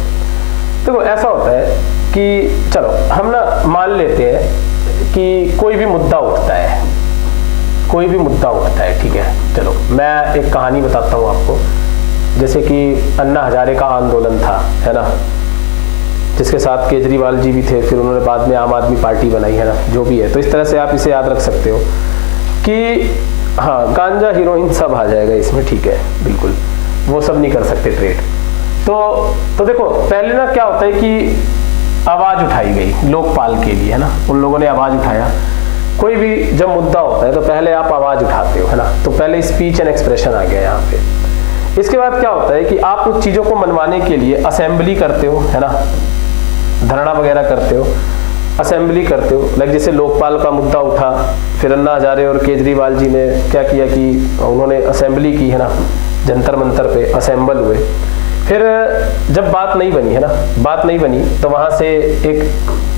देखो ऐसा होता है कि चलो हम ना मान लेते हैं कि कोई भी मुद्दा उठता है, ठीक है। चलो मैं एक कहानी बताता हूँ आपको। जैसे कि अन्ना हजारे का आंदोलन था, है ना, जिसके साथ केजरीवाल जी भी थे, फिर उन्होंने बाद में आम आदमी पार्टी बनाई, है ना, जो भी है। तो इस तरह से आप इसे याद रख सकते हो कि हाँ, गांजा हीरोइन सब आ जाएगा इसमें, ठीक है, बिल्कुल, वो सब नहीं कर सकते ट्रेड। तो देखो पहले ना क्या होता है कि आवाज उठाई गई लोकपाल के लिए, है ना, उन लोगों ने आवाज उठाया। कोई भी जब मुद्दा होता है तो पहले आप आवाज उठाते हो, है ना, तो पहले स्पीच एंड एक्सप्रेशन आ गया यहाँ पे। इसके बाद क्या होता है कि आप कुछ चीजों को मनवाने के लिए असेंबली करते हो, है ना, धरना वगैरह करते हो, असेंबली करते हो। लाइक जैसे लोकपाल का मुद्दा उठा, फिर अन्ना हजारे और केजरीवाल जी ने क्या किया कि उन्होंने असेंबली की, है ना, जंतर मंतर पे असेंबल हुए। फिर जब बात नहीं बनी, है ना, बात नहीं बनी, तो वहां से एक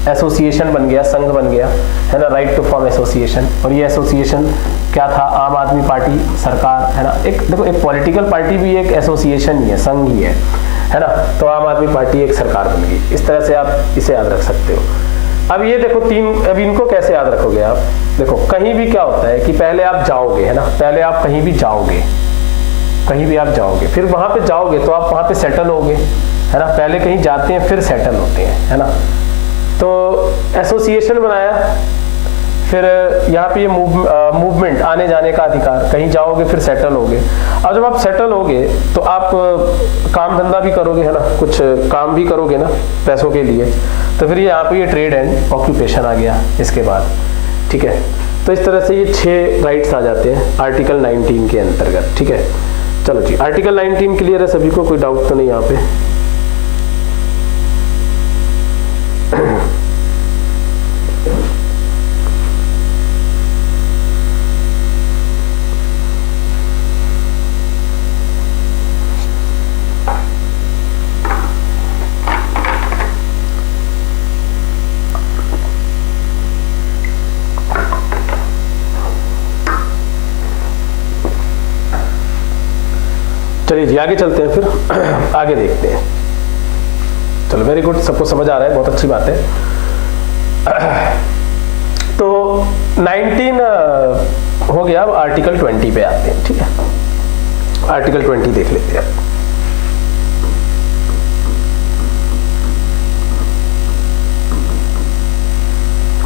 एसोसिएशन बन गया, संघ बन गया, है ना, राइट टू फॉर्म एसोसिएशन। और ये एसोसिएशन क्या था? आम आदमी पार्टी सरकार, है ना। एक देखो, एक पॉलिटिकल पार्टी भी एक एसोसिएशन ही है, संघ ही है ना। तो आम आदमी पार्टी एक सरकार बन गई। इस तरह से आप इसे याद रख सकते हो। अब ये देखो अब इनको कैसे याद रखोगे आप? देखो कहीं भी क्या होता है कि पहले आप जाओगे, है ना, पहले आप कहीं भी आप जाओगे, फिर वहां पे जाओगे तो आप वहां पे सेटल होगे, है ना। पहले कहीं जाते हैं फिर सेटल होते हैं, है ना। तो एसोसिएशन बनाया, फिर यहाँ पे ये मूवमेंट, आने जाने का अधिकार, कहीं जाओगे फिर सेटल होगे। अब जब आप सेटल होगे तो आप काम धंधा भी करोगे, है ना, कुछ काम भी करोगे ना पैसों के लिए। तो फिर यहाँ पे ये ट्रेड एंड ऑक्यूपेशन आ गया इसके बाद, ठीक है। तो इस तरह से ये 6 राइट्स आ जाते हैं आर्टिकल 19 के अंतर्गत, ठीक है। चलो जी, आर्टिकल 19 क्लियर है सभी को? कोई डाउट तो नहीं यहाँ पे? चलिए जी आगे चलते हैं, फिर आगे देखते हैं। चलो वेरी गुड, सबको समझ आ रहा है, बहुत अच्छी बात है। तो 19 हो गया, अब आर्टिकल 20 पे आते हैं, ठीक है। आर्टिकल 20 देख लेते हैं।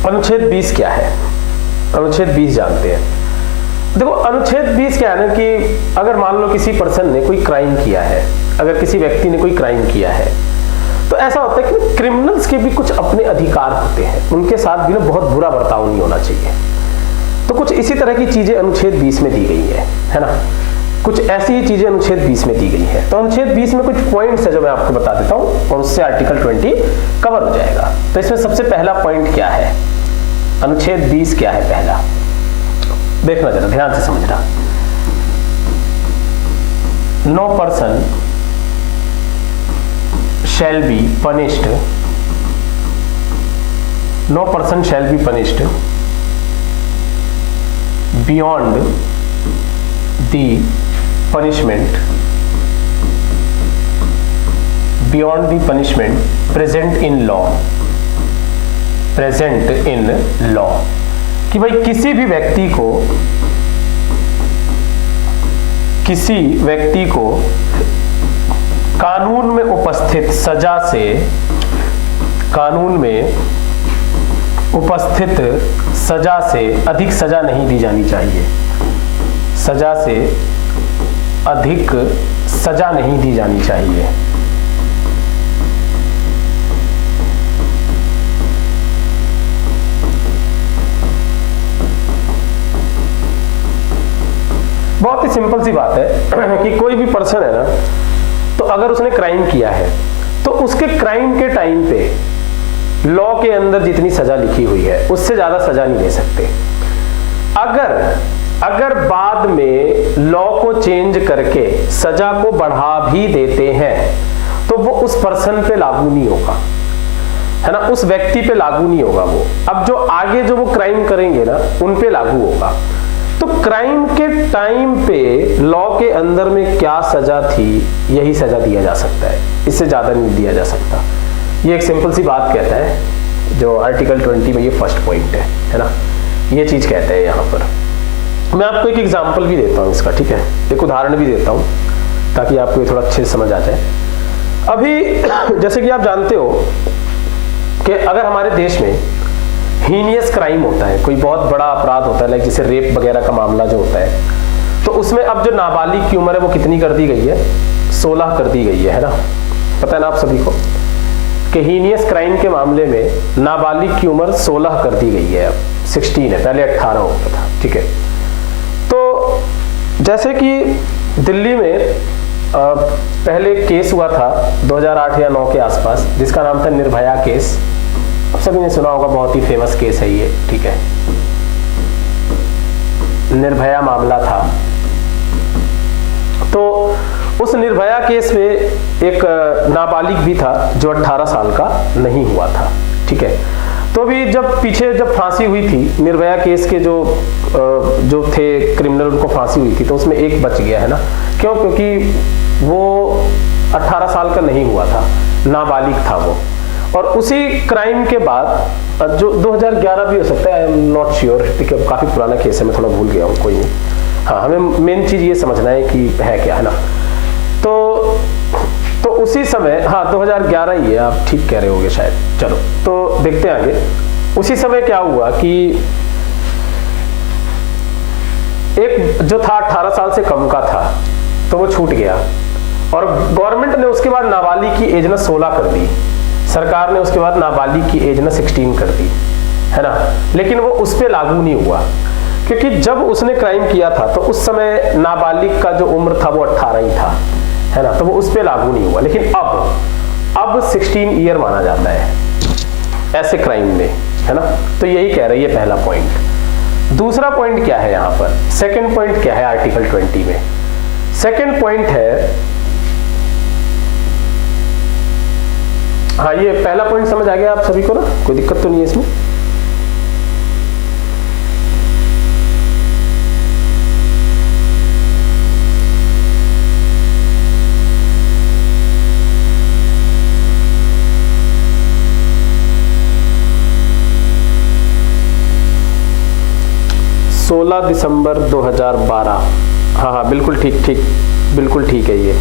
अनुच्छेद 20 क्या है? अनुच्छेद 20 जानते हैं। देखो अनुच्छेद 20 क्या है ना कि अगर मान लो किसी पर्सन ने कोई क्राइम किया है, अगर किसी व्यक्ति ने कोई क्राइम किया है, तो ऐसा होता है कि क्रिमिनल्स के भी कुछ अपने अधिकार होते हैं, उनके साथ भी ना बहुत बुरा बर्ताव नहीं होना चाहिए। तो कुछ इसी तरह की चीजें अनुच्छेद 20 में दी गई है ना। कुछ ऐसी ही चीजें अनुच्छेद 20 में दी गई है। तो अनुच्छेद 20 में कुछ पॉइंट्स है जो मैं आपको बता देता हूं और उससे आर्टिकल 20 कवर हो जाएगा। तो इसमें सबसे पहला पॉइंट क्या है? अनुच्छेद 20 क्या है? पहला देखना जरा ध्यान से समझना। No person shall be punished, no person shall be punished beyond the punishment, beyond the punishment present in law, present in law. कि भाई किसी व्यक्ति को कानून में उपस्थित सजा से, कानून में उपस्थित सजा से अधिक सजा नहीं दी जानी चाहिए, सजा से अधिक सजा नहीं दी जानी चाहिए। बहुत ही सिंपल सी बात है कि कोई भी पर्सन है ना, तो अगर उसने क्राइम किया है तो उसके क्राइम के टाइम पे लॉ के अंदर जितनी सजा लिखी हुई है उससे ज्यादा सजा नहीं दे सकते। अगर बाद में लॉ को चेंज करके सजा को बढ़ा भी देते हैं तो वो उस पर्सन पे लागू नहीं होगा, है ना, उस व्यक्ति पे लागू नहीं होगा वो। अब जो आगे जो वो क्राइम करेंगे ना उन पे लागू होगा। तो क्राइम के टाइम पे लॉ के अंदर में क्या सजा थी यही सजा दिया जा सकता है, इससे ज्यादा नहीं दिया जा सकता। ये एक सिंपल सी बात कहता है जो आर्टिकल 20 में ये फर्स्ट पॉइंट है ना, ये चीज कहते हैं यहाँ पर। मैं आपको एक एग्जांपल भी देता हूँ इसका, ठीक है, एक उदाहरण भी देता हूँ ताकि आपको ये थोड़ा अच्छे से समझ आ जाए। अभी जैसे कि आप जानते हो कि अगर हमारे देश में हीनियस क्राइम होता है, कोई बहुत बड़ा अपराध होता है, लाइक जैसे रेप वगैरह का मामला जो होता है, तो उसमें अब जो नाबालिग की उम्र है वो कितनी कर दी गई है, 16 कर दी गई है ना। पता है ना आप सभी को कि हीनियस क्राइम के मामले में नाबालिग की उम्र 16 कर दी गई है, अब 16 है, पहले 18 होता था, ठीक है। तो जैसे कि दिल्ली में पहले केस हुआ था 2008 या 9 के आसपास, जिसका नाम था निर्भया केस। सभी ने सुना होगा, बहुत ही फेमस केस है ये, ठीक है। निर्भया मामला था। तो उस निर्भया केस में एक नाबालिग भी था जो 18 साल का नहीं हुआ था, ठीक है। तो अभी जब फांसी हुई थी निर्भया केस के जो थे क्रिमिनल, उनको फांसी हुई थी, तो उसमें एक बच गया, है ना। क्यों? क्योंकि वो 18 साल का नहीं हुआ था, नाबालिग था वो। और उसी क्राइम के बाद जो 2011 भी हो सकता है, आई एम नॉट श्योर, ठीक है, काफी पुराना केस है, मैं थोड़ा भूल गया हूँ, कोई नहीं। हाँ, हमें मेन चीज ये समझना है कि है क्या, है ना। तो उसी समय, हाँ 2011 ही है, आप ठीक कह रहे होगे शायद। चलो तो देखते हैं आगे। उसी समय क्या हुआ कि एक जो था 18 साल से कम का था, तो वो छूट गया, और गवर्नमेंट ने उसके बाद नाबालिग की एज ना 16 कर दी। सरकार ने उसके बाद नाबालिग की एज ना 16 कर दी, है ना। लेकिन वो उस पर लागू नहीं हुआ, क्योंकि जब उसने क्राइम किया था तो उस समय नाबालिग का जो उम्र था वो 18 ही था, है ना। तो वो उस पर लागू नहीं हुआ। लेकिन अब 16 ईयर माना जाता है ऐसे क्राइम में, है ना। तो यही कह रही है पहला पॉइंट। दूसरा पॉइंट क्या है यहाँ पर, सेकंड पॉइंट क्या है आर्टिकल 20 में? सेकंड पॉइंट है, हाँ ये पहला पॉइंट समझ आ गया आप सभी को ना, कोई दिक्कत तो नहीं है इसमें? दिसंबर 2012, हाँ बिल्कुल ठीक, बिल्कुल ठीक है। ये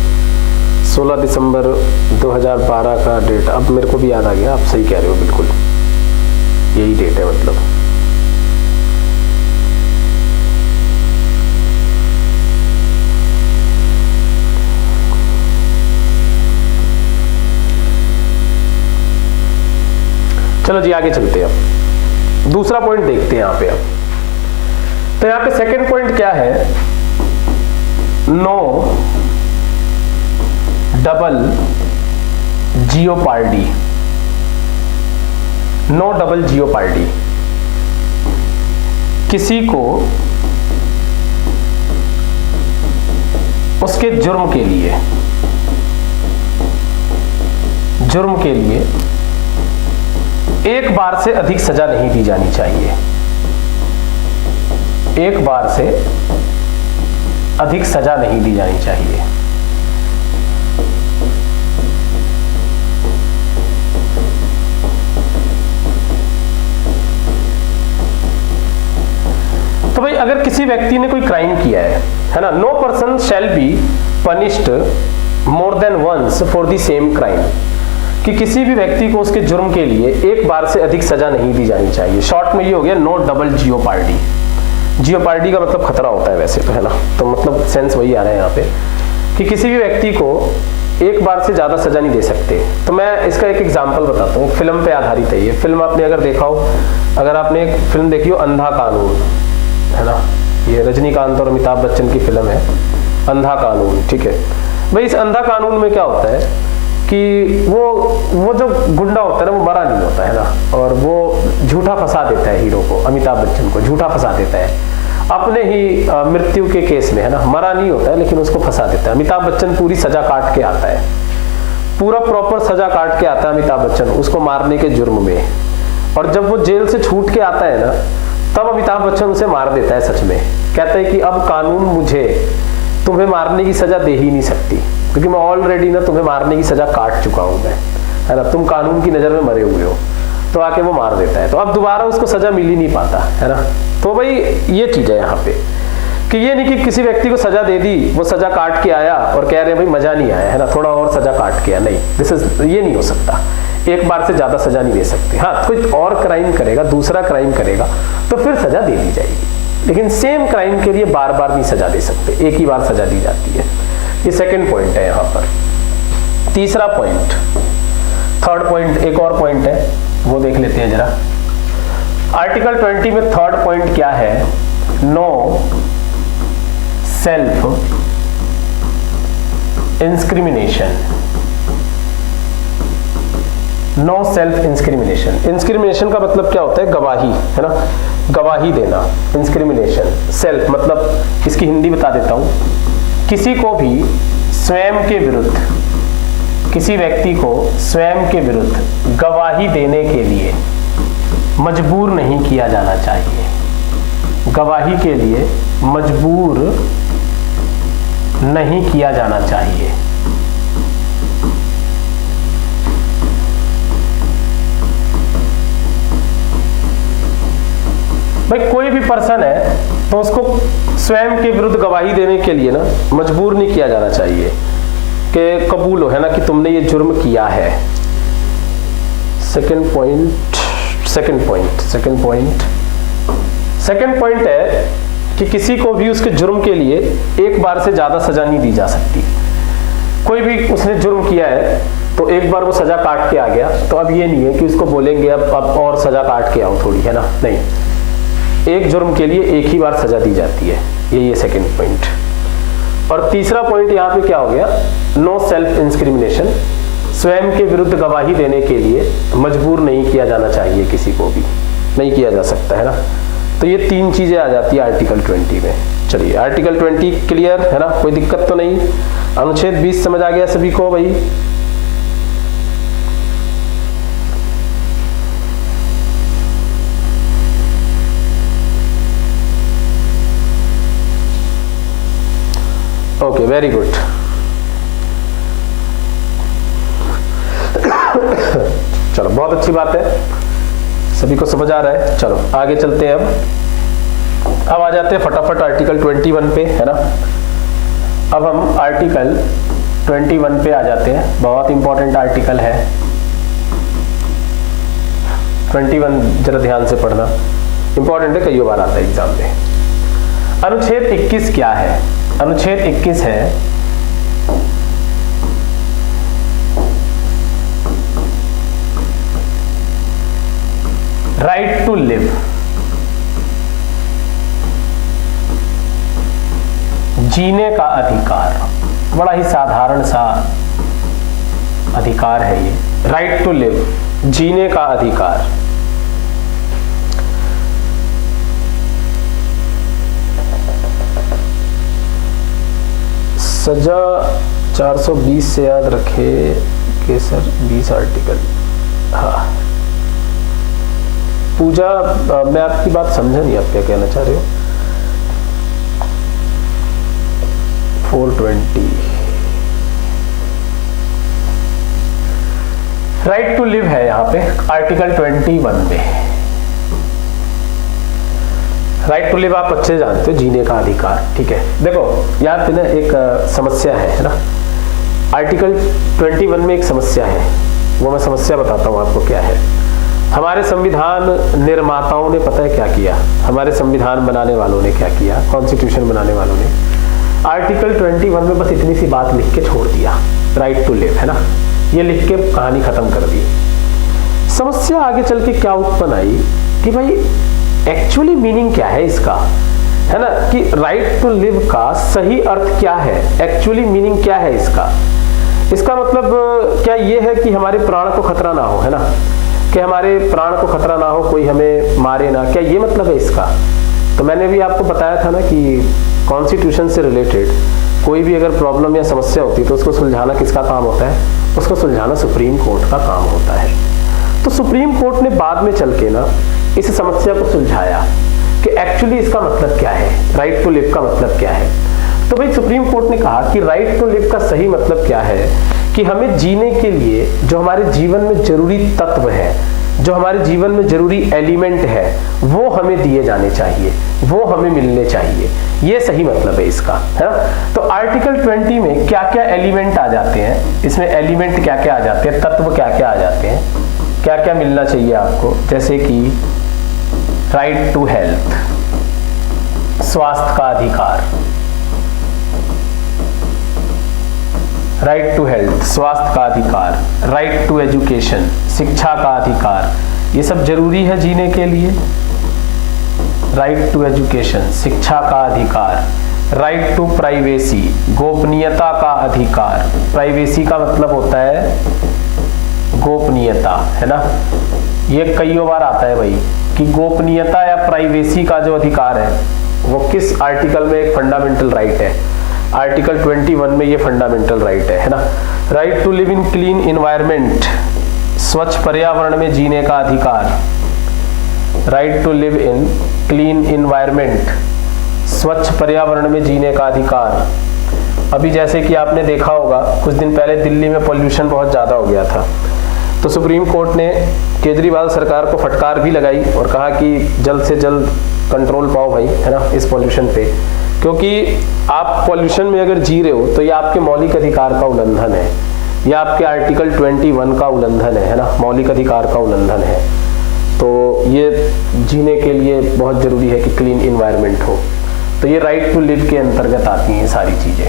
16 दिसंबर 2012 का डेट अब मेरे को भी याद आ गया, आप सही कह रहे हो, बिल्कुल यही डेट है मतलब। चलो जी आगे चलते हैं, अब दूसरा पॉइंट देखते हैं यहाँ पे। अब तो यहाँ पे सेकंड पॉइंट क्या है, no double jeopardy. No double jeopardy, किसी को उसके जुर्म के लिए एक बार से अधिक सजा नहीं दी जानी चाहिए। एक बार से अधिक सजा नहीं दी जानी चाहिए। तो भाई अगर किसी व्यक्ति ने कोई क्राइम किया है ना, no person shall be punished more than once for the same crime, कि किसी भी व्यक्ति को उसके जुर्म के लिए एक बार से अधिक सजा नहीं दी जानी चाहिए। शॉर्ट में ये हो गया नो डबल जियोपार्डी। जियोपार्डी का मतलब खतरा होता है वैसे तो, है ना। तो मतलब सेंस वही आ रहा है यहाँ पे कि किसी भी व्यक्ति को एक बार से ज्यादा सजा नहीं दे सकते। तो मैं इसका एक एग्जांपल बताता हूँ, फिल्म पे आधारित है ये। फिल्म आपने अगर देखा हो, अगर आपने एक फिल्म देखी हो अंधा कानून, है ना, ये रजनीकांत और अमिताभ बच्चन की फिल्म है अंधा कानून, ठीक है भाई। इस अंधा कानून में क्या होता है कि वो जो गुंडा होता है ना, वो मरा नहीं होता है ना, और वो झूठा फंसा देता है हीरो को, अमिताभ बच्चन को झूठा फंसा देता है अपने ही मृत्यु के केस में, है ना। मरा नहीं होता है लेकिन उसको फंसा देता है। अमिताभ बच्चन पूरी सजा काट के आता है, पूरा प्रॉपर सजा काट के आता है अमिताभ बच्चन उसको मारने के जुर्म में। और जब वो जेल से छूट के आता है ना, तब अमिताभ बच्चन उसे मार देता है सच में। कहता है कि अब कानून मुझे तुम्हें मारने की सजा दे ही नहीं सकती, क्योंकि मैं ऑलरेडी ना तुम्हें मारने की सजा काट चुका हूं मैं, है ना। तुम कानून की नजर में मरे हुए हो। तो आके वो मार देता है। तो अब दोबारा उसको सजा मिल ही नहीं पाता, है ना। तो भाई ये चीज है यहाँ पे कि ये नहीं कि किसी व्यक्ति को सजा दे दी, वो सजा काट के आया और कह रहे हैं भाई मजा नहीं आया, है ना, थोड़ा और सजा काट के आया। नहीं, ये नहीं हो सकता। एक बार से ज्यादा सजा नहीं दे सकते। हाँ, कोई और क्राइम करेगा, दूसरा क्राइम करेगा तो फिर सजा दे दी जाएगी, लेकिन सेम क्राइम के लिए बार बार नहीं सजा दे सकते, एक ही बार सजा दी जाती है। ये सेकंड पॉइंट है यहाँ पर। तीसरा पॉइंट, थर्ड पॉइंट, एक और पॉइंट है वो देख लेते हैं जरा। आर्टिकल 20 में थर्ड पॉइंट क्या है? No self incrimination. No self incrimination. Incrimination का मतलब क्या होता है? गवाही, है ना, गवाही देना। इंस्क्रिमिनेशन, सेल्फ मतलब, इसकी हिंदी बता देता हूं, किसी को भी स्वयं के विरुद्ध, किसी व्यक्ति को स्वयं के विरुद्ध गवाही देने के लिए मजबूर नहीं किया जाना चाहिए। गवाही के लिए मजबूर नहीं किया जाना चाहिए। भाई कोई भी पर्सन है तो उसको स्वयं के विरुद्ध गवाही देने के लिए ना मजबूर नहीं किया जाना चाहिए कि कबूल हो, है ना, कि तुमने ये जुर्म किया है। सेकंड पॉइंट है कि किसी को भी उसके जुर्म के लिए एक बार से ज्यादा सजा नहीं दी जा सकती। कोई भी उसने जुर्म किया है तो एक बार वो सजा काट के आ गया, तो अब ये नहीं है कि उसको बोलेंगे अब और सजा काट के आओ थोड़ी, है ना, नहीं, एक जुर्म के लिए एक ही बार सजा दी जाती है। ये सेकंड पॉइंट। और तीसरा पॉइंट यहाँ पे क्या हो गया? नो सेल्फ इंस्क्रिमिनेशन, स्वयं के विरुद्ध गवाही देने के लिए मजबूर नहीं किया जाना चाहिए, किसी को भी नहीं किया जा सकता, है ना। तो ये तीन चीजें आ जाती है आर्टिकल 20 में। चलिए, आर्टिकल 20 क्लियर है ना, कोई दिक्कत तो नहीं। अनुच्छेद 20 समझ आ गया सभी को भाई? Okay, very good. चलो, बहुत अच्छी बात है, सभी को समझ आ रहा है। चलो आगे चलते हैं। अब आ जाते हैं फटाफट आर्टिकल 21 पे, है ना। अब हम आर्टिकल 21 पे आ जाते हैं। बहुत इंपॉर्टेंट आर्टिकल है 21, जरा ध्यान से पढ़ना, इंपॉर्टेंट है, कई बार आता है एग्जाम में। अनुच्छेद 21 क्या है? अनुच्छेद 21 है राइट टू लिव। जीने का अधिकार। बड़ा ही साधारण सा अधिकार है ये, राइट टू लिव, जीने का अधिकार। सजा 420 से याद रखे कि सर 20 आर्टिकल। हाँ पूजा, मैं आपकी बात समझा नहीं, आप क्या कहना चाह रहे हो? 420 राइट टू लिव है यहाँ पे आर्टिकल 21 में। राइट टू लिव आप अच्छे जानते हो, जीने का अधिकार, ठीक है। देखो यहाँ पे ना एक समस्या है ना, आर्टिकल 21 में एक समस्या है, वो मैं समस्या बताता हूँ आपको क्या है। हमारे संविधान निर्माताओं ने पता है क्या किया? हमारे संविधान बनाने वालों ने क्या किया? कॉन्स्टिट्यूशन बनाने वालों ने आर्टिकल 21 में बस इतनी सी बात लिख के छोड़ दिया, राइट टू लिव, है ना, ये लिख के कहानी खत्म कर दी। समस्या आगे चल के क्या उत्पन्न आई कि भाई एक्चुअली मीनिंग क्या है इसका? है ना, कि राइट टू लिव का सही अर्थ क्या है, एक्चुअली मीनिंग क्या है इसका। इसका मतलब क्या ये है कि हमारे प्राण को खतरा ना हो, है ना, कि हमारे प्राण को खतरा ना हो, कोई हमें मारे ना, क्या ये मतलब है इसका? तो मैंने भी आपको बताया था ना कि कॉन्स्टिट्यूशन से रिलेटेड कोई भी अगर प्रॉब्लम या समस्या होती है तो उसको सुलझाना किसका काम होता है? उसको सुलझाना सुप्रीम कोर्ट का काम होता है। तो सुप्रीम कोर्ट ने बाद में चल के ना इस समस्या को सुलझाया कि एक्चुअली इसका मतलब क्या है, राइट टू लिव का मतलब क्या है। तो भाई सुप्रीम कोर्ट ने कहा कि राइट टू लिव का सही मतलब क्या है कि हमें जीने के लिए जो हमारे जीवन में जरूरी तत्व है, जो हमारे जीवन में जरूरी एलिमेंट है, वो हमें दिए जाने चाहिए, वो हमें मिलने चाहिए। ये सही मतलब है इसका, है ना। तो आर्टिकल 20 में क्या क्या एलिमेंट आ जाते हैं, इसमें एलिमेंट क्या क्या आ जाते हैं, तत्व क्या क्या आ जाते हैं, क्या क्या मिलना चाहिए आपको, जैसे कि राइट टू हेल्थ, स्वास्थ्य का अधिकार, राइट टू हेल्थ, स्वास्थ्य का अधिकार, राइट टू एजुकेशन, शिक्षा का अधिकार, ये सब जरूरी है जीने के लिए। राइट टू एजुकेशन, शिक्षा का अधिकार, राइट टू प्राइवेसी, गोपनीयता का अधिकार। प्राइवेसी का मतलब होता है गोपनीयता, है ना। ये कई बार आता है भाई कि गोपनीयता या प्राइवेसी का जो अधिकार है वो किस आर्टिकल में एक फंडामेंटल राइट है। आर्टिकल 21 में ये फंडामेंटल राइट है ना। Right to live in clean environment, स्वच्छ पर्यावरण में जीने का अधिकार। Right to live in clean environment, स्वच्छ पर्यावरण में जीने का अधिकार। अभी जैसे कि आपने देखा होगा कुछ दिन पहले दिल्ली में पोल्यूशन बहुत ज़्यादा हो गया था, तो सुप्रीम कोर्ट ने केजरीवाल सरकार को फटकार भी लगाई और कहा कि जल्द से जल्द कंट्रोल पाओ भाई, है ना, इस पोल्यूशन पे, क्योंकि आप पोल्यूशन में अगर जी रहे हो तो ये आपके मौलिक अधिकार का उल्लंघन है, या आपके आर्टिकल 21 का उल्लंघन है ना, मौलिक अधिकार का उल्लंघन है। तो ये जीने के लिए बहुत जरूरी है कि क्लीन इन्वायरमेंट हो। तो ये राइट टू लिव के अंतर्गत आती हैं सारी चीजें,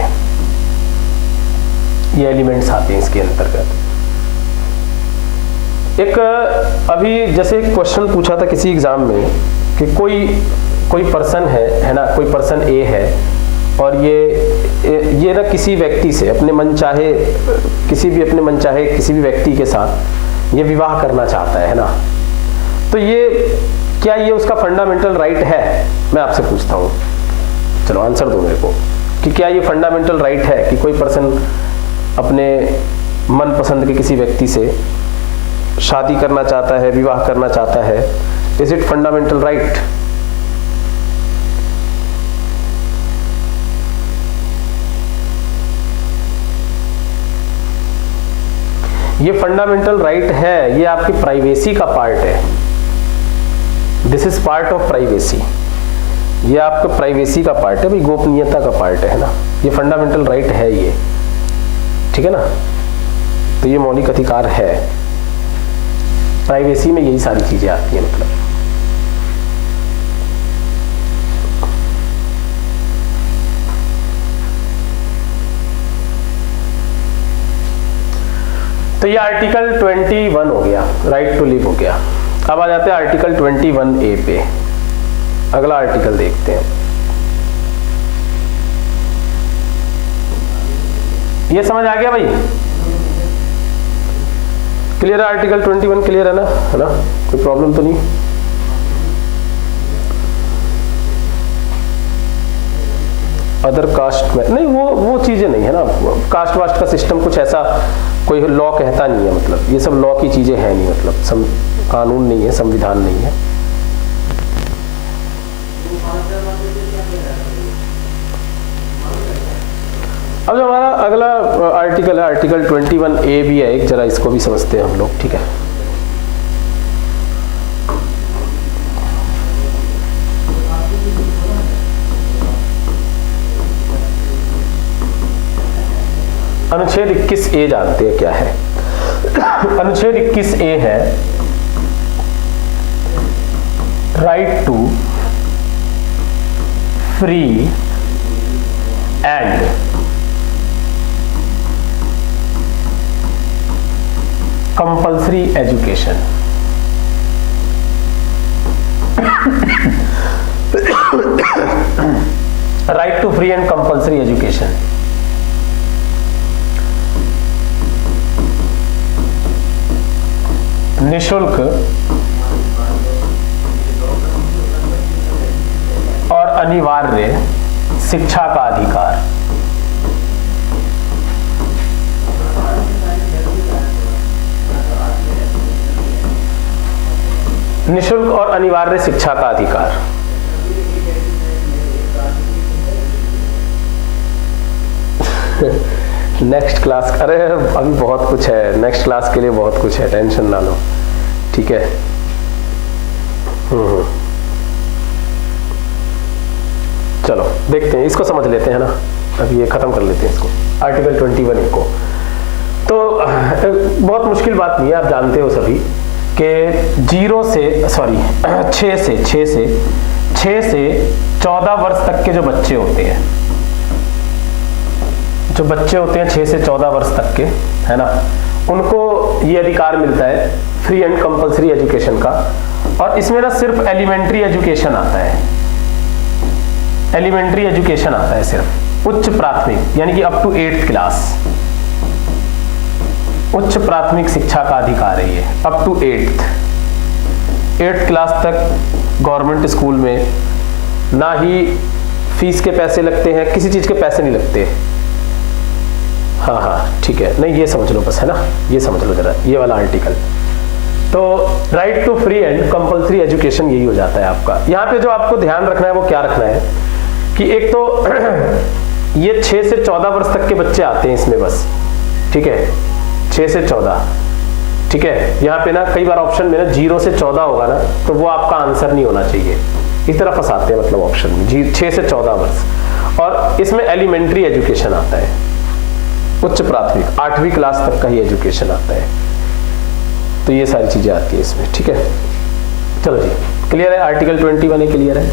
ये एलिमेंट्स आते हैं इसके अंतर्गत। एक अभी जैसे एक क्वेश्चन पूछा था किसी एग्जाम में कि कोई पर्सन है ना, कोई पर्सन ए है और ये ना किसी व्यक्ति से अपने मन चाहे किसी भी व्यक्ति के साथ ये विवाह करना चाहता है ना, तो ये क्या ये उसका फंडामेंटल राइट है? मैं आपसे पूछता हूँ, चलो आंसर दो मेरे को कि क्या ये फंडामेंटल राइट है कि कोई पर्सन अपने मन पसंद के किसी व्यक्ति से शादी करना चाहता है, विवाह करना चाहता है? Is it fundamental right? ये फंडामेंटल राइट है, ये आपकी प्राइवेसी का पार्ट है। This is part of privacy, ये आपका प्राइवेसी का पार्ट है भाई, गोपनीयता का पार्ट है ना, ये फंडामेंटल राइट है ये, ठीक है ना। तो ये मौलिक अधिकार है, प्राइवेसी में यही सारी चीजें आती हैं। मतलब तो ये आर्टिकल 21 हो गया, राइट टू लिव हो गया। अब आ जाते हैं आर्टिकल 21A पे। अगला आर्टिकल देखते हैं। ये समझ आ गया भाई? क्लियर है? आर्टिकल 21 क्लियर है ना? कोई प्रॉब्लम तो नहीं? अदर कास्ट में नहीं, वो चीजें नहीं है ना, कास्ट वास्ट का सिस्टम कुछ ऐसा कोई लॉ कहता नहीं है, मतलब ये सब लॉ की चीजें हैं नहीं, मतलब कानून नहीं है, संविधान नहीं है। अब जो हमारा अगला आर्टिकल है, आर्टिकल 21A भी है एक, जरा इसको भी समझते हैं हम लोग, ठीक है। अनुच्छेद 21A जानते हैं क्या है? अनुच्छेद 21A है right to free and compulsory education. Right to free and compulsory education. निशुल्क और अनिवार्य शिक्षा का अधिकार। निशुल्क और अनिवार्य शिक्षा का अधिकार। नेक्स्ट क्लास, अरे अभी बहुत कुछ है, नेक्स्ट क्लास के लिए बहुत कुछ है, टेंशन ना लो, ठीक है। चलो देखते हैं, इसको समझ लेते हैं ना, अभी ये खत्म कर लेते हैं इसको, आर्टिकल 21 को। तो बहुत मुश्किल बात नहीं है, आप जानते हो सभी कि 6 से 14 वर्ष तक के जो बच्चे होते हैं, 6 से 14 वर्ष तक के, है ना, उनको ये अधिकार मिलता है फ्री एंड कंपल्सरी एजुकेशन का। और इसमें ना सिर्फ एलिमेंट्री एजुकेशन आता है, एलिमेंट्री एजुकेशन आता है सिर्फ, उच्च प्राथमिक यानी कि अप टू 8th क्लास, उच्च प्राथमिक शिक्षा का अधिकार है ये, अप टू 8th क्लास तक गवर्नमेंट स्कूल में ना ही फीस के पैसे लगते हैं, किसी चीज के पैसे नहीं लगते। हाँ ठीक है, नहीं ये समझ लो बस, है ना, ये समझ लो जरा, ये वाला आर्टिकल। तो right to free and compulsory education यही हो जाता है आपका। यहाँ पे जो आपको ध्यान रखना है वो क्या रखना है कि एक तो ये 6 से 14 वर्ष तक के बच्चे आते हैं इसमें बस, ठीक है, 6 से 14, ठीक है। यहाँ पे ना कई बार ऑप्शन में ना 0 से 14 होगा ना, तो वो आपका आंसर नहीं होना चाहिए, इस तरह फंसाते हैं मतलब ऑप्शन में, 6 से 14 वर्ष। और इसमें एलिमेंट्री एजुकेशन आता है, उच्च प्राथमिक 8वीं क्लास तक का ही एजुकेशन आता है। तो ये सारी चीजें आती है इसमें, ठीक है। चलो जी, क्लियर है, आर्टिकल 21 क्लियर है,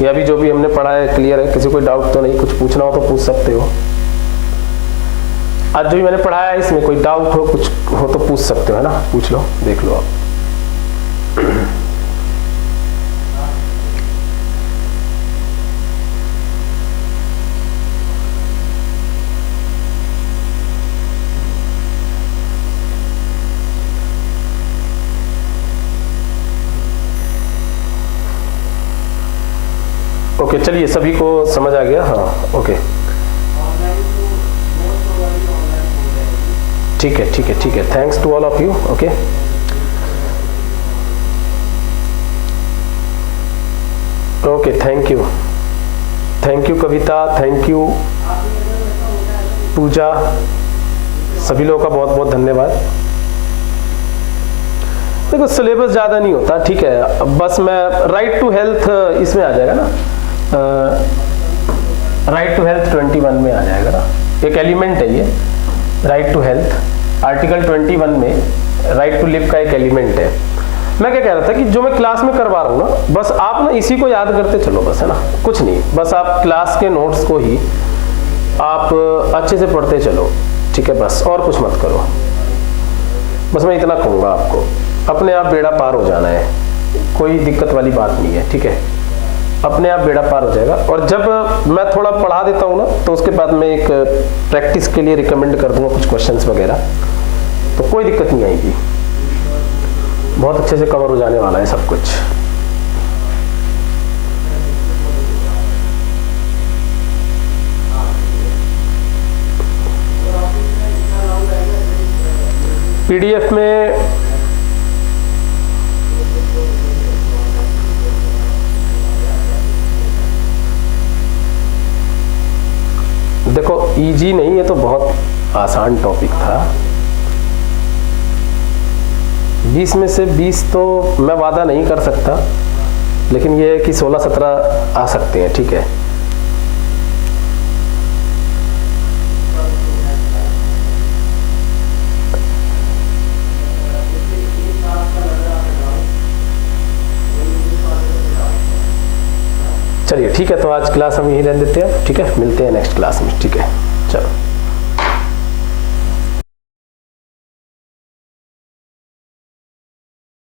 या भी जो भी हमने पढ़ा है क्लियर है, किसी कोई डाउट तो नहीं, कुछ पूछना हो तो पूछ सकते हो। आज जो भी मैंने पढ़ाया है इसमें कोई डाउट हो, कुछ हो तो पूछ सकते हो, है ना, पूछ लो, देख लो आप। ओके चलिए, सभी को समझ आ गया, हाँ ओके, ठीक है ठीक है ठीक है, thanks to all of you, okay. Okay thank you Kavita, thank you Pooja, सभी लोगों का बहुत बहुत धन्यवाद। देखो सिलेबस ज़्यादा नहीं होता, ठीक है, बस मैं राइट टू हेल्थ इसमें आ जाएगा ना, राइट टू हेल्थ 21 में आ जाएगा ना, एक एलिमेंट है ये राइट टू हेल्थ, आर्टिकल 21 में राइट टू लिव का एक एलिमेंट है। मैं क्या कह रहा था कि जो मैं क्लास में करवा रहा हूँ ना, बस आप ना इसी को याद करते चलो बस, है ना, कुछ नहीं, बस आप क्लास के नोट्स को ही आप अच्छे से पढ़ते चलो, ठीक है, बस और कुछ मत करो। बस मैं इतना कहूँगा आपको, अपने आप बेड़ा पार हो जाना है, कोई दिक्कत वाली बात नहीं है, ठीक है, अपने आप बेड़ा पार हो जाएगा। और जब मैं थोड़ा पढ़ा देता हूँ ना, तो उसके बाद मैं एक प्रैक्टिस के लिए रिकमेंड कर दूंगा कुछ क्वेश्चंस वगैरह, तो कोई दिक्कत नहीं आएगी, बहुत अच्छे से कवर हो जाने वाला है सब कुछ। पीडीएफ में देखो इजी नहीं, ये तो बहुत आसान टॉपिक था। 20 में से 20 तो मैं वादा नहीं कर सकता, लेकिन ये है कि 16-17 आ सकते हैं, ठीक है। चलिए ठीक है, तो आज क्लास हम यहीं रहने देते हैं, ठीक है, मिलते हैं नेक्स्ट क्लास में, ठीक है, चलो।